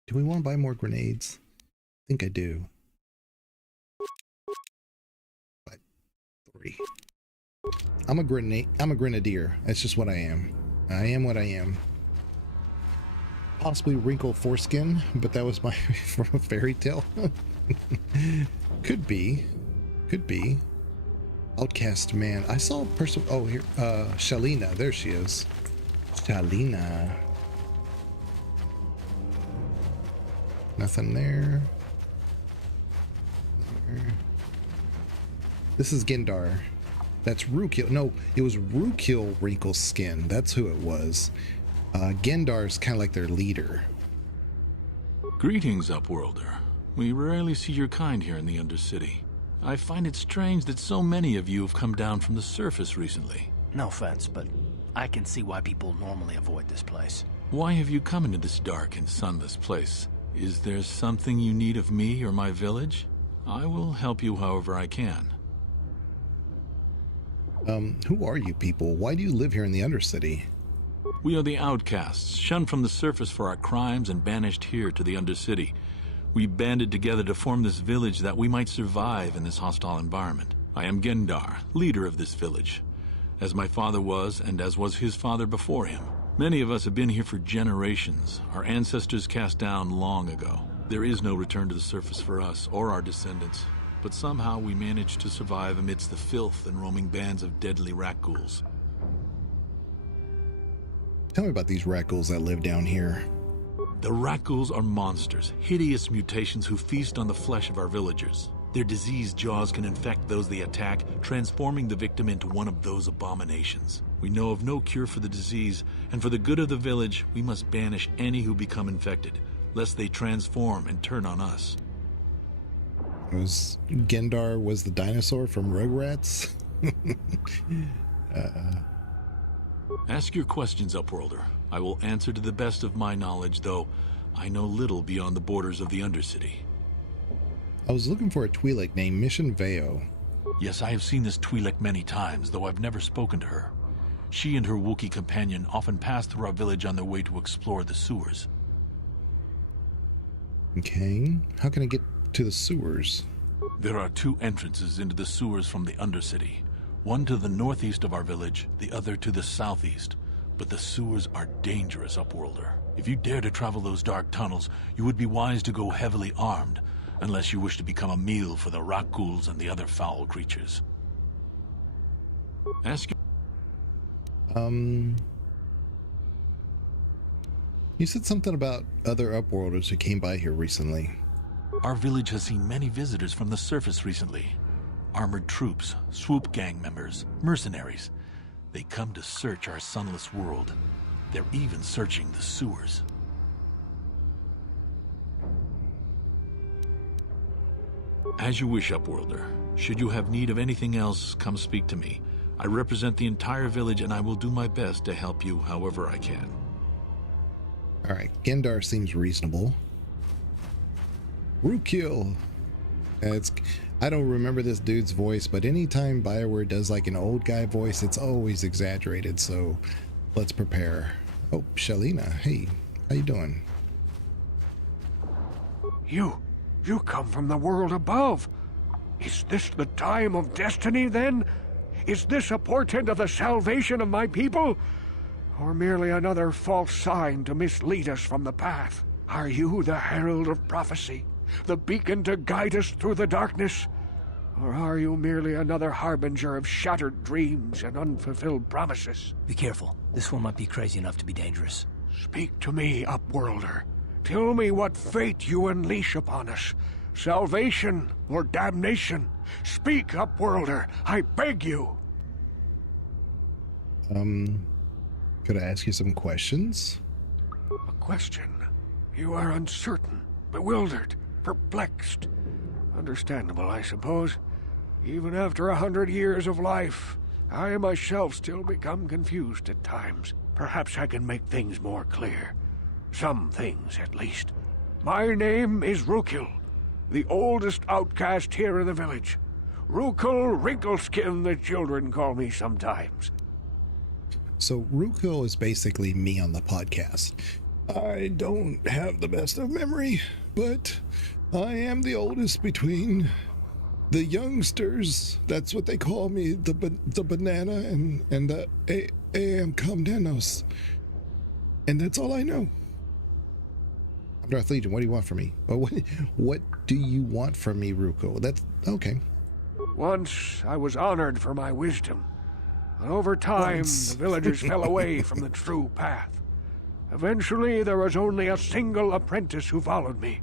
do we want to buy more grenades? I think I do. Buy 3. I'm a grenadier. That's just what I am. I am what I am. Possibly wrinkle foreskin, but that was my from a fairy tale. Could be. Outcast man. I saw a person. Oh, here. Shalina. There she is. Shalina. Nothing there. This is Gendar. That's Rukil. No, it was Rukil wrinkle skin. That's who it was. Gendar's kind of like their leader. Greetings, Upworlder. We rarely see your kind here in the Undercity. I find it strange that so many of you have come down from the surface recently. No offense, but I can see why people normally avoid this place. Why have you come into this dark and sunless place? Is there something you need of me or my village? I will help you however I can. Who are you people? Why do you live here in the Undercity? We are the outcasts, shunned from the surface for our crimes and banished here to the Undercity. We banded together to form this village that we might survive in this hostile environment. I am Gendar, leader of this village, as my father was and as was his father before him. Many of us have been here for generations, our ancestors cast down long ago. There is no return to the surface for us or our descendants, but somehow we managed to survive amidst the filth and roaming bands of deadly rat-ghouls. Tell me about these rat-ghouls that live down here. The rat-ghouls are monsters, hideous mutations who feast on the flesh of our villagers. Their diseased jaws can infect those they attack, transforming the victim into one of those abominations. We know of no cure for the disease, and for the good of the village, we must banish any who become infected, lest they transform and turn on us. Gendar was the dinosaur from Rugrats? Ask your questions, Upworlder. I will answer to the best of my knowledge, though I know little beyond the borders of the Undercity. I was looking for a Twi'lek named Mission Veo. Yes, I have seen this Twi'lek many times, though I've never spoken to her. She and her Wookiee companion often pass through our village on their way to explore the sewers. Okay, how can I get to the sewers? There are 2 entrances into the sewers from the Undercity. One to the northeast of our village, the other to the southeast. But the sewers are dangerous, Upworlder. If you dare to travel those dark tunnels, you would be wise to go heavily armed, unless you wish to become a meal for the rock ghouls and the other foul creatures. Ask You said something about other Upworlders who came by here recently. Our village has seen many visitors from the surface recently. Armored troops, swoop gang members, mercenaries. They come to search our sunless world. They're even searching the sewers. As you wish, Upworlder. Should you have need of anything else, come speak to me. I represent the entire village and I will do my best to help you however I can. Alright, Gendar seems reasonable. Rukil. I don't remember this dude's voice, but anytime BioWare does like an old guy voice, it's always exaggerated, so let's prepare. Oh, Shalina, hey, how you doing? You come from the world above. Is this the time of destiny, then? Is this a portent of the salvation of my people? Or merely another false sign to mislead us from the path? Are you the herald of prophecy? The beacon to guide us through the darkness? Or are you merely another harbinger of shattered dreams and unfulfilled promises? Be careful. This one might be crazy enough to be dangerous. Speak to me, Upworlder. Tell me what fate you unleash upon us. Salvation or damnation? Speak, Upworlder. I beg you. Could I ask you some questions? A question? You are uncertain, bewildered, perplexed. Understandable, I suppose. Even after 100 years of life, I myself still become confused at times. Perhaps I can make things more clear. Some things, at least. My name is Rukil, the oldest outcast here in the village. Rukil Wrinkleskin, the children call me sometimes. So Rukil is basically me on the podcast. I don't have the best of memory, but I am the oldest between the youngsters. That's what they call me, the banana and the AM Comdanos. And that's all I know. I'm Darth Legion, what do you want from me? What do you want from me, Rukil? That's okay. Once I was honored for my wisdom. And over time, the villagers fell away from the true path. Eventually, there was only a single apprentice who followed me.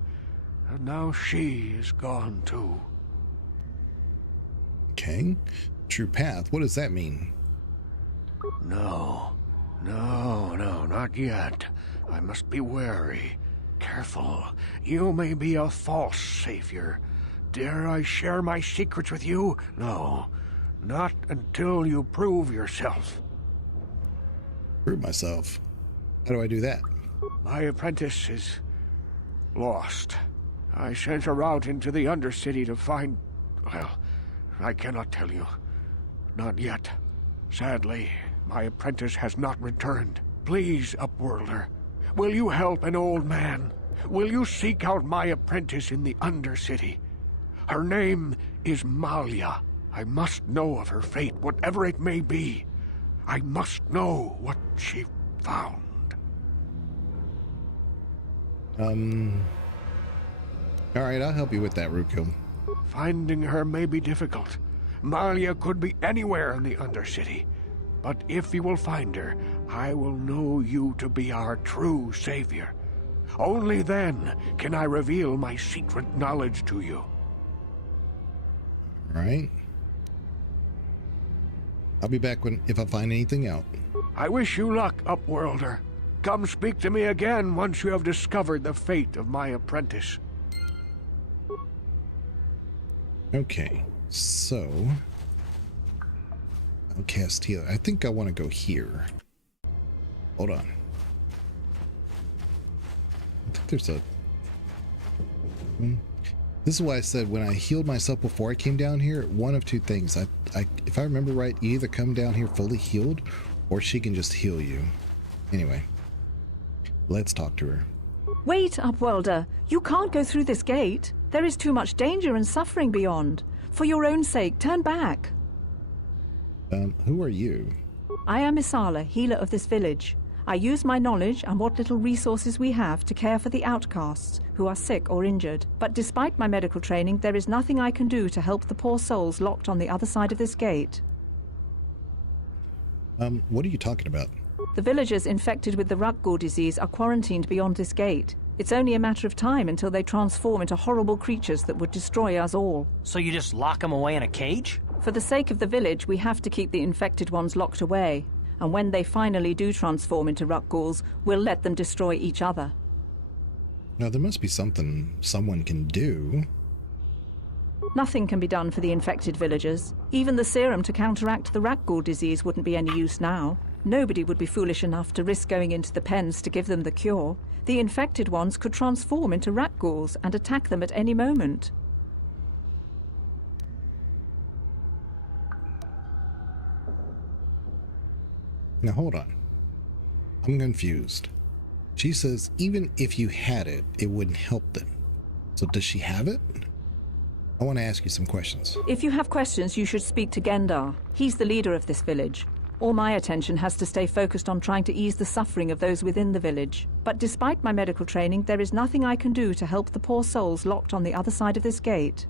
And now she is gone too. Okay. True path. What does that mean? No, not yet. I must be wary. Careful. You may be a false savior. Dare I share my secrets with you? No. Not until you prove yourself. Prove myself? How do I do that? My apprentice is lost. I sent her out into the Undercity to find... Well, I cannot tell you. Not yet. Sadly, my apprentice has not returned. Please, Upworlder, will you help an old man? Will you seek out my apprentice in the Undercity? Her name is Malia. I must know of her fate, whatever it may be. I must know what she found. Alright, I'll help you with that, Rukil. Finding her may be difficult. Malia could be anywhere in the Undercity. But if you will find her, I will know you to be our true savior. Only then can I reveal my secret knowledge to you. Alright. I'll be back if I find anything out. I wish you luck, Upworlder. Come speak to me again once you have discovered the fate of my apprentice. Okay, so... I'll cast heal. I think I want to go here. Hold on. I think there's a... This is why I said when I healed myself before I came down here, one of two things. If I remember right, you either come down here fully healed, or she can just heal you. Anyway, let's talk to her. Wait, Upworlder. You can't go through this gate. There is too much danger and suffering beyond. For your own sake, turn back. Who are you? I am Isala, healer of this village. I use my knowledge and what little resources we have to care for the outcasts who are sick or injured. But despite my medical training, there is nothing I can do to help the poor souls locked on the other side of this gate. What are you talking about? The villagers infected with the Rakghoul disease are quarantined beyond this gate. It's only a matter of time until they transform into horrible creatures that would destroy us all. So you just lock them away in a cage? For the sake of the village, we have to keep the infected ones locked away. And when they finally do transform into Rakghouls, we'll let them destroy each other. Now, there must be something someone can do. Nothing can be done for the infected villagers. Even the serum to counteract the Rakghoul disease wouldn't be any use now. Nobody would be foolish enough to risk going into the pens to give them the cure. The infected ones could transform into Rakghouls and attack them at any moment. Now, hold on. I'm confused. She says even if you had it, it wouldn't help them. So does she have it? I want to ask you some questions. If you have questions, you should speak to Gendar. He's the leader of this village. All my attention has to stay focused on trying to ease the suffering of those within the village. But despite my medical training, there is nothing I can do to help the poor souls locked on the other side of this gate.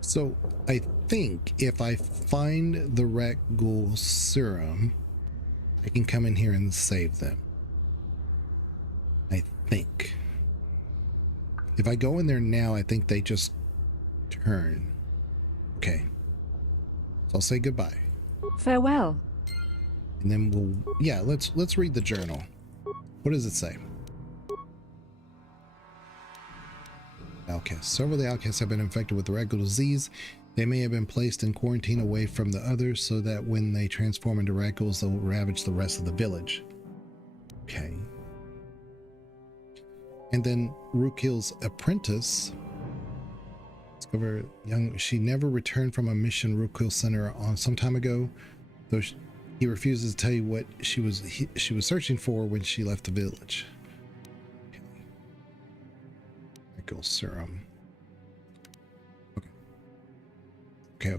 So, I think if I find the Rakghoul serum, I can come in here and save them. I think. If I go in there now, I think they just turn. Okay. So I'll say goodbye. Farewell. And then let's read the journal. What does it say? Outcasts. Several of the outcasts have been infected with the Rakghoul disease. They may have been placed in quarantine away from the others so that when they transform into Rakghouls, they'll ravage the rest of the village. Okay. And then Rukil's apprentice discovered she never returned from a mission Rukil sent her on some time ago, though he refuses to tell you what she was searching for when she left the village. Rakghoul serum. Okay.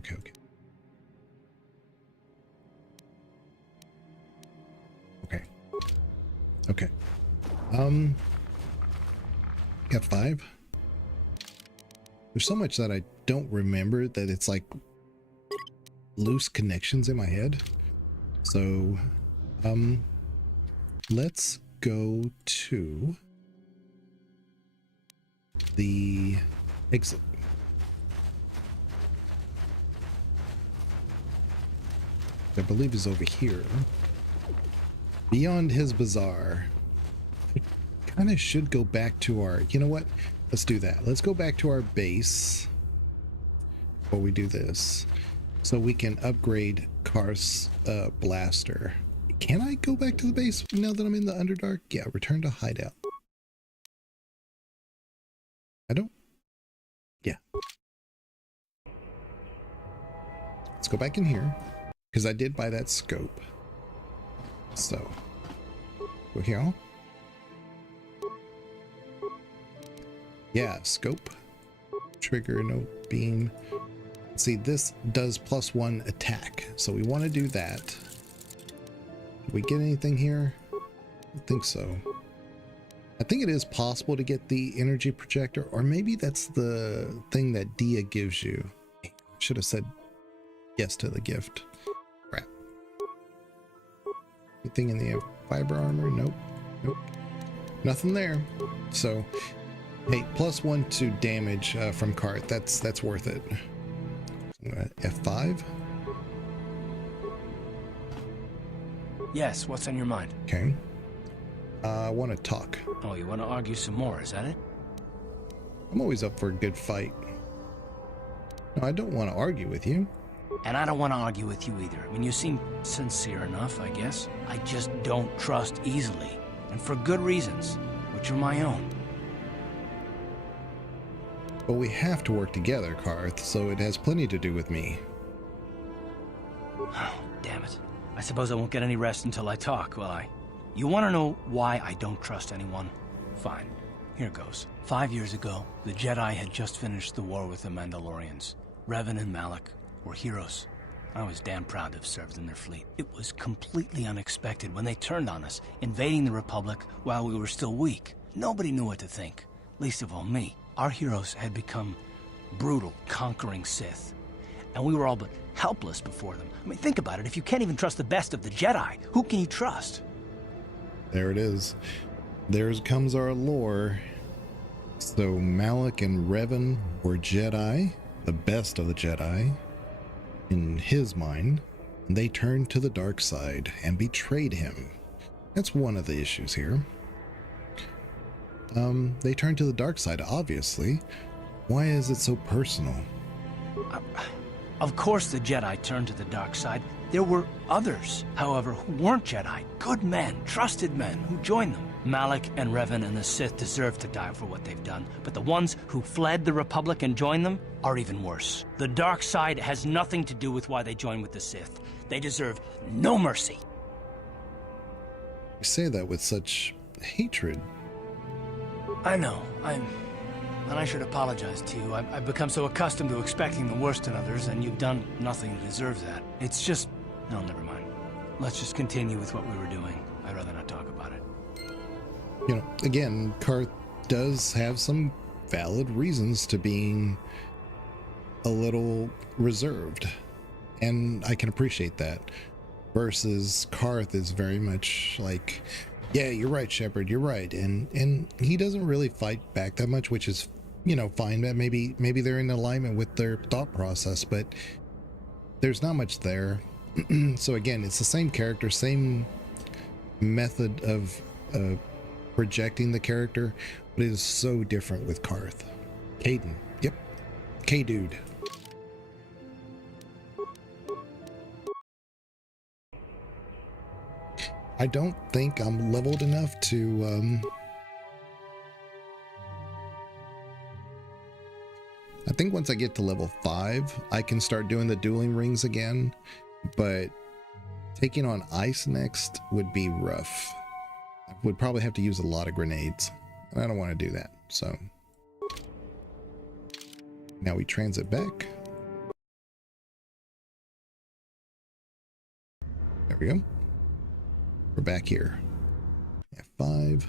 Got 5. There's so much that I don't remember that it's like loose connections in my head. So, let's go to the exit. I believe is over here. Beyond his bazaar. Kind of should go back to our, you know what? Let's do that. Let's go back to our base before we do this, so we can upgrade Karth's blaster. Can I go back to the base now that I'm in the Underdark? Yeah, return to hideout. I don't. Yeah. Let's go back in here because I did buy that scope. So go here. Yeah, scope, trigger, no beam. See, this does +1 attack, so we want to do that. Did we get anything here? I think so. I think it is possible to get the energy projector, or maybe that's the thing that Dia gives you. I should have said yes to the gift. Crap. Anything in the fiber armor? Nope. Nothing there. So hey, +1 to damage from Karth. That's worth it. I'm gonna F5. Yes, what's on your mind? Okay. I want to talk. Oh, you want to argue some more, is that it? I'm always up for a good fight. No, I don't want to argue with you. And I don't want to argue with you either. I mean, you seem sincere enough, I guess. I just don't trust easily. And for good reasons, which are my own. But we have to work together, Karth, so it has plenty to do with me. Oh, damn it. I suppose I won't get any rest until I talk, will I? You want to know why I don't trust anyone? Fine. Here goes. 5 years ago, the Jedi had just finished the war with the Mandalorians. Revan and Malak were heroes. I was damn proud to have served in their fleet. It was completely unexpected when they turned on us, invading the Republic while we were still weak. Nobody knew what to think, least of all me. Our heroes had become brutal, conquering Sith, and we were all but helpless before them. I mean, think about it. If you can't even trust the best of the Jedi, who can you trust? There it is. There comes our lore. So Malak and Revan were Jedi, the best of the Jedi, in his mind. And they turned to the dark side and betrayed him. That's one of the issues here. They turned to the dark side, obviously. Why is it so personal? Of course the Jedi turned to the dark side. There were others, however, who weren't Jedi. Good men, trusted men, who joined them. Malak and Revan and the Sith deserve to die for what they've done, but the ones who fled the Republic and joined them are even worse. The dark side has nothing to do with why they joined with the Sith. They deserve no mercy. You say that with such hatred. I know, and I should apologize to you. I've become so accustomed to expecting the worst in others, and you've done nothing to deserve that. It's just... no, never mind. Let's just continue with what we were doing. I'd rather not talk about it. You know, again, Karth does have some valid reasons to being a little reserved, and I can appreciate that. Versus Karth is very much like, yeah, you're right, Shepard, you're right, and he doesn't really fight back that much, which is, you know, fine. That maybe they're in alignment with their thought process, but there's not much there. So again, it's the same character, same method of projecting the character, but it is so different with Karth. Caden, yep, K-Dude. I don't think I'm leveled enough to, I think once I get to level 5, I can start doing the dueling rings again, but taking on ice next would be rough. I would probably have to use a lot of grenades, and I don't want to do that, so. Now we transit back. There we go. We're back here. F5.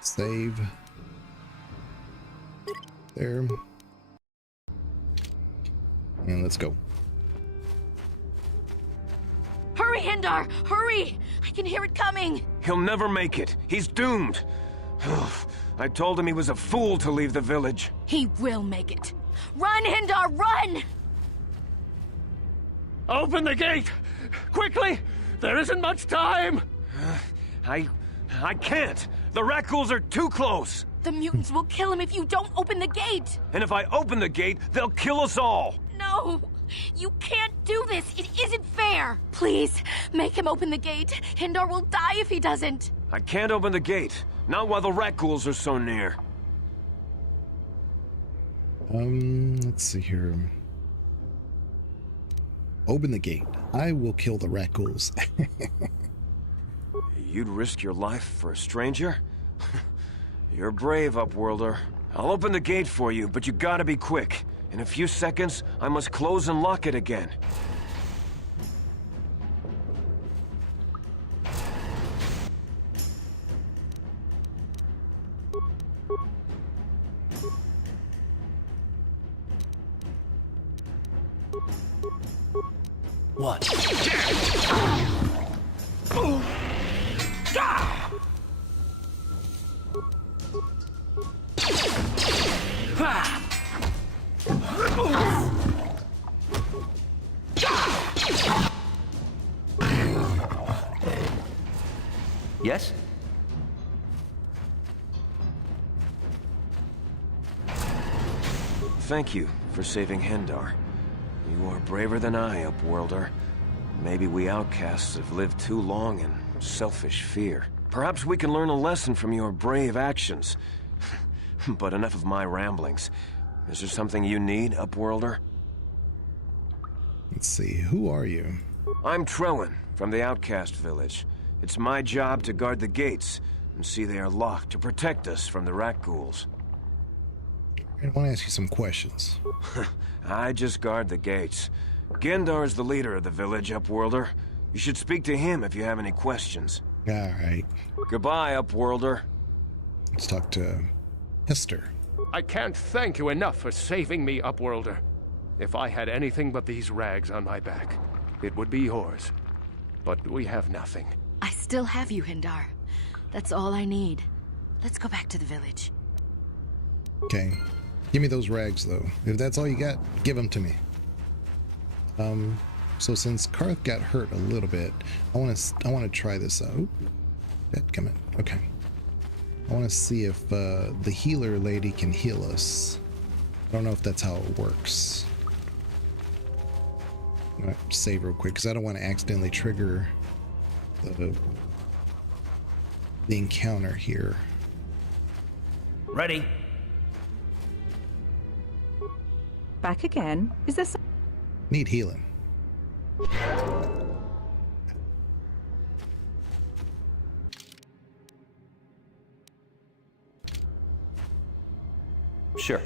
Save. There. And let's go. Hurry, Hindar! Hurry! I can hear it coming! He'll never make it. He's doomed. I told him he was a fool to leave the village. He will make it. Run, Hindar, run! Open the gate! Quickly! There isn't much time! I can't! The Rakghouls are too close! The mutants will kill him if you don't open the gate! And if I open the gate, they'll kill us all! No! You can't do this! It isn't fair! Please, make him open the gate. Hindar will die if he doesn't. I can't open the gate. Not while the Rakghouls are so near. Let's see here. Open the gate. I will kill the Rakghouls. You'd risk your life for a stranger? You're brave, Upworlder. I'll open the gate for you, but you gotta be quick. In a few seconds, I must close and lock it again. What? Yes? Thank you for saving Hindar. You are braver than I, Upworlder. Maybe we outcasts have lived too long in selfish fear. Perhaps we can learn a lesson from your brave actions. But enough of my ramblings. Is there something you need, Upworlder? Let's see, who are you? I'm Trellin, from the Outcast Village. It's my job to guard the gates, and see they are locked to protect us from the Rakghouls. I want to ask you some questions. I just guard the gates. Gendar is the leader of the village, Upworlder. You should speak to him if you have any questions. Alright. Goodbye, Upworlder. Let's talk to Hester. I can't thank you enough for saving me, Upworlder. If I had anything but these rags on my back, it would be yours. But we have nothing. I still have you, Hindar. That's all I need. Let's go back to the village. Okay. Give me those rags, though. If that's all you got, give them to me. So since Karth got hurt a little bit, I want to try this out. Dadgummit. Okay. I want to see if the healer lady can heal us. I don't know if that's how it works. I'm gonna save real quick because I don't want to accidentally trigger the encounter here. Ready. Back again? Is there some... Need healing. Sure.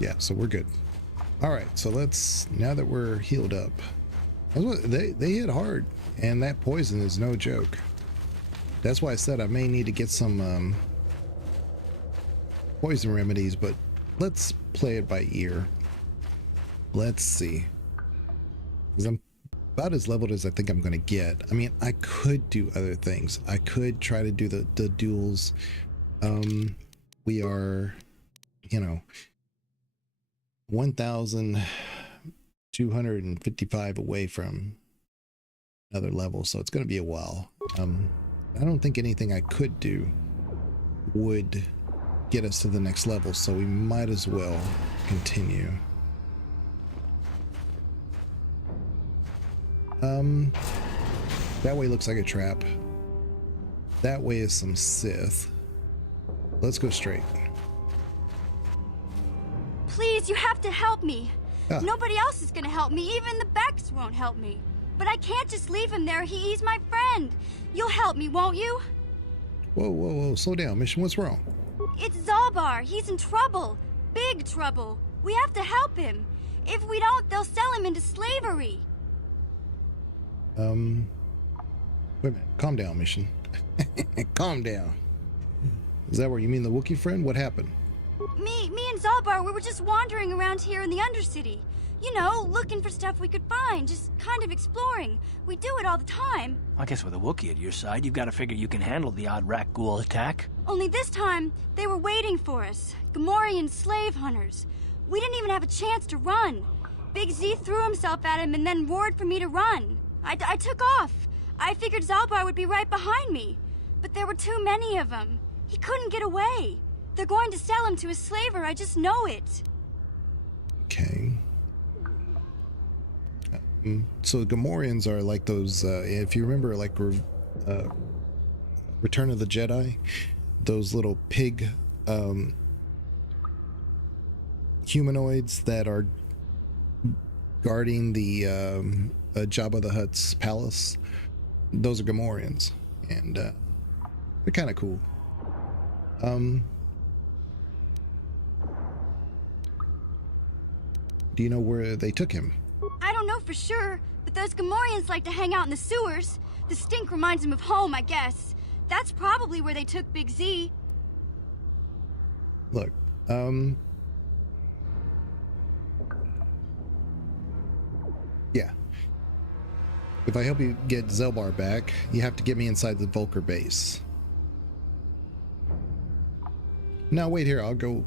Yeah, so we're good. All right, so let's, now that we're healed up, they hit hard, and that poison is no joke. That's why I said I may need to get some poison remedies, but let's play it by ear. Let's see. Because I'm about as leveled as I think I'm going to get. I mean, I could do other things. I could try to do the duels. We are, you know, 1,255 away from another level, so it's going to be a while. I don't think anything I could do would get us to the next level, so we might as well continue. That way looks like a trap. That way is some Sith. Let's go straight. Please, you have to help me. Ah. Nobody else is gonna help me. Even the Becks won't help me. But I can't just leave him there. He's my friend. You'll help me, won't you? Whoa, whoa, whoa. Slow down, Mission. What's wrong? It's Zalbar. He's in trouble. Big trouble. We have to help him. If we don't, they'll sell him into slavery. Wait a minute. Calm down, Mission. Calm down. Is that where you mean the Wookiee friend? What happened? Me and Zalbar, we were just wandering around here in the Undercity. You know, looking for stuff we could find, just kind of exploring. We do it all the time. I guess with a Wookiee at your side, you've got to figure you can handle the odd rat ghoul attack. Only this time, they were waiting for us. Gamorrean slave hunters. We didn't even have a chance to run. Big Z threw himself at him and then roared for me to run. I took off. I figured Zalbar would be right behind me. But there were too many of them. He couldn't get away. They're going to sell him to a slaver, I just know it. Okay. So Gamorreans are like those, if you remember, like Return of the Jedi, those little pig humanoids that are guarding the Jabba the Hutt's palace. Those are Gamorreans, and they're kind of cool. Do you know where they took him? I don't know for sure, but those Gamorreans like to hang out in the sewers. The stink reminds them of home, I guess. That's probably where they took Big Z. Look, yeah. If I help you get Zelbar back, you have to get me inside the Vulcar base. Now wait here, I'll go,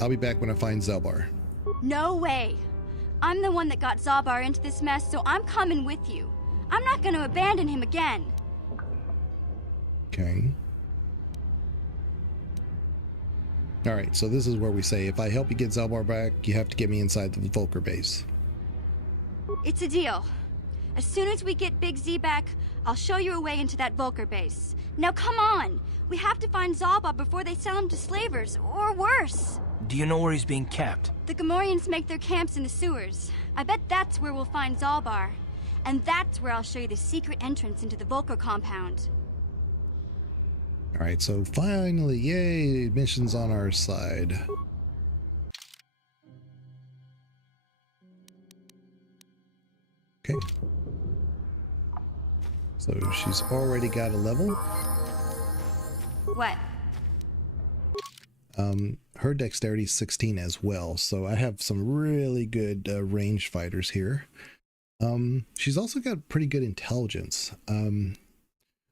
I'll be back when I find Zelbar. No way. I'm the one that got Zalbar into this mess, so I'm coming with you. I'm not going to abandon him again. Okay. Alright, so this is where we say, if I help you get Zelbar back, you have to get me inside the Vulcar base. It's a deal. As soon as we get Big Z back, I'll show you a way into that Vulcar base. Now come on! We have to find Zalbar before they sell him to slavers, or worse. Do you know where he's being kept? The Gamorreans make their camps in the sewers. I bet that's where we'll find Zalbar. And that's where I'll show you the secret entrance into the Vulcar compound. Alright, so finally, yay, mission's on our side. Okay. So she's already got a level. What? Her dexterity is 16 as well, so I have some really good range fighters here. She's also got pretty good intelligence.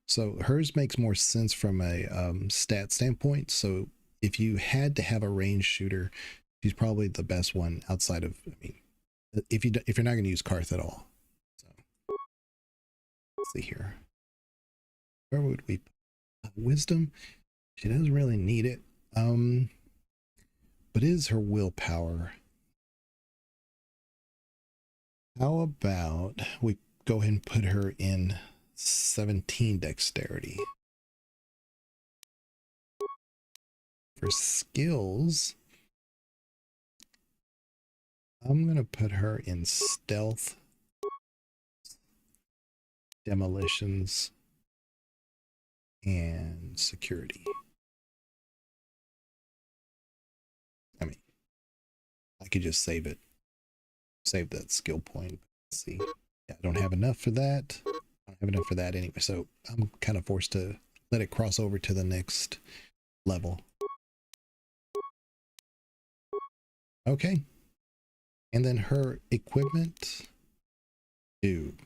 So hers makes more sense from a stat standpoint. So if you had to have a range shooter, she's probably the best one outside of, I mean, if you're not going to use Karth at all. So let's see here. Where would we put wisdom? She doesn't really need it. But is her willpower? How about we go ahead and put her in 17 dexterity? For skills, I'm going to put her in stealth, demolitions, and security. I mean, I could just save it. Save that skill point. Let's see. Yeah, I don't have enough for that. I don't have enough for that anyway, so I'm kind of forced to let it cross over to the next level. Okay. And then her equipment. Dude.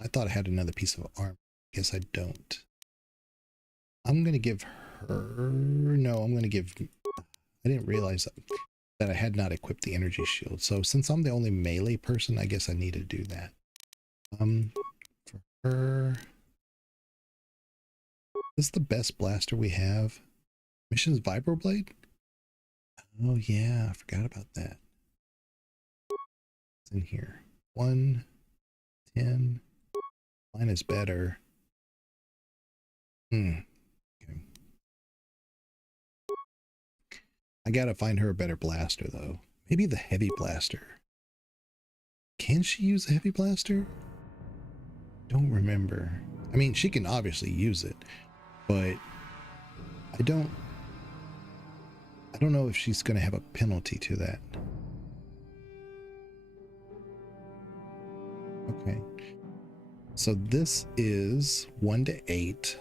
I thought I had another piece of armor. Guess I don't. I'm going to give her... No, I'm going to give... I didn't realize that I had not equipped the energy shield. So since I'm the only melee person, I guess I need to do that. For her... Is this the best blaster we have? Mission's Vibroblade? Oh yeah, I forgot about that. It's in here. 1, 10. Mine is better. Okay. I gotta find her a better blaster though. Maybe the heavy blaster. Can she use a heavy blaster? Don't remember. I mean, she can obviously use it, but I don't know if she's gonna have a penalty to that. Okay. So this is 1 to 8,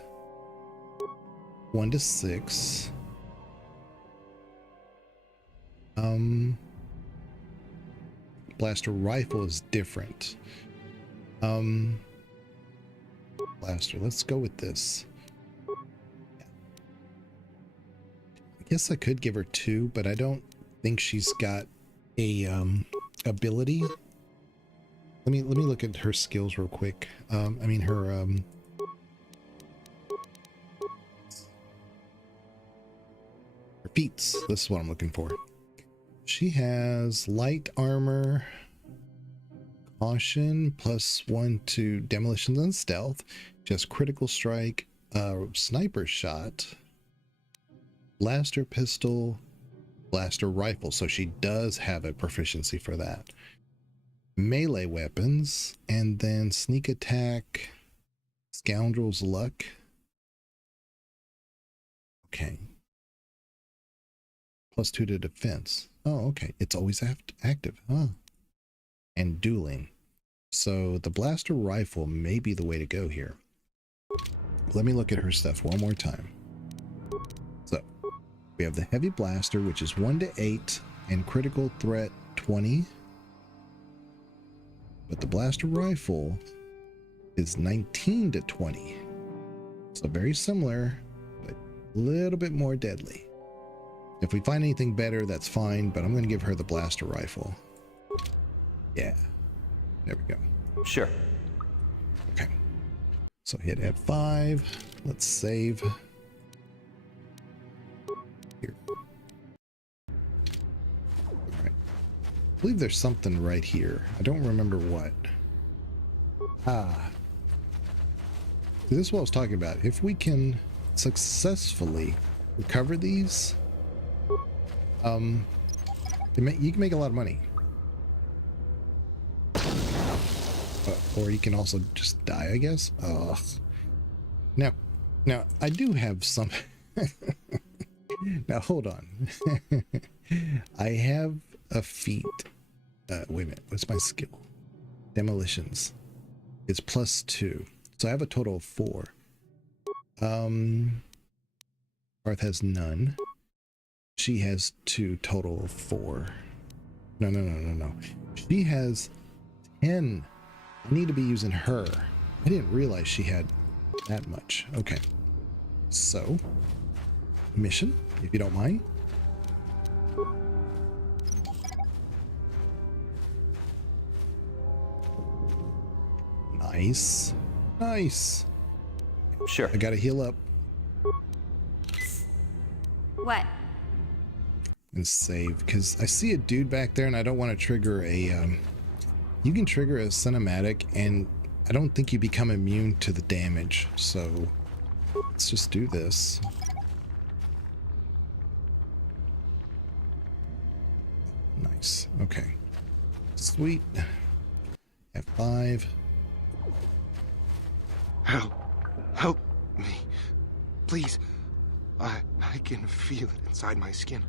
1 to 6. Blaster rifle is different. Blaster, let's go with this. Yeah. I guess I could give her 2, but I don't think she's got a ability. Let me look at her skills real quick. I mean her feats. This is what I'm looking for. She has light armor, caution, +1 to demolitions and stealth. She has critical strike, sniper shot, blaster pistol, blaster rifle. So she does have a proficiency for that. Melee weapons, and then sneak attack, scoundrel's luck. Okay. +2 to defense. Oh, okay. It's always active. Huh. And dueling. So the blaster rifle may be the way to go here. Let me look at her stuff one more time. So we have the heavy blaster, which is 1 to 8 and critical threat 20. But the blaster rifle is 19 to 20. So very similar, but a little bit more deadly. If we find anything better, that's fine, but I'm going to give her the blaster rifle. Yeah. There we go. Sure. Okay. So hit F5. Let's save. Here. All right. I believe there's something right here. I don't remember what. This is what I was talking about. If we can successfully recover these, you can make a lot of money. Or you can also just die, I guess. Ugh. Now I do have some. Now hold on. I have a feat. Wait a minute. What's my skill? demolitions. It's +2. So I have a total of 4. Garth has none. She has 2, total of 4. No. She has 10. I need to be using her. I didn't realize she had that much. Okay. So, mission, if you don't mind. Nice. Nice. Sure. I gotta heal up What? and save, because I see a dude back there and I don't want to trigger a, you can trigger a cinematic and I don't think you become immune to the damage. So let's just do this. Nice. Okay. Sweet. F5. Help me. Please. I can feel it inside my skin.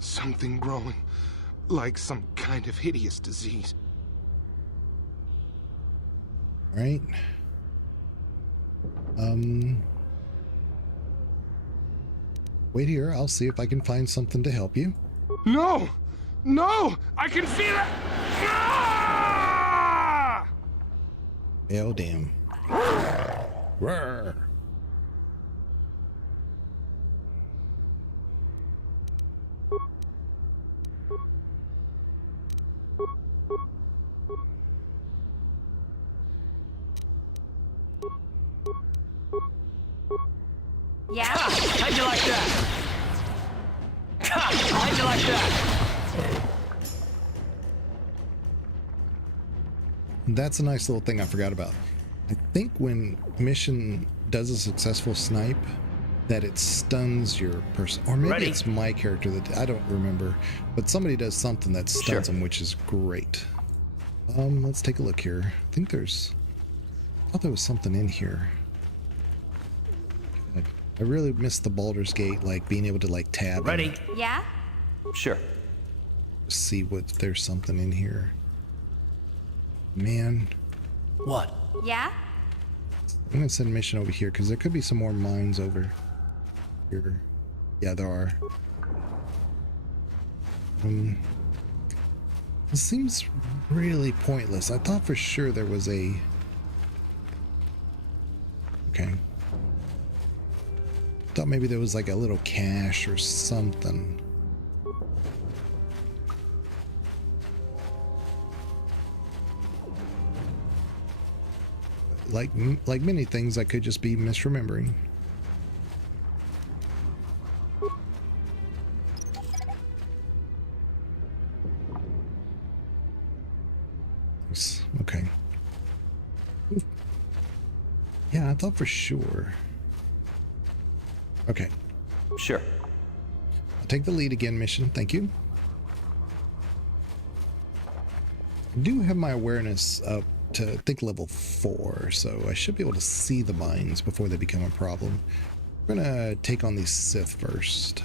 Something growing. Like some kind of hideous disease. Right. Wait here. I'll see if I can find something to help you. No! No! I can feel it! Ah! Oh, damn. Roar. Yeah? How'd you like that? How'd you like that? That's a nice little thing I forgot about. I think when mission does a successful snipe, that it stuns your person. Or maybe it's my character that I don't remember. But somebody does something that stuns them, which is great. Let's take a look here. I think there's... I thought there was something in here. I really missed the Baldur's Gate, like being able to like tab. Ready? Yeah? Sure. See what there's something in here. Man. What? Yeah? I'm gonna send mission over here because there could be some more mines over here. Yeah, there are. This seems really pointless. I thought for sure there was a... Okay. Thought maybe there was like a little cache or something. Like many things, I could just be misremembering. Okay. Yeah, I thought for sure. Okay. Sure. I'll take the lead again, mission. Thank you. I do have my awareness up to, I think, level 4, so I should be able to see the mines before they become a problem. We're gonna take on these Sith first.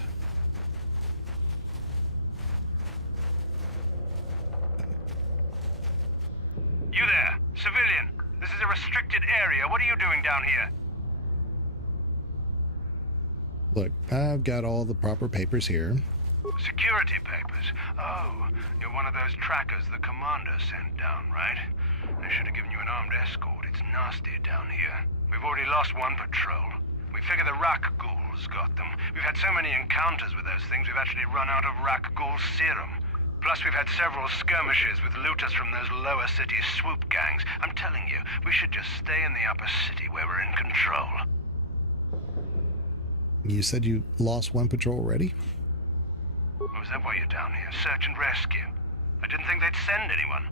You there, civilian. This is a restricted area. What are you doing down here? Look, I've got all the proper papers here. Security papers? Oh, you're one of those trackers the commander sent down, right? They should have given you an armed escort. It's nasty down here. We've already lost one patrol. We figure the Rak ghouls got them. We've had so many encounters with those things, we've actually run out of Rak ghoul serum. Plus, we've had several skirmishes with looters from those lower city swoop gangs. I'm telling you, we should just stay in the upper city where we're in control. You said you lost one patrol already? Oh, is that why you're down here? Search and rescue? I didn't think they'd send anyone.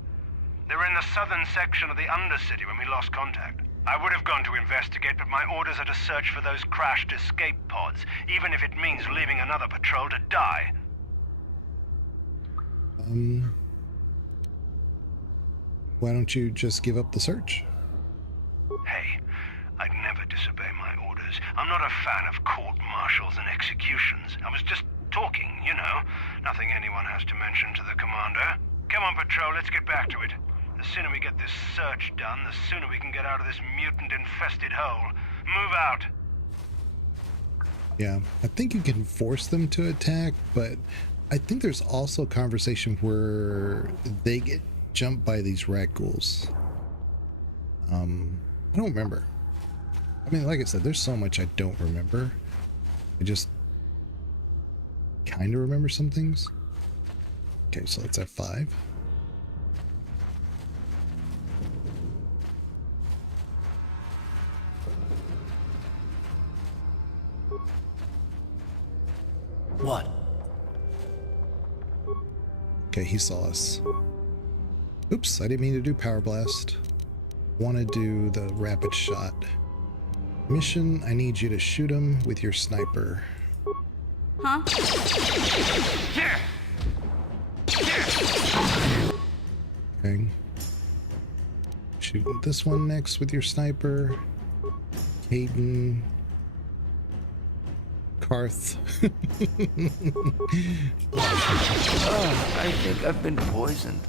They were in the southern section of the Undercity when we lost contact. I would have gone to investigate, but my orders are to search for those crashed escape pods, even if it means leaving another patrol to die. Why don't you just give up the search? Hey, I'd never disobey my orders. I'm not a fan of court-martials and executions. I was just talking, you know. Nothing anyone has to mention to the commander. Come on, patrol, let's get back to it. The sooner we get this search done, the sooner we can get out of this mutant-infested hole. Move out. Yeah, I think you can force them to attack, but I think there's also a conversation where they get jumped by these rat ghouls. I don't remember. I mean, like I said, there's so much I don't remember. I just kind of remember some things. Okay, so let's F5. What? Okay, he saw us. Oops, I didn't mean to do Power Blast. Want to do the rapid shot. Mission, I need you to shoot him with your sniper. Huh? Okay. Shoot this one next with your sniper. Hayden. Karth. Oh, I think I've been poisoned.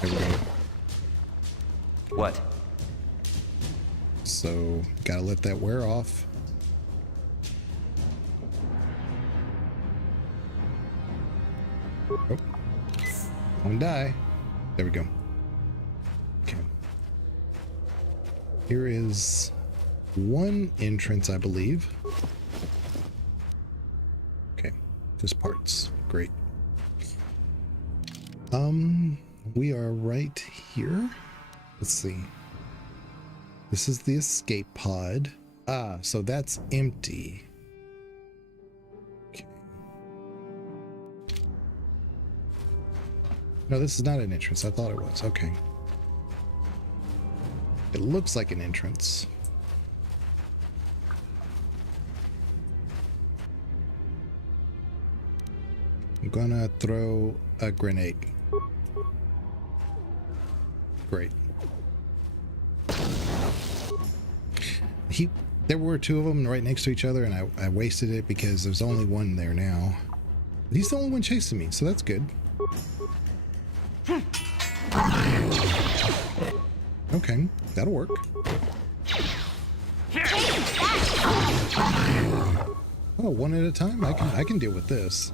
There we go. What? So, gotta let that wear off. Oh. Don't die. There we go. Okay. Here is one entrance, I believe. Okay. Just parts. Great. We are right here. Let's see. This is the escape pod. Ah, so that's empty. Okay. No, this is not an entrance. I thought it was. Okay. It looks like an entrance. I'm gonna throw a grenade. Great. There were two of them right next to each other, and I wasted it because there's only one there now. He's the only one chasing me, so that's good. Okay, that'll work. Oh, one at a time. I can deal with this.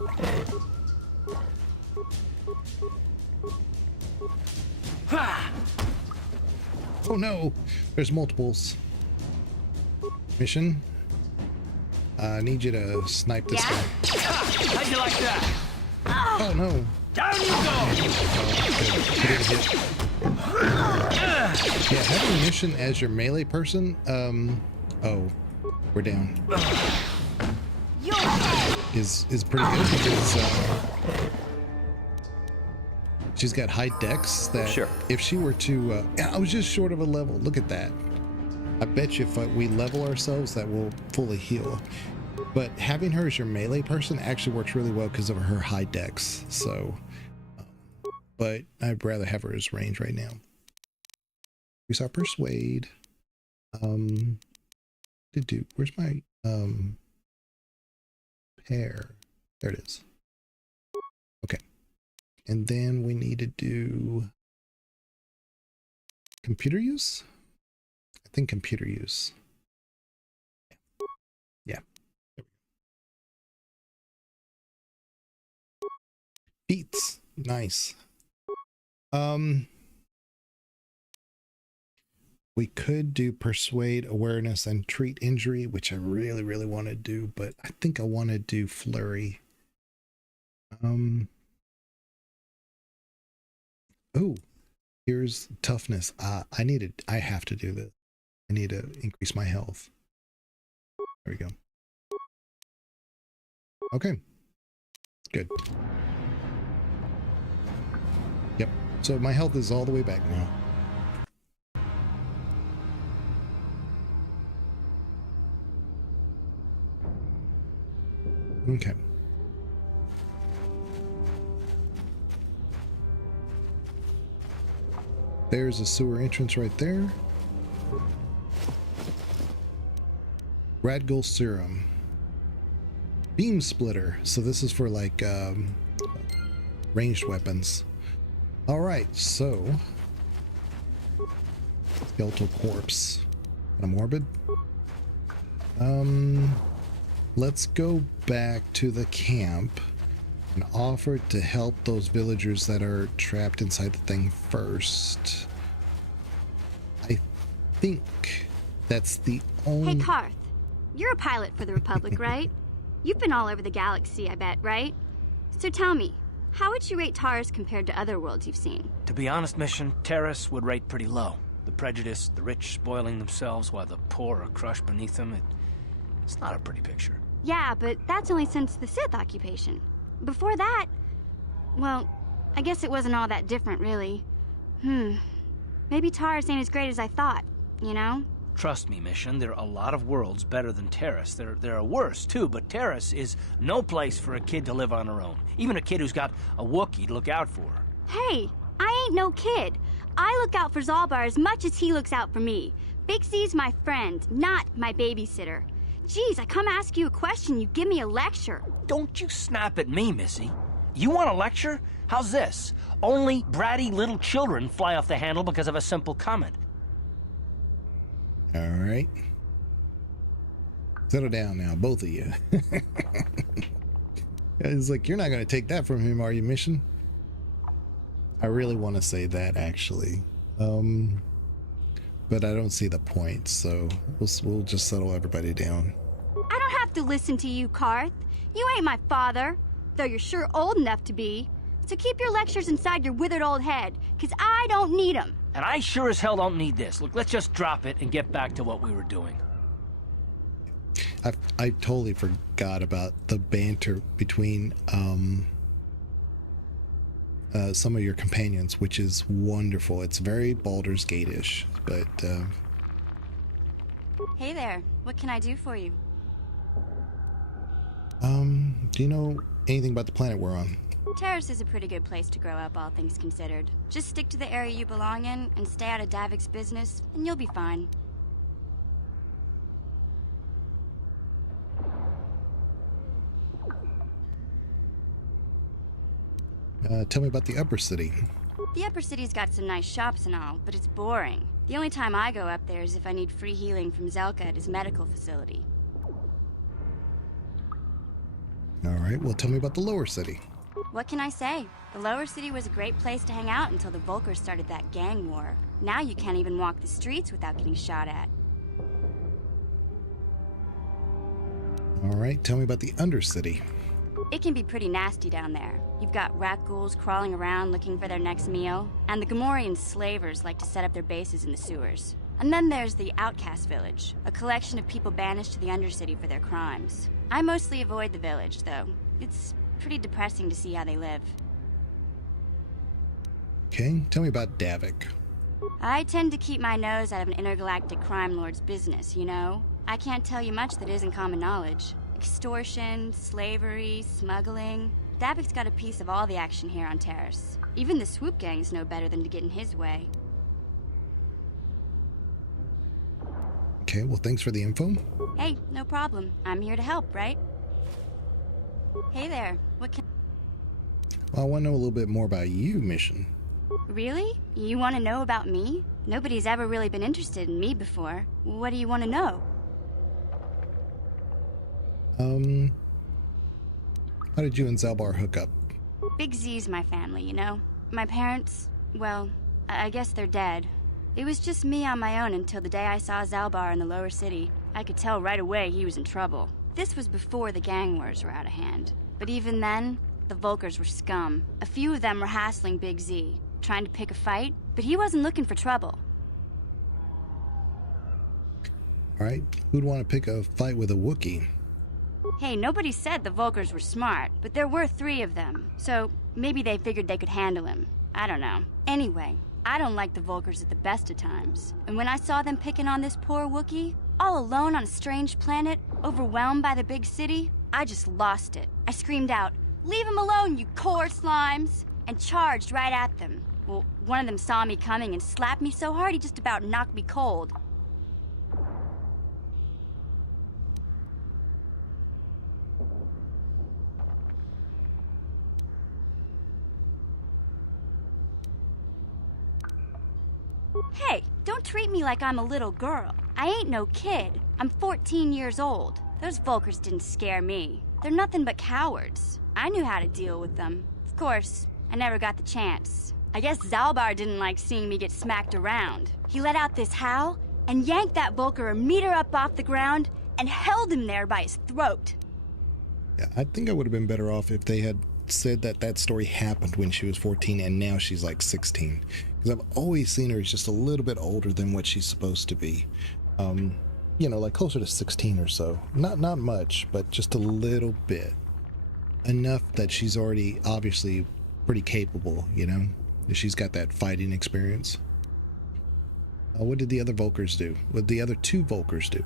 Oh no, there's multiples. Mission. I need you to snipe this guy. How'd you like that? Oh no. Down you go! Yeah, having a mission as your melee person, oh, we're down. Is pretty good because she's got high dex that if she were to, I was just short of a level. Look at that. I bet you if we level ourselves that will fully heal. But having her as your melee person actually works really well because of her high dex. So, but I'd rather have her as range right now. We saw persuade. Where's my pair? There it is. Okay. And then we need to do computer use. I think computer use. Yeah. Beats. Nice. We could do persuade, awareness, and treat injury, which I really, really want to do, but I think I want to do flurry. Oh, here's toughness. I have to do this. I need to increase my health. There we go. Okay. Good. Yep. So my health is all the way back now. Okay. There's a sewer entrance right there. Radgul serum. Beam splitter. So this is for like ranged weapons. All right, so skeletal corpse, kind of morbid. Let's go back to the camp and offer to help those villagers that are trapped inside the thing first. I think that's the only... Hey, Karth. You're a pilot for the Republic, right? You've been all over the galaxy, I bet, right? So tell me, how would you rate Taurus compared to other worlds you've seen? To be honest, Mission, Terrace would rate pretty low. The prejudice, the rich spoiling themselves while the poor are crushed beneath them, it's not a pretty picture. Yeah, but that's only since the Sith occupation. Before that, well, I guess it wasn't all that different, really. Maybe Taurus ain't as great as I thought, you know? Trust me, Mission, there are a lot of worlds better than Terrace. There are worse, too, but Terrace is no place for a kid to live on her own. Even a kid who's got a Wookiee to look out for. Hey, I ain't no kid. I look out for Zalbar as much as he looks out for me. Big Z's my friend, not my babysitter. Geez, I come ask you a question, you give me a lecture. Don't you snap at me, Missy. You want a lecture? How's this? Only bratty little children fly off the handle because of a simple comment. All right. Settle down now, both of you. It's like, you're not going to take that from him, are you, Mission? I really want to say that, actually. But I don't see the point, so we'll just settle everybody down. I don't have to listen to you, Karth. You ain't my father, though you're sure old enough to be. So keep your lectures inside your withered old head, because I don't need them. And I sure as hell don't need this. Look, let's just drop it and get back to what we were doing. I totally forgot about the banter between some of your companions, which is wonderful. It's very Baldur's Gate-ish, but Hey there, what can I do for you? do you know anything about the planet we're on? Terrace is a pretty good place to grow up, all things considered. Just stick to the area you belong in and stay out of Davik's business, and you'll be fine. Tell me about the upper city. The upper city's got some nice shops and all, but it's boring. The only time I go up there is if I need free healing from Zelka at his medical facility. All right, well, tell me about the lower city. What can I say? The lower city was a great place to hang out until the Vulkars started that gang war. Now you can't even walk the streets without getting shot at. All right, tell me about the undercity. It can be pretty nasty down there. You've got rat ghouls crawling around looking for their next meal, and the Gamorrean slavers like to set up their bases in the sewers. And then there's the Outcast Village, a collection of people banished to the Undercity for their crimes. I mostly avoid the village, though. It's pretty depressing to see how they live. Okay, tell me about Davik. I tend to keep my nose out of an intergalactic crime lord's business, you know? I can't tell you much that isn't common knowledge. Extortion, slavery, smuggling. Davik's got a piece of all the action here on Terrace. Even the swoop gangs know better than to get in his way. Okay, well, thanks for the info. Hey, no problem. I'm here to help, right? Hey there, what can... Well, I want to know a little bit more about you, Mission. Really? You want to know about me? Nobody's ever really been interested in me before. What do you want to know? How did you and Zalbar hook up? Big Z's my family, you know? My parents, well, I guess they're dead. It was just me on my own until the day I saw Zalbar in the lower city. I could tell right away he was in trouble. This was before the gang wars were out of hand. But even then, the Vulkars were scum. A few of them were hassling Big Z, trying to pick a fight, but he wasn't looking for trouble. All right, who'd want to pick a fight with a Wookiee? Hey, nobody said the Vulkars were smart, but there were 3 of them. So maybe they figured they could handle him. I don't know. Anyway, I don't like the Vulkars at the best of times. And when I saw them picking on this poor Wookiee, all alone on a strange planet, overwhelmed by the big city, I just lost it. I screamed out, "Leave him alone, you core slimes!" and charged right at them. Well, one of them saw me coming and slapped me so hard he just about knocked me cold. Hey, don't treat me like I'm a little girl. I ain't no kid. I'm 14 years old. Those Vulkars didn't scare me. They're nothing but cowards. I knew how to deal with them. Of course, I never got the chance. I guess Zalbar didn't like seeing me get smacked around. He let out this howl and yanked that Vulkar a meter up off the ground and held him there by his throat. Yeah, I think I would have been better off if they had said that that story happened when she was 14 and now she's like 16. Because I've always seen her as just a little bit older than what she's supposed to be. You know, like closer to 16 or so. Not much, but just a little bit. Enough that she's already obviously pretty capable, you know? She's got that fighting experience. What did the other Vulkars do? What did the other two Vulkars do?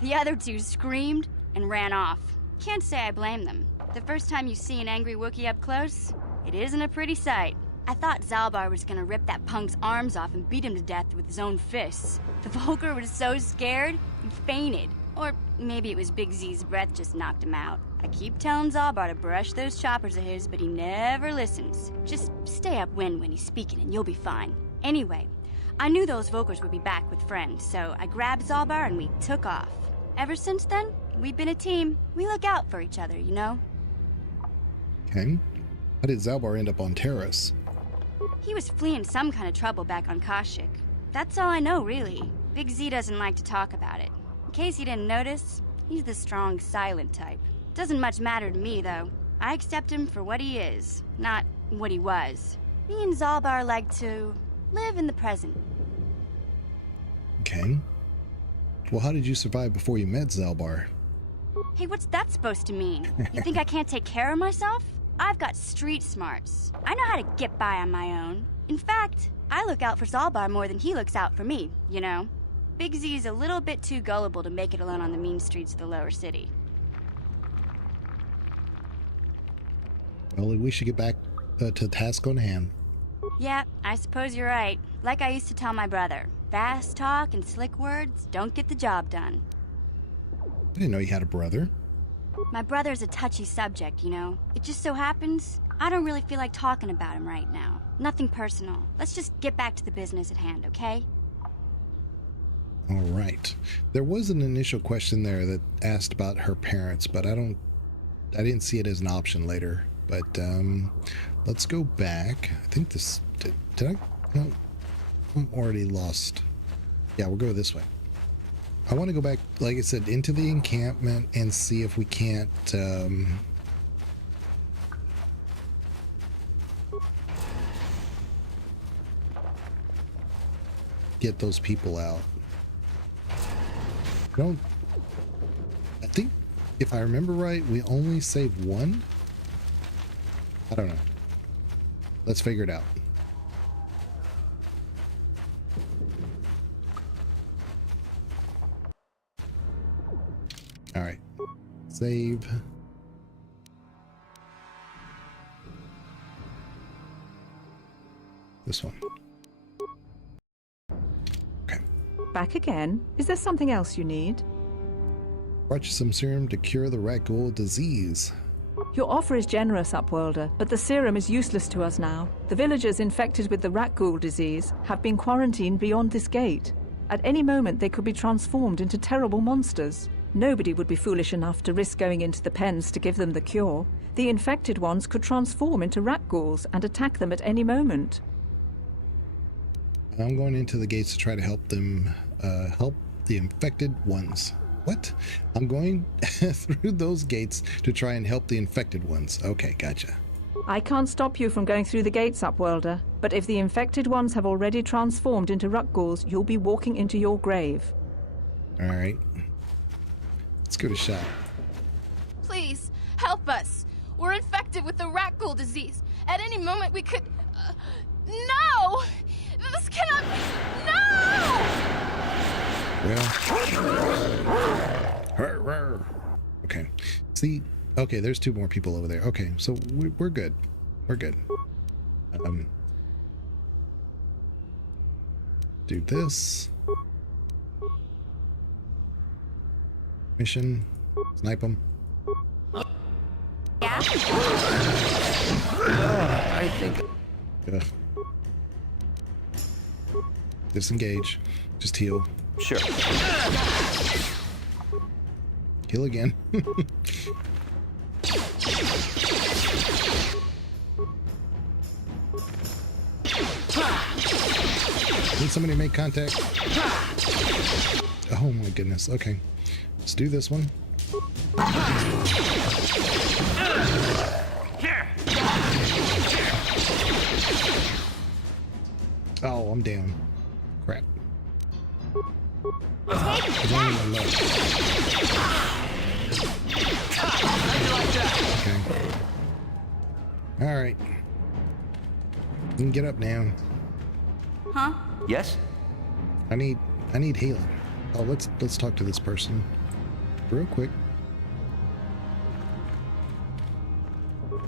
The other two screamed and ran off. Can't say I blame them. The first time you see an angry Wookiee up close, it isn't a pretty sight. I thought Zalbar was gonna rip that punk's arms off and beat him to death with his own fists. The Vulkar was so scared, he fainted. Or maybe it was Big Z's breath just knocked him out. I keep telling Zalbar to brush those choppers of his, but he never listens. Just stay upwind when he's speaking and you'll be fine. Anyway, I knew those Vulkars would be back with friends, so I grabbed Zalbar and we took off. Ever since then, we've been a team. We look out for each other, you know? Okay. How did Zalbar end up on Terrace? He was fleeing some kind of trouble back on Kashyyyk. That's all I know, really. Big Z doesn't like to talk about it. In case you didn't notice, he's the strong, silent type. Doesn't much matter to me, though. I accept him for what he is, not what he was. Me and Zalbar like to live in the present. Okay. Well, how did you survive before you met Zalbar? Hey, what's that supposed to mean? You think I can't take care of myself? I've got street smarts. I know how to get by on my own. In fact, I look out for Zalbar more than he looks out for me, you know? Big Z's a little bit too gullible to make it alone on the mean streets of the lower city. Well, we should get back to the task on hand. Yeah, I suppose you're right. Like I used to tell my brother, fast talk and slick words don't get the job done. I didn't know you had a brother. My brother's a touchy subject, you know? It just so happens I don't really feel like talking about him right now. Nothing personal. Let's just get back to the business at hand, okay? All right. There was an initial question there that asked about her parents, but I didn't see it as an option later. But let's go back. I think this did I? No, I'm already lost. Yeah, we'll go this way. I want to go back, like I said, into the encampment and see if we can't get those people out. I think if I remember right, we only save one. I don't know. Let's figure it out. All right. Save. This one. Okay. Back again? Is there something else you need? Brought you some serum to cure the Rakghoul disease. Your offer is generous, Upworlder, but the serum is useless to us now. The villagers infected with the Rakghoul disease have been quarantined beyond this gate. At any moment, they could be transformed into terrible monsters. Nobody would be foolish enough to risk going into the pens to give them the cure. The infected ones could transform into Rakghouls and attack them at any moment. I'm going into the gates to try to help them, help the infected ones. What? I'm going through those gates to try and help the infected ones. Okay, gotcha. I can't stop you from going through the gates, Upworlder, but if the infected ones have already transformed into Rakghouls, you'll be walking into your grave. All right. Let's give it a shot. Please, help us. We're infected with the Rakghoul disease. At any moment we could... No! This cannot be... No! Well, okay. See, okay, there's two more people over there. Okay, so we're good. We're good. Do this. Mission. Snipe them. Yeah? I think... Ugh. Disengage. Just heal. Sure. Heal again. Need somebody to make contact? Oh my goodness. Okay. Let's do this one. Oh, I'm down. Crap. There's only one left. Okay. Alright. You can get up now. Huh? Yes? I need healing. Oh, let's talk to this person real quick.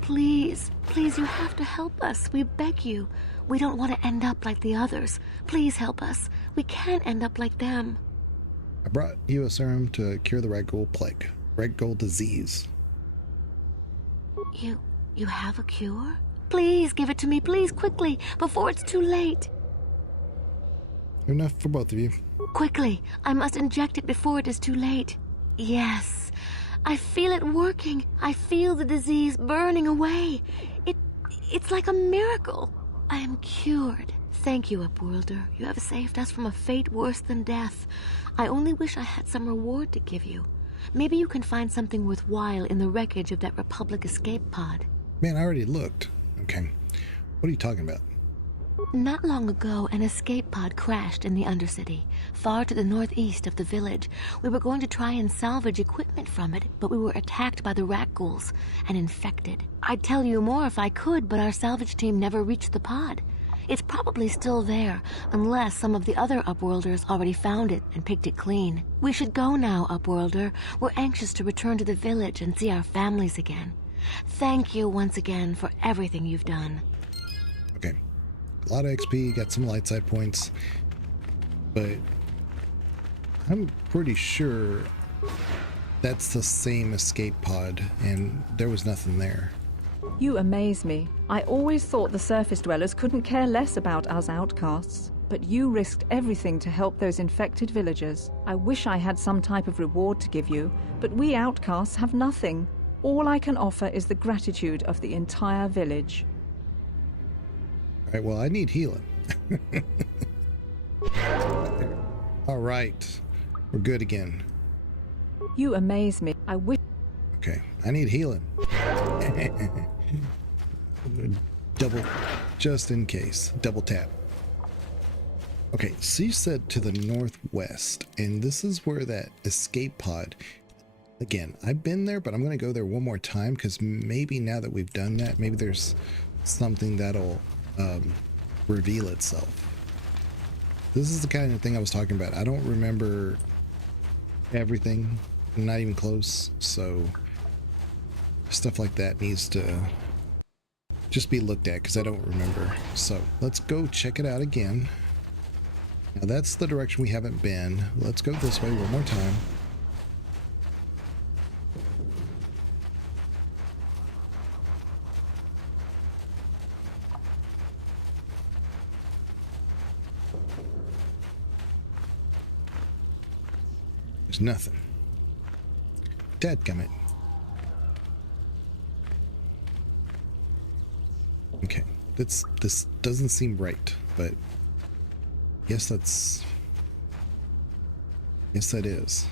Please, please, you have to help us. We beg you. We don't want to end up like the others. Please help us. We can't end up like them. I brought you a serum to cure the red gold plague, red gold disease. You have a cure? Please give it to me, please, quickly, before it's too late. Enough for both of you. Quickly, I must inject it before it is too late. Yes, I feel it working. I feel the disease burning away. It's like a miracle. I am cured. Thank you, Upworlder. You have saved us from a fate worse than death. I only wish I had some reward to give you. Maybe you can find something worthwhile in the wreckage of that Republic escape pod. Man, I already looked. Okay. What are you talking about? Not long ago, an escape pod crashed in the Undercity, far to the northeast of the village. We were going to try and salvage equipment from it, but we were attacked by the rat ghouls and infected. I'd tell you more if I could, but our salvage team never reached the pod. It's probably still there, unless some of the other Upworlders already found it and picked it clean. We should go now, Upworlder. We're anxious to return to the village and see our families again. Thank you once again for everything you've done. Okay. A lot of XP, got some light side points, but I'm pretty sure that's the same escape pod, and there was nothing there. You amaze me. I always thought the surface dwellers couldn't care less about us outcasts, but you risked everything to help those infected villagers. I wish I had some type of reward to give you, but we outcasts have nothing. All I can offer is the gratitude of the entire village. All right, well, I need healing. All right, we're good again. You amaze me. I wish... Okay, I need healing. Double, just in case. Double tap. Okay, so you said to the northwest, and this is where that escape pod... Again, I've been there, but I'm going to go there one more time, because maybe now that we've done that, maybe there's something that'll reveal itself. This is the kind of thing I was talking about. I don't remember everything, not even close, so stuff like that needs to just be looked at because I don't remember. So let's go check it out again. Now that's the direction we haven't been. Let's go this way one more time. There's nothing. Dadgummit. Okay, this doesn't seem right, but yes, that is.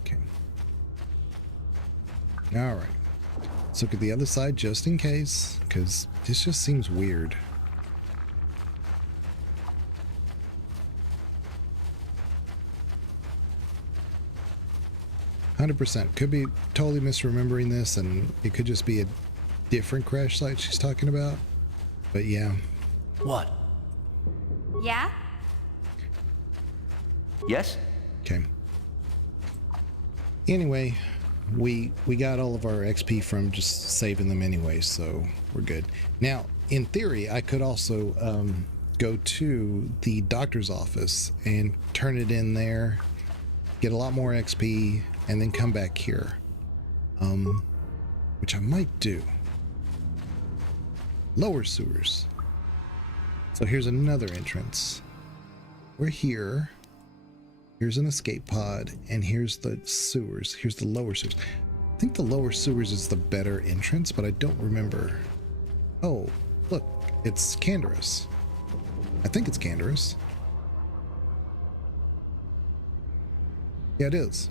Okay. All right. Let's look at the other side just in case, because this just seems weird. %. Could be totally misremembering this, and it could just be a different crash site she's talking about. But yeah. What? Yeah? Yes? Okay. Anyway, we got all of our XP from just saving them anyway, so we're good. Now, in theory, I could also go to the doctor's office and turn it in there, get a lot more XP, and then come back here, which I might do. Lower sewers. So here's another entrance. We're here. Here's an escape pod, and here's the sewers. Here's the lower sewers. I think the lower sewers is the better entrance, but I don't remember. Oh, look, it's Canderous. I think it's Canderous. Yeah, it is.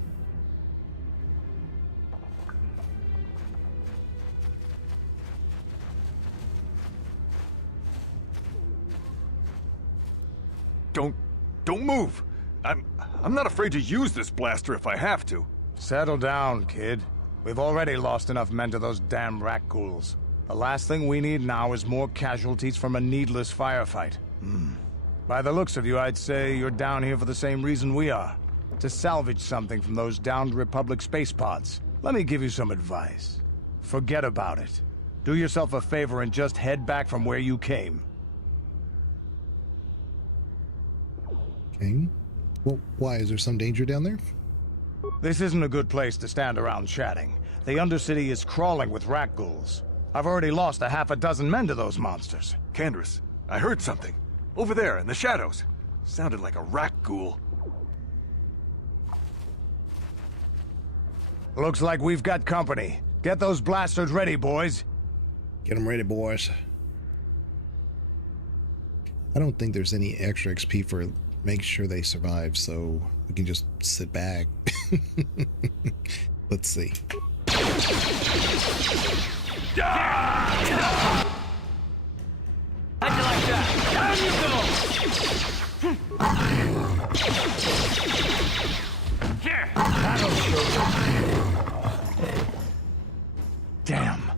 Don't move. I'm not afraid to use this blaster if I have to. Settle down, kid. We've already lost enough men to those damn rat ghouls. The last thing we need now is more casualties from a needless firefight. By the looks of you, I'd say you're down here for the same reason we are. To salvage something from those downed Republic space pods. Let me give you some advice. Forget about it. Do yourself a favor and just head back from where you came. Okay. Well, why? Is there some danger down there? This isn't a good place to stand around chatting. The Undercity is crawling with rat ghouls. I've already lost a half a dozen men to those monsters. Canderous, I heard something. Over there, in the shadows. Sounded like a rat ghoul. Looks like we've got company. Get those blasters ready, boys. Get them ready, boys. I don't think there's any extra XP for make sure they survive, so we can just sit back. Let's see. How'd you like that? Down you go! Here! Damn.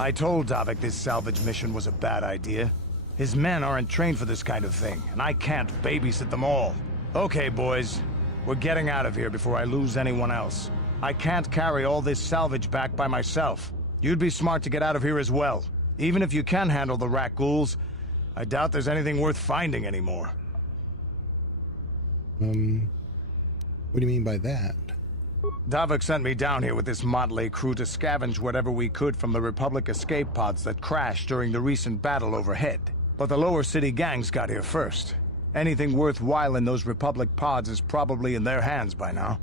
I told Davik this salvage mission was a bad idea. His men aren't trained for this kind of thing, and I can't babysit them all. Okay, boys. We're getting out of here before I lose anyone else. I can't carry all this salvage back by myself. You'd be smart to get out of here as well. Even if you can handle the rat ghouls, I doubt there's anything worth finding anymore. What do you mean by that? Davik sent me down here with this motley crew to scavenge whatever we could from the Republic escape pods that crashed during the recent battle overhead. But the lower city gangs got here first. Anything worthwhile in those Republic pods is probably in their hands by now.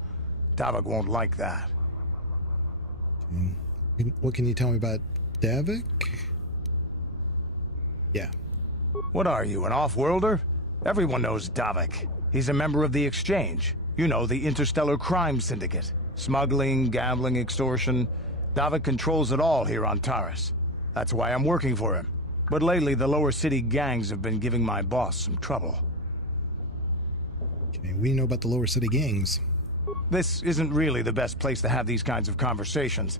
Davik won't like that. What can you tell me about Davik? Yeah. What are you, an off-worlder? Everyone knows Davik. He's a member of the Exchange. You know, the interstellar crime syndicate. Smuggling, gambling, extortion. Davik controls it all here on Taris. That's why I'm working for him. But lately, the lower city gangs have been giving my boss some trouble. Okay, we know about the lower city gangs. This isn't really the best place to have these kinds of conversations.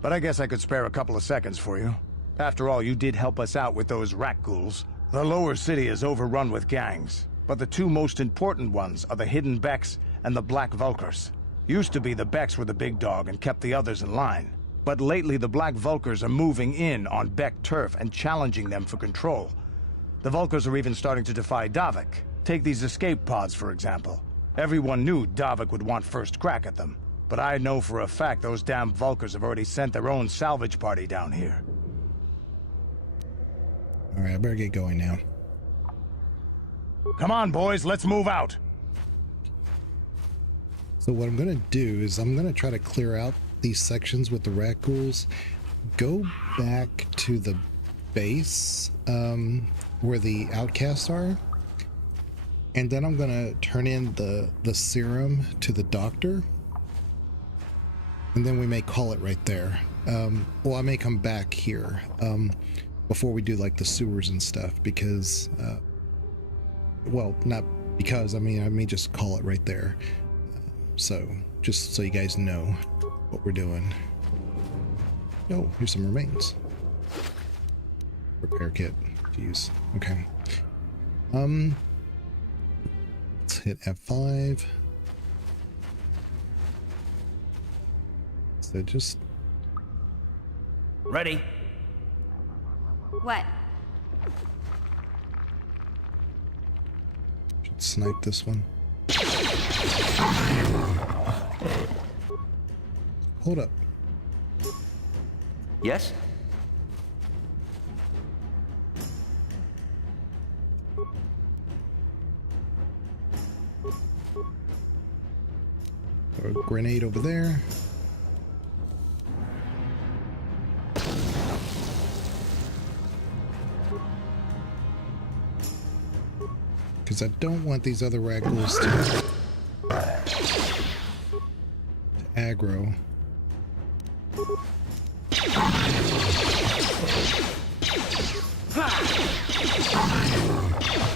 But I guess I could spare a couple of seconds for you. After all, you did help us out with those rat ghouls. The lower city is overrun with gangs. But the two most important ones are the Hidden Becks and the Black Vulkars. Used to be the Becks were the big dog and kept the others in line. But lately the Black Vulkars are moving in on Beck turf and challenging them for control. The Vulkars are even starting to defy Davik. Take these escape pods, for example. Everyone knew Davik would want first crack at them. But I know for a fact those damn Vulkars have already sent their own salvage party down here. Alright, I better get going now. Come on, boys, let's move out. So what I'm going to do is I'm going to try to clear out these sections with the rat ghouls. Go back to the base where the outcasts are. And then I'm going to turn in the serum to the doctor. And then we may call it right there. Well, I may come back here before we do like the sewers and stuff because... well, not because, I mean, I may just call it right there. So, just so you guys know what we're doing. Oh, here's some remains. Repair kit to use. Okay. Let's hit F5. So just... Ready. What? Should snipe this one. Hold up. Yes? Throw a grenade over there. Because I don't want these other ragdolls to aggro.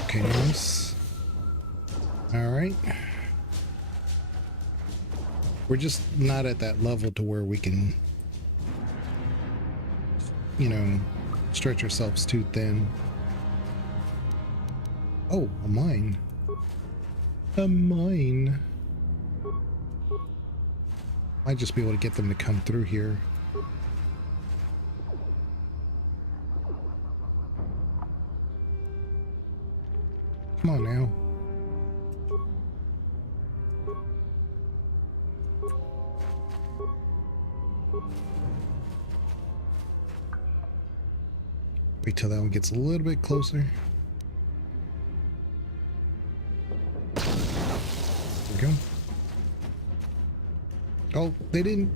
Okay, nice. Alright. We're just not at that level to where we can, you know, stretch ourselves too thin. Oh, a mine. A mine. Might just be able to get them to come through here. Come on now. Wait till that one gets a little bit closer. There we go. Oh, they didn't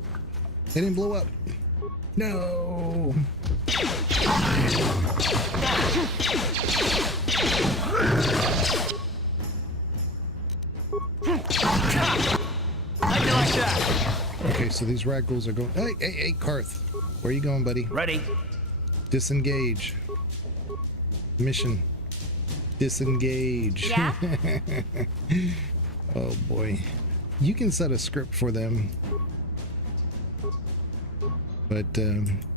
blow up. No. Okay, so these ragdolls are going. Hey, Karth, where are you going, buddy? Ready. Disengage. Mission. Disengage. Yeah? Oh boy. You can set a script for them. But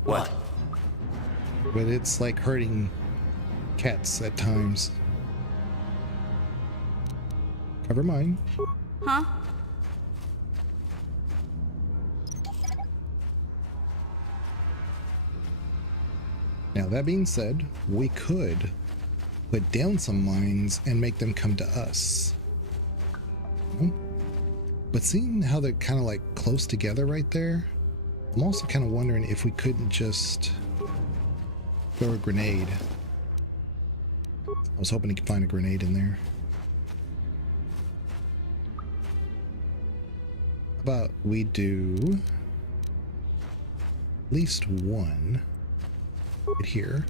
what? But it's like hurting cats at times. Cover mine. Huh? Now that being said, we could put down some mines and make them come to us. But seeing how they're kind of like close together right there, I'm also kind of wondering if we couldn't just throw a grenade. I was hoping to find a grenade in there. How about we do at least one right here.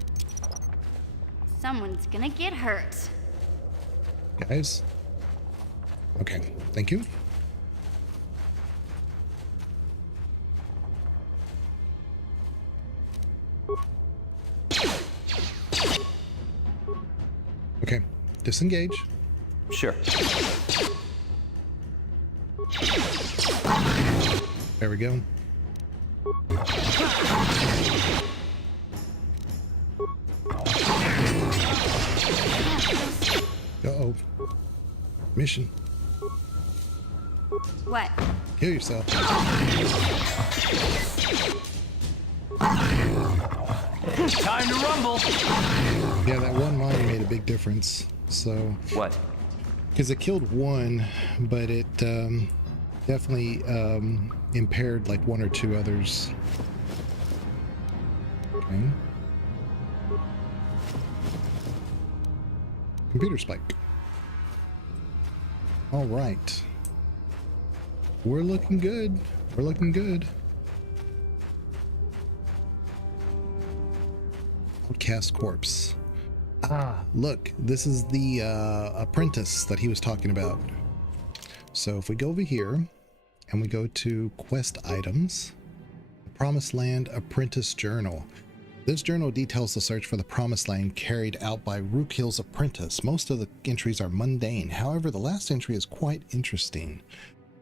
Someone's gonna get hurt. Guys. Okay, thank you. Okay, disengage. Sure. There we go. Uh-oh. Mission. What? Kill yourself. Time to rumble. Yeah, that one mine made a big difference. So. What? Because it killed one, but it definitely impaired like one or two others. Okay. Computer spike. All right. We're looking good. We're looking good. Outcast corpse. Ah, look, this is the apprentice that he was talking about. So if we go over here and we go to quest items, Promised Land Apprentice Journal. This journal details the search for the Promised Land carried out by Rookill's apprentice. Most of the entries are mundane. However, the last entry is quite interesting.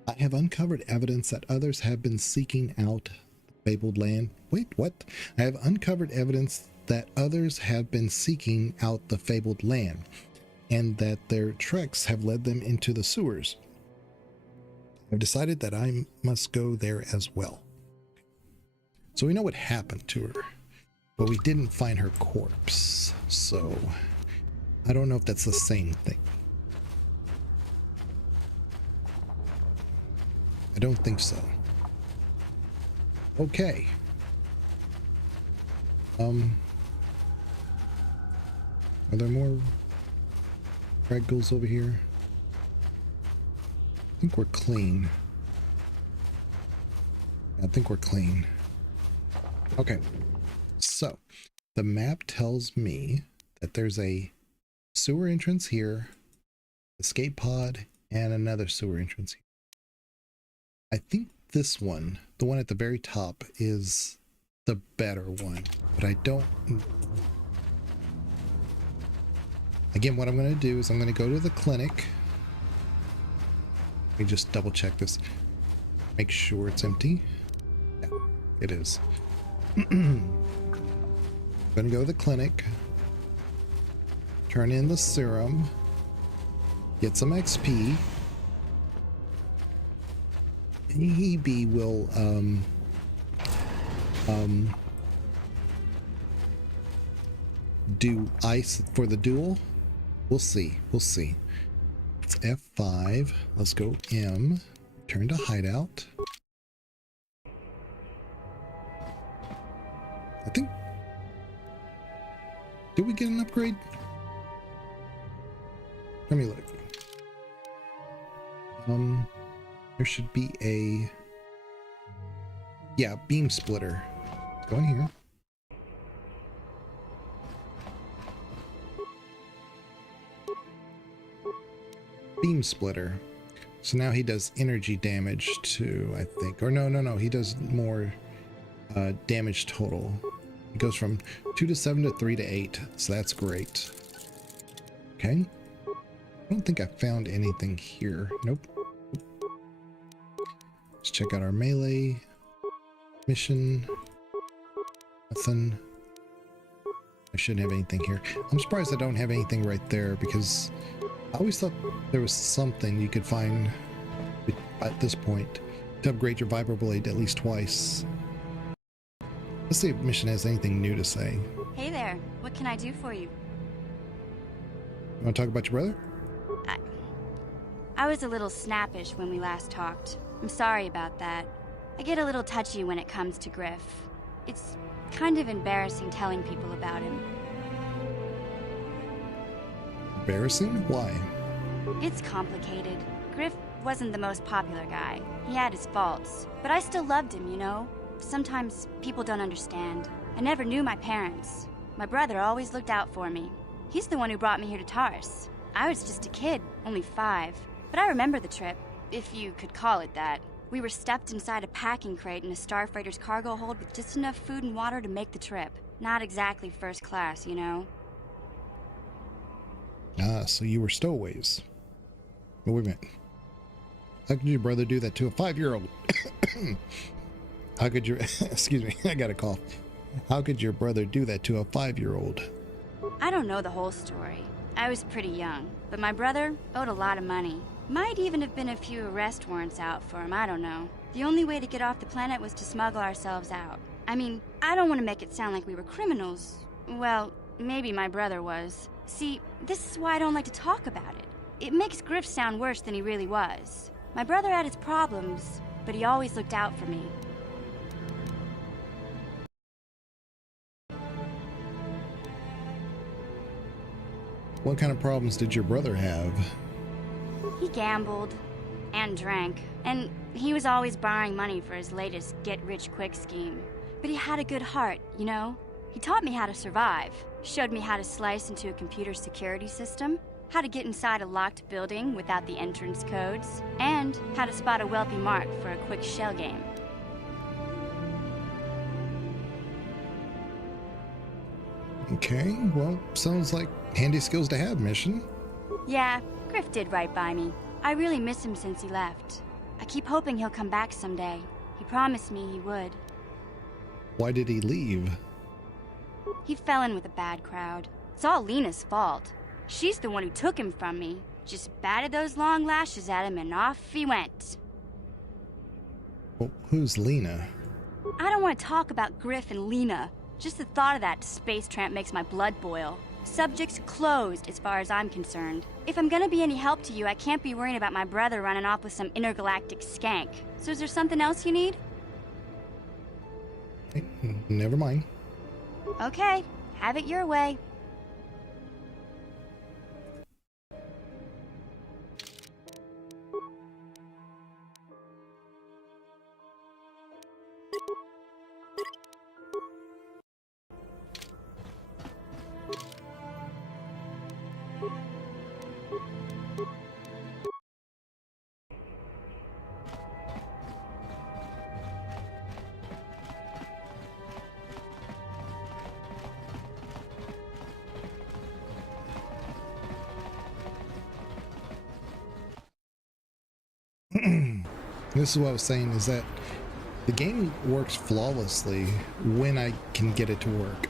I have uncovered evidence that others have been seeking out the fabled land. Wait, what? I have uncovered evidence that others have been seeking out the fabled land, and that their treks have led them into the sewers. I've decided that I must go there as well. So we know what happened to her, but we didn't find her corpse. So I don't know if that's the same thing. I don't think so. Okay. Are there more ragdolls over here? I think we're clean. I think we're clean. Okay, so the map tells me that there's a sewer entrance here, escape pod, and another sewer entrance here. I think this one, the one at the very top, is the better one, but I don't. Again, what I'm going to do is I'm going to go to the clinic. Let me just double check this. Make sure it's empty. Yeah, it is. I'm going to go to the clinic. Turn in the serum. Get some XP. Maybe we'll do ice for the duel. We'll see. We'll see. It's F5. Let's go M. Turn to hideout. I think. Did we get an upgrade? Let me look. There should be a. Yeah, beam splitter. Go in here. Beam splitter. So now he does energy damage too, I think. Or no, he does more damage total. It goes from 2 to 7 to 3 to 8, so that's great. Okay. I don't think I found anything here. Nope. Let's check out our melee mission. Nothing. I shouldn't have anything here. I'm surprised I don't have anything right there, because I always thought there was something you could find at this point to upgrade your vibroblade at least twice. Let's see if mission has anything new to say. Hey there, what can I do for you? You want to talk about your brother? I was a little snappish when we last talked. I'm sorry about that. I get a little touchy when it comes to Griff. It's kind of embarrassing telling people about him. Embarrassing? Why? It's complicated. Griff wasn't the most popular guy. He had his faults. But I still loved him, you know? Sometimes people don't understand. I never knew my parents. My brother always looked out for me. He's the one who brought me here to Tars. I was just a kid, only 5. But I remember the trip, if you could call it that. We were stuffed inside a packing crate in a starfreighter's cargo hold with just enough food and water to make the trip. Not exactly first class, you know? Ah, so you were stowaways. But wait a minute. How could your brother do that to a 5-year-old? How could your... Excuse me, I got a cough. How could your brother do that to a 5-year-old? I don't know the whole story. I was pretty young, but my brother owed a lot of money. Might even have been a few arrest warrants out for him, I don't know. The only way to get off the planet was to smuggle ourselves out. I mean, I don't want to make it sound like we were criminals. Well, maybe my brother was. See, this is why I don't like to talk about it. It makes Griff sound worse than he really was. My brother had his problems, but he always looked out for me. What kind of problems did your brother have? He gambled and drank, and he was always borrowing money for his latest get-rich-quick scheme. But he had a good heart, you know? He taught me how to survive, showed me how to slice into a computer security system, how to get inside a locked building without the entrance codes, and how to spot a wealthy mark for a quick shell game. Okay, well, sounds like handy skills to have, mission. Yeah, Griff did right by me. I really miss him since he left. I keep hoping he'll come back someday. He promised me he would. Why did he leave? He fell in with a bad crowd. It's all Lena's fault. She's the one who took him from me. Just batted those long lashes at him and off he went. Well, who's Lena? I don't want to talk about Griff and Lena. Just the thought of that space tramp makes my blood boil. Subject's closed as far as I'm concerned. If I'm gonna be any help to you, I can't be worrying about my brother running off with some intergalactic skank. So is there something else you need? Never mind. Okay, have it your way. This is what I was saying, is that the game works flawlessly when I can get it to work.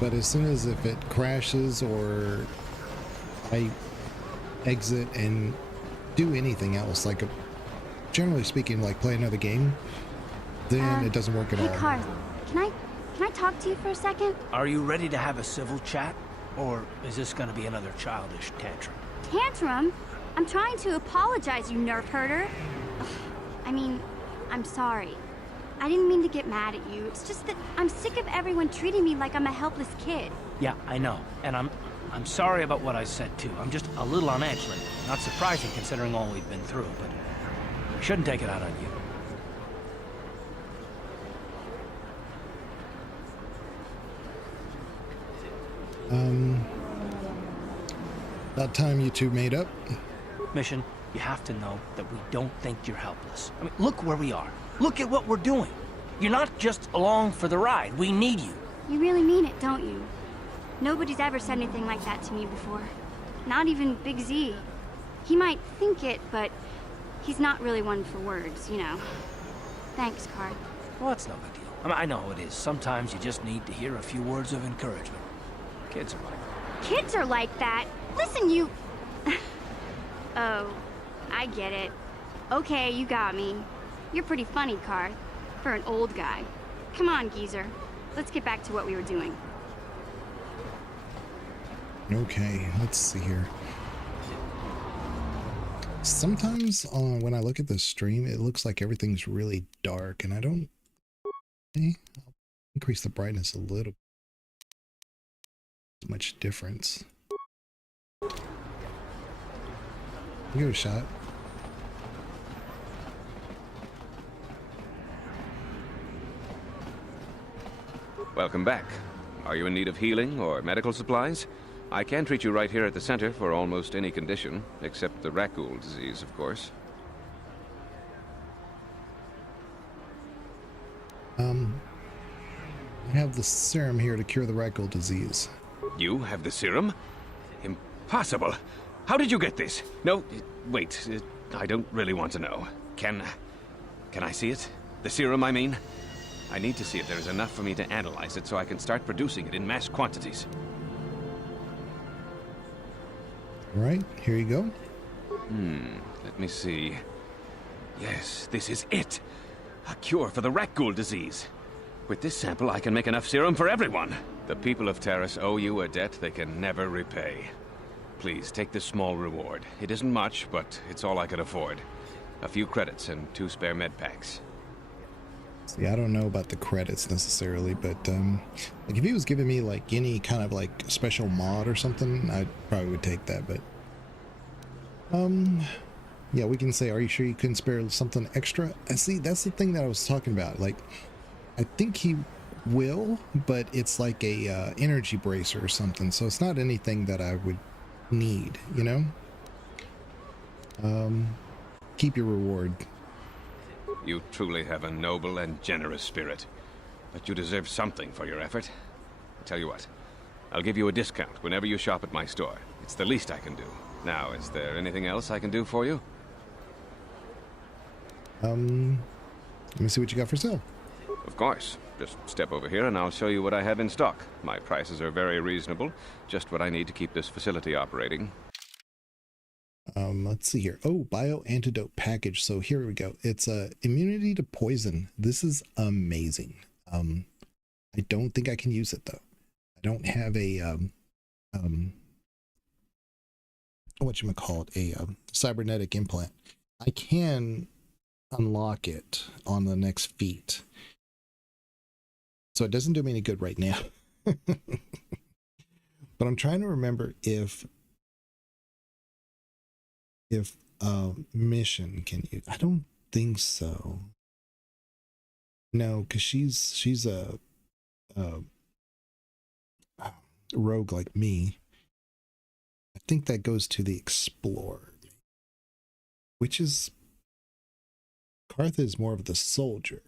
But as soon as if it crashes or I exit and do anything else, like generally speaking, like play another game, then it doesn't work at all. Hey, Karth, can I talk to you for a second? Are you ready to have a civil chat? Or is this gonna be another childish tantrum? Tantrum? I'm trying to apologize, you nerf herder. I mean, I'm sorry. I didn't mean to get mad at you. It's just that I'm sick of everyone treating me like I'm a helpless kid. Yeah, I know. And I'm sorry about what I said too. I'm just a little on edge lately. Not surprising considering all we've been through, but I shouldn't take it out on you. About time you two made up. Mission, you have to know that we don't think you're helpless. I mean, look where we are. Look at what we're doing. You're not just along for the ride. We need you. You really mean it, don't you? Nobody's ever said anything like that to me before. Not even Big Z. He might think it, but he's not really one for words, you know. Thanks, Karth. Well, that's no big deal. I mean, I know how it is. Sometimes you just need to hear a few words of encouragement. Kids are like that. Kids are like that? Listen, you... Oh, I get it. Okay, you got me. You're pretty funny, Karth, for an old guy. Come on, geezer. Let's get back to what we were doing. Okay, let's see here. Sometimes when I look at the stream, it looks like everything's really dark, and I don't... Okay, I'll increase the brightness a little. Much difference. Give it a shot. Welcome back. Are you in need of healing or medical supplies? I can treat you right here at the center for almost any condition, except the raccoon disease, of course. I have the serum here to cure the raccoon disease. You have the serum? Impossible. How did you get this? No, wait. I don't really want to know. Can I see it? The serum, I mean? I need to see if there is enough for me to analyze it so I can start producing it in mass quantities. All right, here you go. Let me see. Yes, this is it. A cure for the raccoon disease. With this sample, I can make enough serum for everyone. The people of Taris owe you a debt they can never repay. Please, take this small reward. It isn't much, but it's all I could afford. A few credits and 2 spare med packs. See, I don't know about the credits necessarily, but like if he was giving me like any kind of like special mod or something, I probably would take that. But yeah, we can say, are you sure you couldn't spare something extra? And see, that's the thing that I was talking about. Like, I think he will, but it's like a energy bracer or something, so it's not anything that I would need, you know. Keep your reward. You truly have a noble and generous spirit, but you deserve something for your effort. I tell you what, I'll give you a discount whenever you shop at my store. It's the least I can do. Now, is there anything else I can do for you? Let me see what you got for sale. Of course. Just step over here and I'll show you what I have in stock. My prices are very reasonable. Just what I need to keep this facility operating. Let's see here. Oh, bio antidote package. So here we go. It's immunity to poison. This is amazing. I don't think I can use it though. I don't have a whatchamacallit, a cybernetic implant. I can unlock it on the next feat. So it doesn't do me any good right now. But I'm trying to remember if Mission can use. I don't think so. No, because she's a rogue like me. I think that goes to the Explorer, which is Karth is more of the soldier,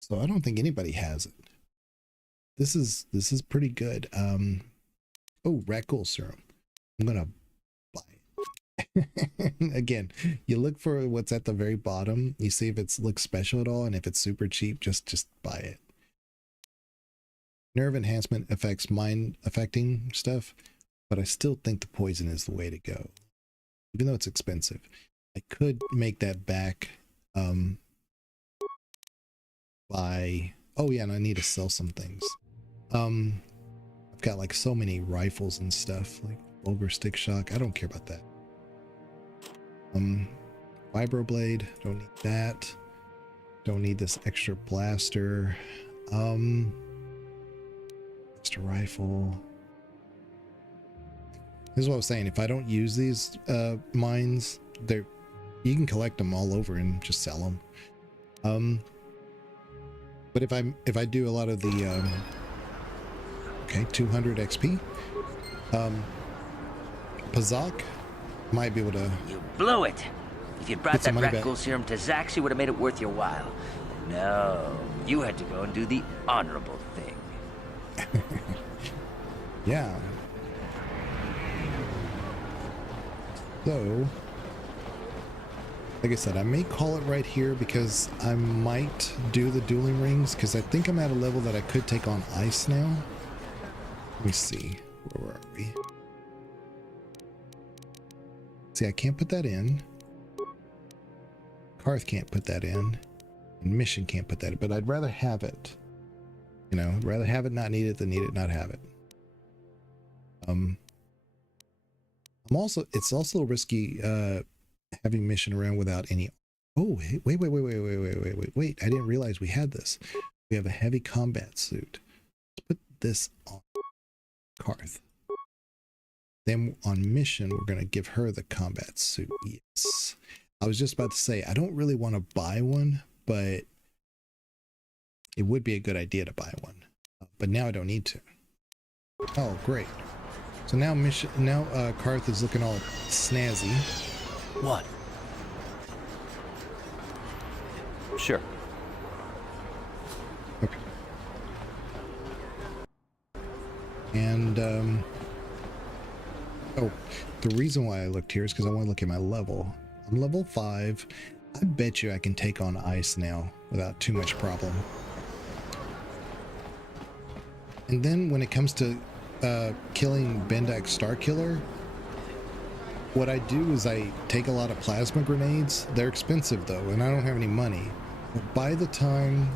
so I don't think anybody has it. This is pretty good. Oh, raccoon serum. I'm gonna buy it. Again, you look for what's at the very bottom. You see if it looks special at all, and if it's super cheap, just buy it. Nerve enhancement affects mind affecting stuff, but I still think the poison is the way to go. Even though it's expensive. I could make that back by... Oh yeah, and I need to sell some things. I've got like so many rifles and stuff, like over stick shock. I don't care about that. Vibroblade, don't need that. Don't need this extra blaster. Extra rifle. This is what I was saying. If I don't use these mines, you can collect them all over and just sell them. But if I do a lot of the okay, 200 XP. Pazak might be able to. You blew it. If you brought that rat ghoul serum to Zax, you would have made it worth your while. No, you had to go and do the honorable thing. Yeah. So, like I said, I may call it right here because I might do the dueling rings because I think I'm at a level that I could take on ice now. Let me see. Where are we? See, I can't put that in. Karth can't put that in. And Mission can't put that in, but I'd rather have it. You know, I'd rather have it, not need it, than need it, not have it. It's also risky having Mission around without any. Oh, wait. I didn't realize we had this. We have a heavy combat suit. Let's put this on Karth. Then on Mission, we're going to give her the combat suit. Yes. I was just about to say, I don't really want to buy one, but it would be a good idea to buy one. But now I don't need to. Oh, great. So now Karth is looking all snazzy. What? Sure. Okay. And oh, the reason why I looked here is because I want to look at my level. I'm level 5. I bet you I can take on ice now without too much problem. And then when it comes to killing Bendak Starkiller, what I do is I take a lot of plasma grenades. They're expensive though, and I don't have any money. But by the time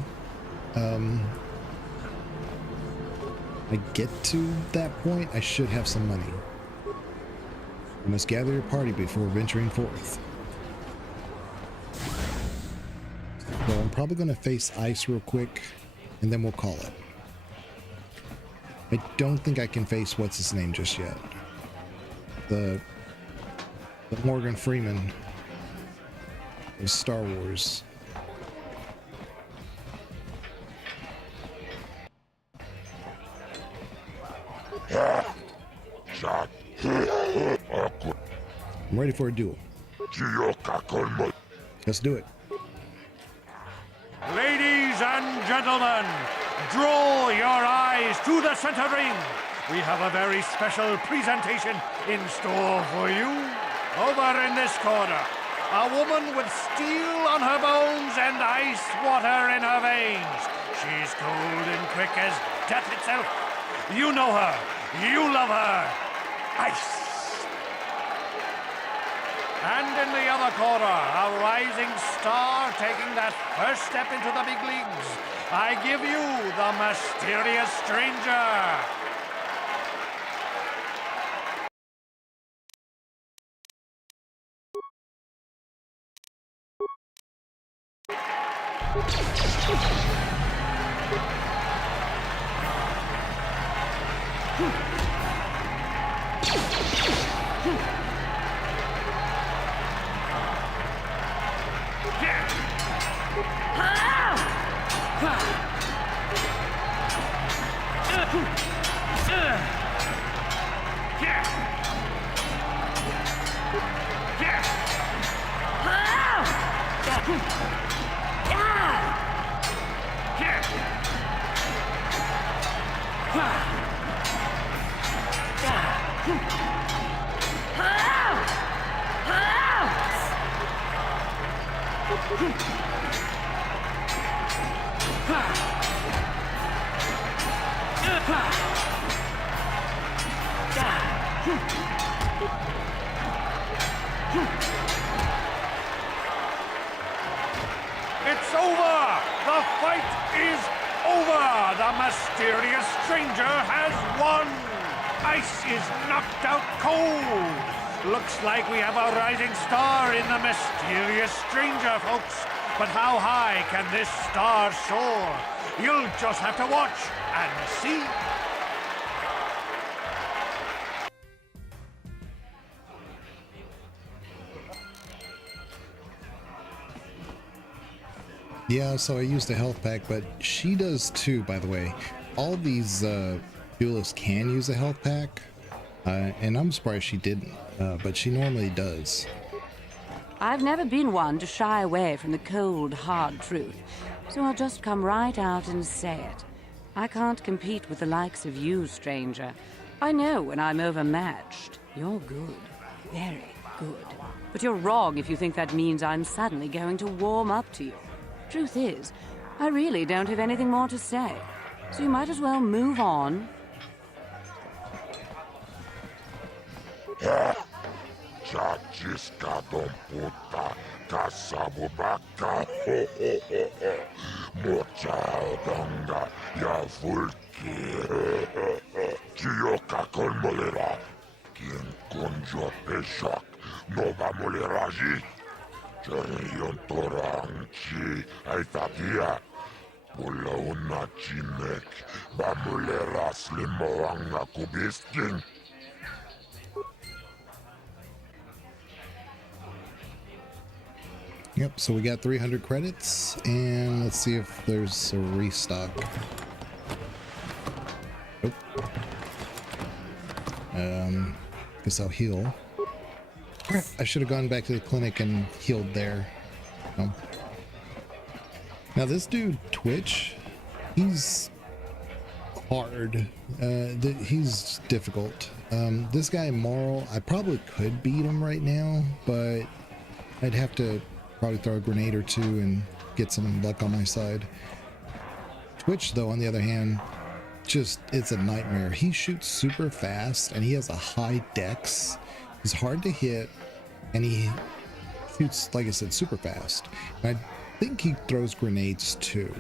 I get to that point, I should have some money. You must gather your party before venturing forth. So I'm probably going to face ice real quick, and then we'll call it. I don't think I can face what's his name just yet. The Morgan Freeman of Star Wars. I'm ready for a duel. Let's do it. Ladies and gentlemen, draw your eyes to the center ring. We have a very special presentation in store for you. Over in this corner, a woman with steel on her bones and ice water in her veins. She's cold and quick as death itself. You know her. You love her. Ice. And in the other corner, a rising star taking that first step into the big leagues. I give you the mysterious stranger. It's over! The fight is over! The mysterious stranger has won! Ice is knocked out cold! Looks like we have a rising star in the mysterious stranger, folks. But how high can this star soar? You'll just have to watch and see. Yeah, so I used a health pack, but she does too, by the way. All these duelists can use a health pack, and I'm surprised she didn't, but she normally does. I've never been one to shy away from the cold, hard truth, so I'll just come right out and say it. I can't compete with the likes of you, stranger. I know when I'm overmatched. You're good. Very good. But you're wrong if you think that means I'm suddenly going to warm up to you. Truth is, I really don't have anything more to say, so you might as well move on. Chachiska don puta, kasabubaca, mocha donga, ya vulki, Chioka con molera, quien conjo peshak, no va moleraji. Cherion toranchi, aitatia, pula una chimek, va moleras limoanga kubiskin. Yep, so we got 300 credits, and let's see if there's a restock. Nope. Guess I'll heal. I should have gone back to the clinic and healed there. Now this dude, Twitch, he's hard. He's difficult. This guy, Moral, I probably could beat him right now, but I'd have to probably throw a grenade or two and get some luck on my side. Twitch, though, on the other hand, it's a nightmare. He shoots super fast, and he has a high dex. He's hard to hit, and he shoots, like I said, super fast. And I think he throws grenades too.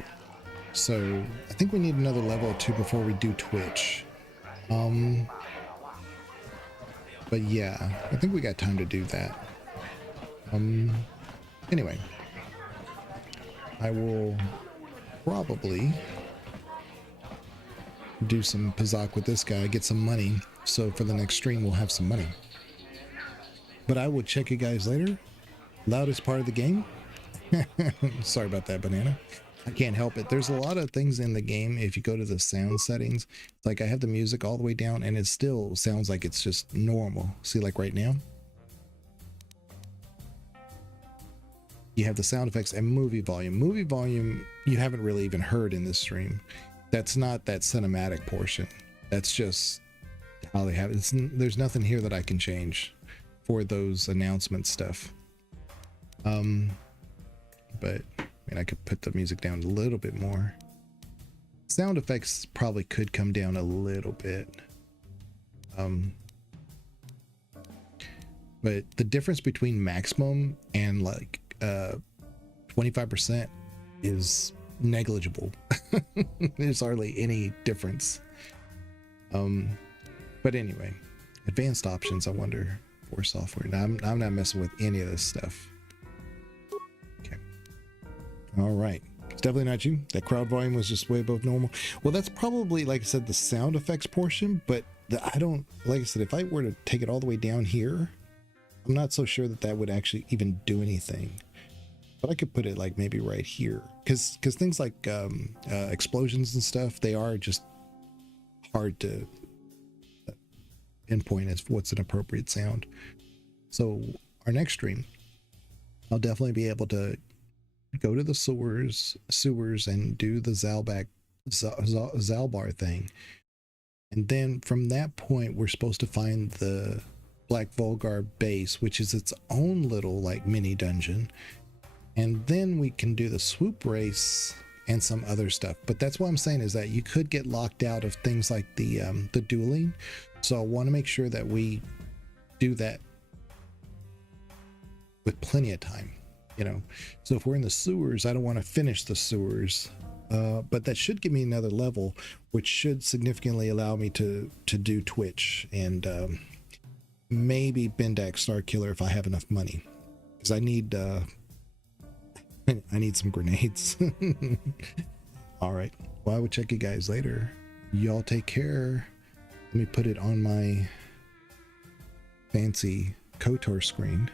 So I think we need another level or two before we do Twitch. But yeah, I think we got time to do that. Anyway, I will probably do some Pazak with this guy, get some money, so for the next stream we'll have some money. But I will check you guys later. Loudest part of the game. Sorry about that, Banana. I can't help it. There's a lot of things in the game. If you go to the sound settings, like I have the music all the way down and it still sounds like it's just normal. See, like right now, you have the sound effects and movie volume. Movie volume you haven't really even heard in this stream. That's not that cinematic portion. That's just how they have it. There's nothing here that I can change for those announcement stuff. But I mean, I could put the music down a little bit more. Sound effects probably could come down a little bit. But the difference between maximum and like 25% is negligible. There's hardly any difference. But anyway, advanced options, I wonder, for software. Now, I'm not messing with any of this stuff. Okay. All right. It's definitely not you. That crowd volume was just way above normal. Well, that's probably, like I said, the sound effects portion, but I don't, like I said, if I were to take it all the way down here, I'm not so sure that would actually even do anything. But I could put it like maybe right here, because things like explosions and stuff, they are just hard to pinpoint as what's an appropriate sound. So our next stream, I'll definitely be able to go to the sewers and do the Zalbar thing, and then from that point we're supposed to find the Black Vulgar base, which is its own little like mini dungeon. and then we can do the swoop race and some other stuff. But that's what I'm saying, is that you could get locked out of things like the dueling. So I want to make sure that we do that with plenty of time, you know. So if we're in the sewers, I don't want to finish the sewers, but that should give me another level, which should significantly allow me to do Twitch and maybe Bendak Starkiller if I have enough money, because I need some grenades. All right, well, I will check you guys later. Y'all take care. Let me put it on my fancy KoTOR screen.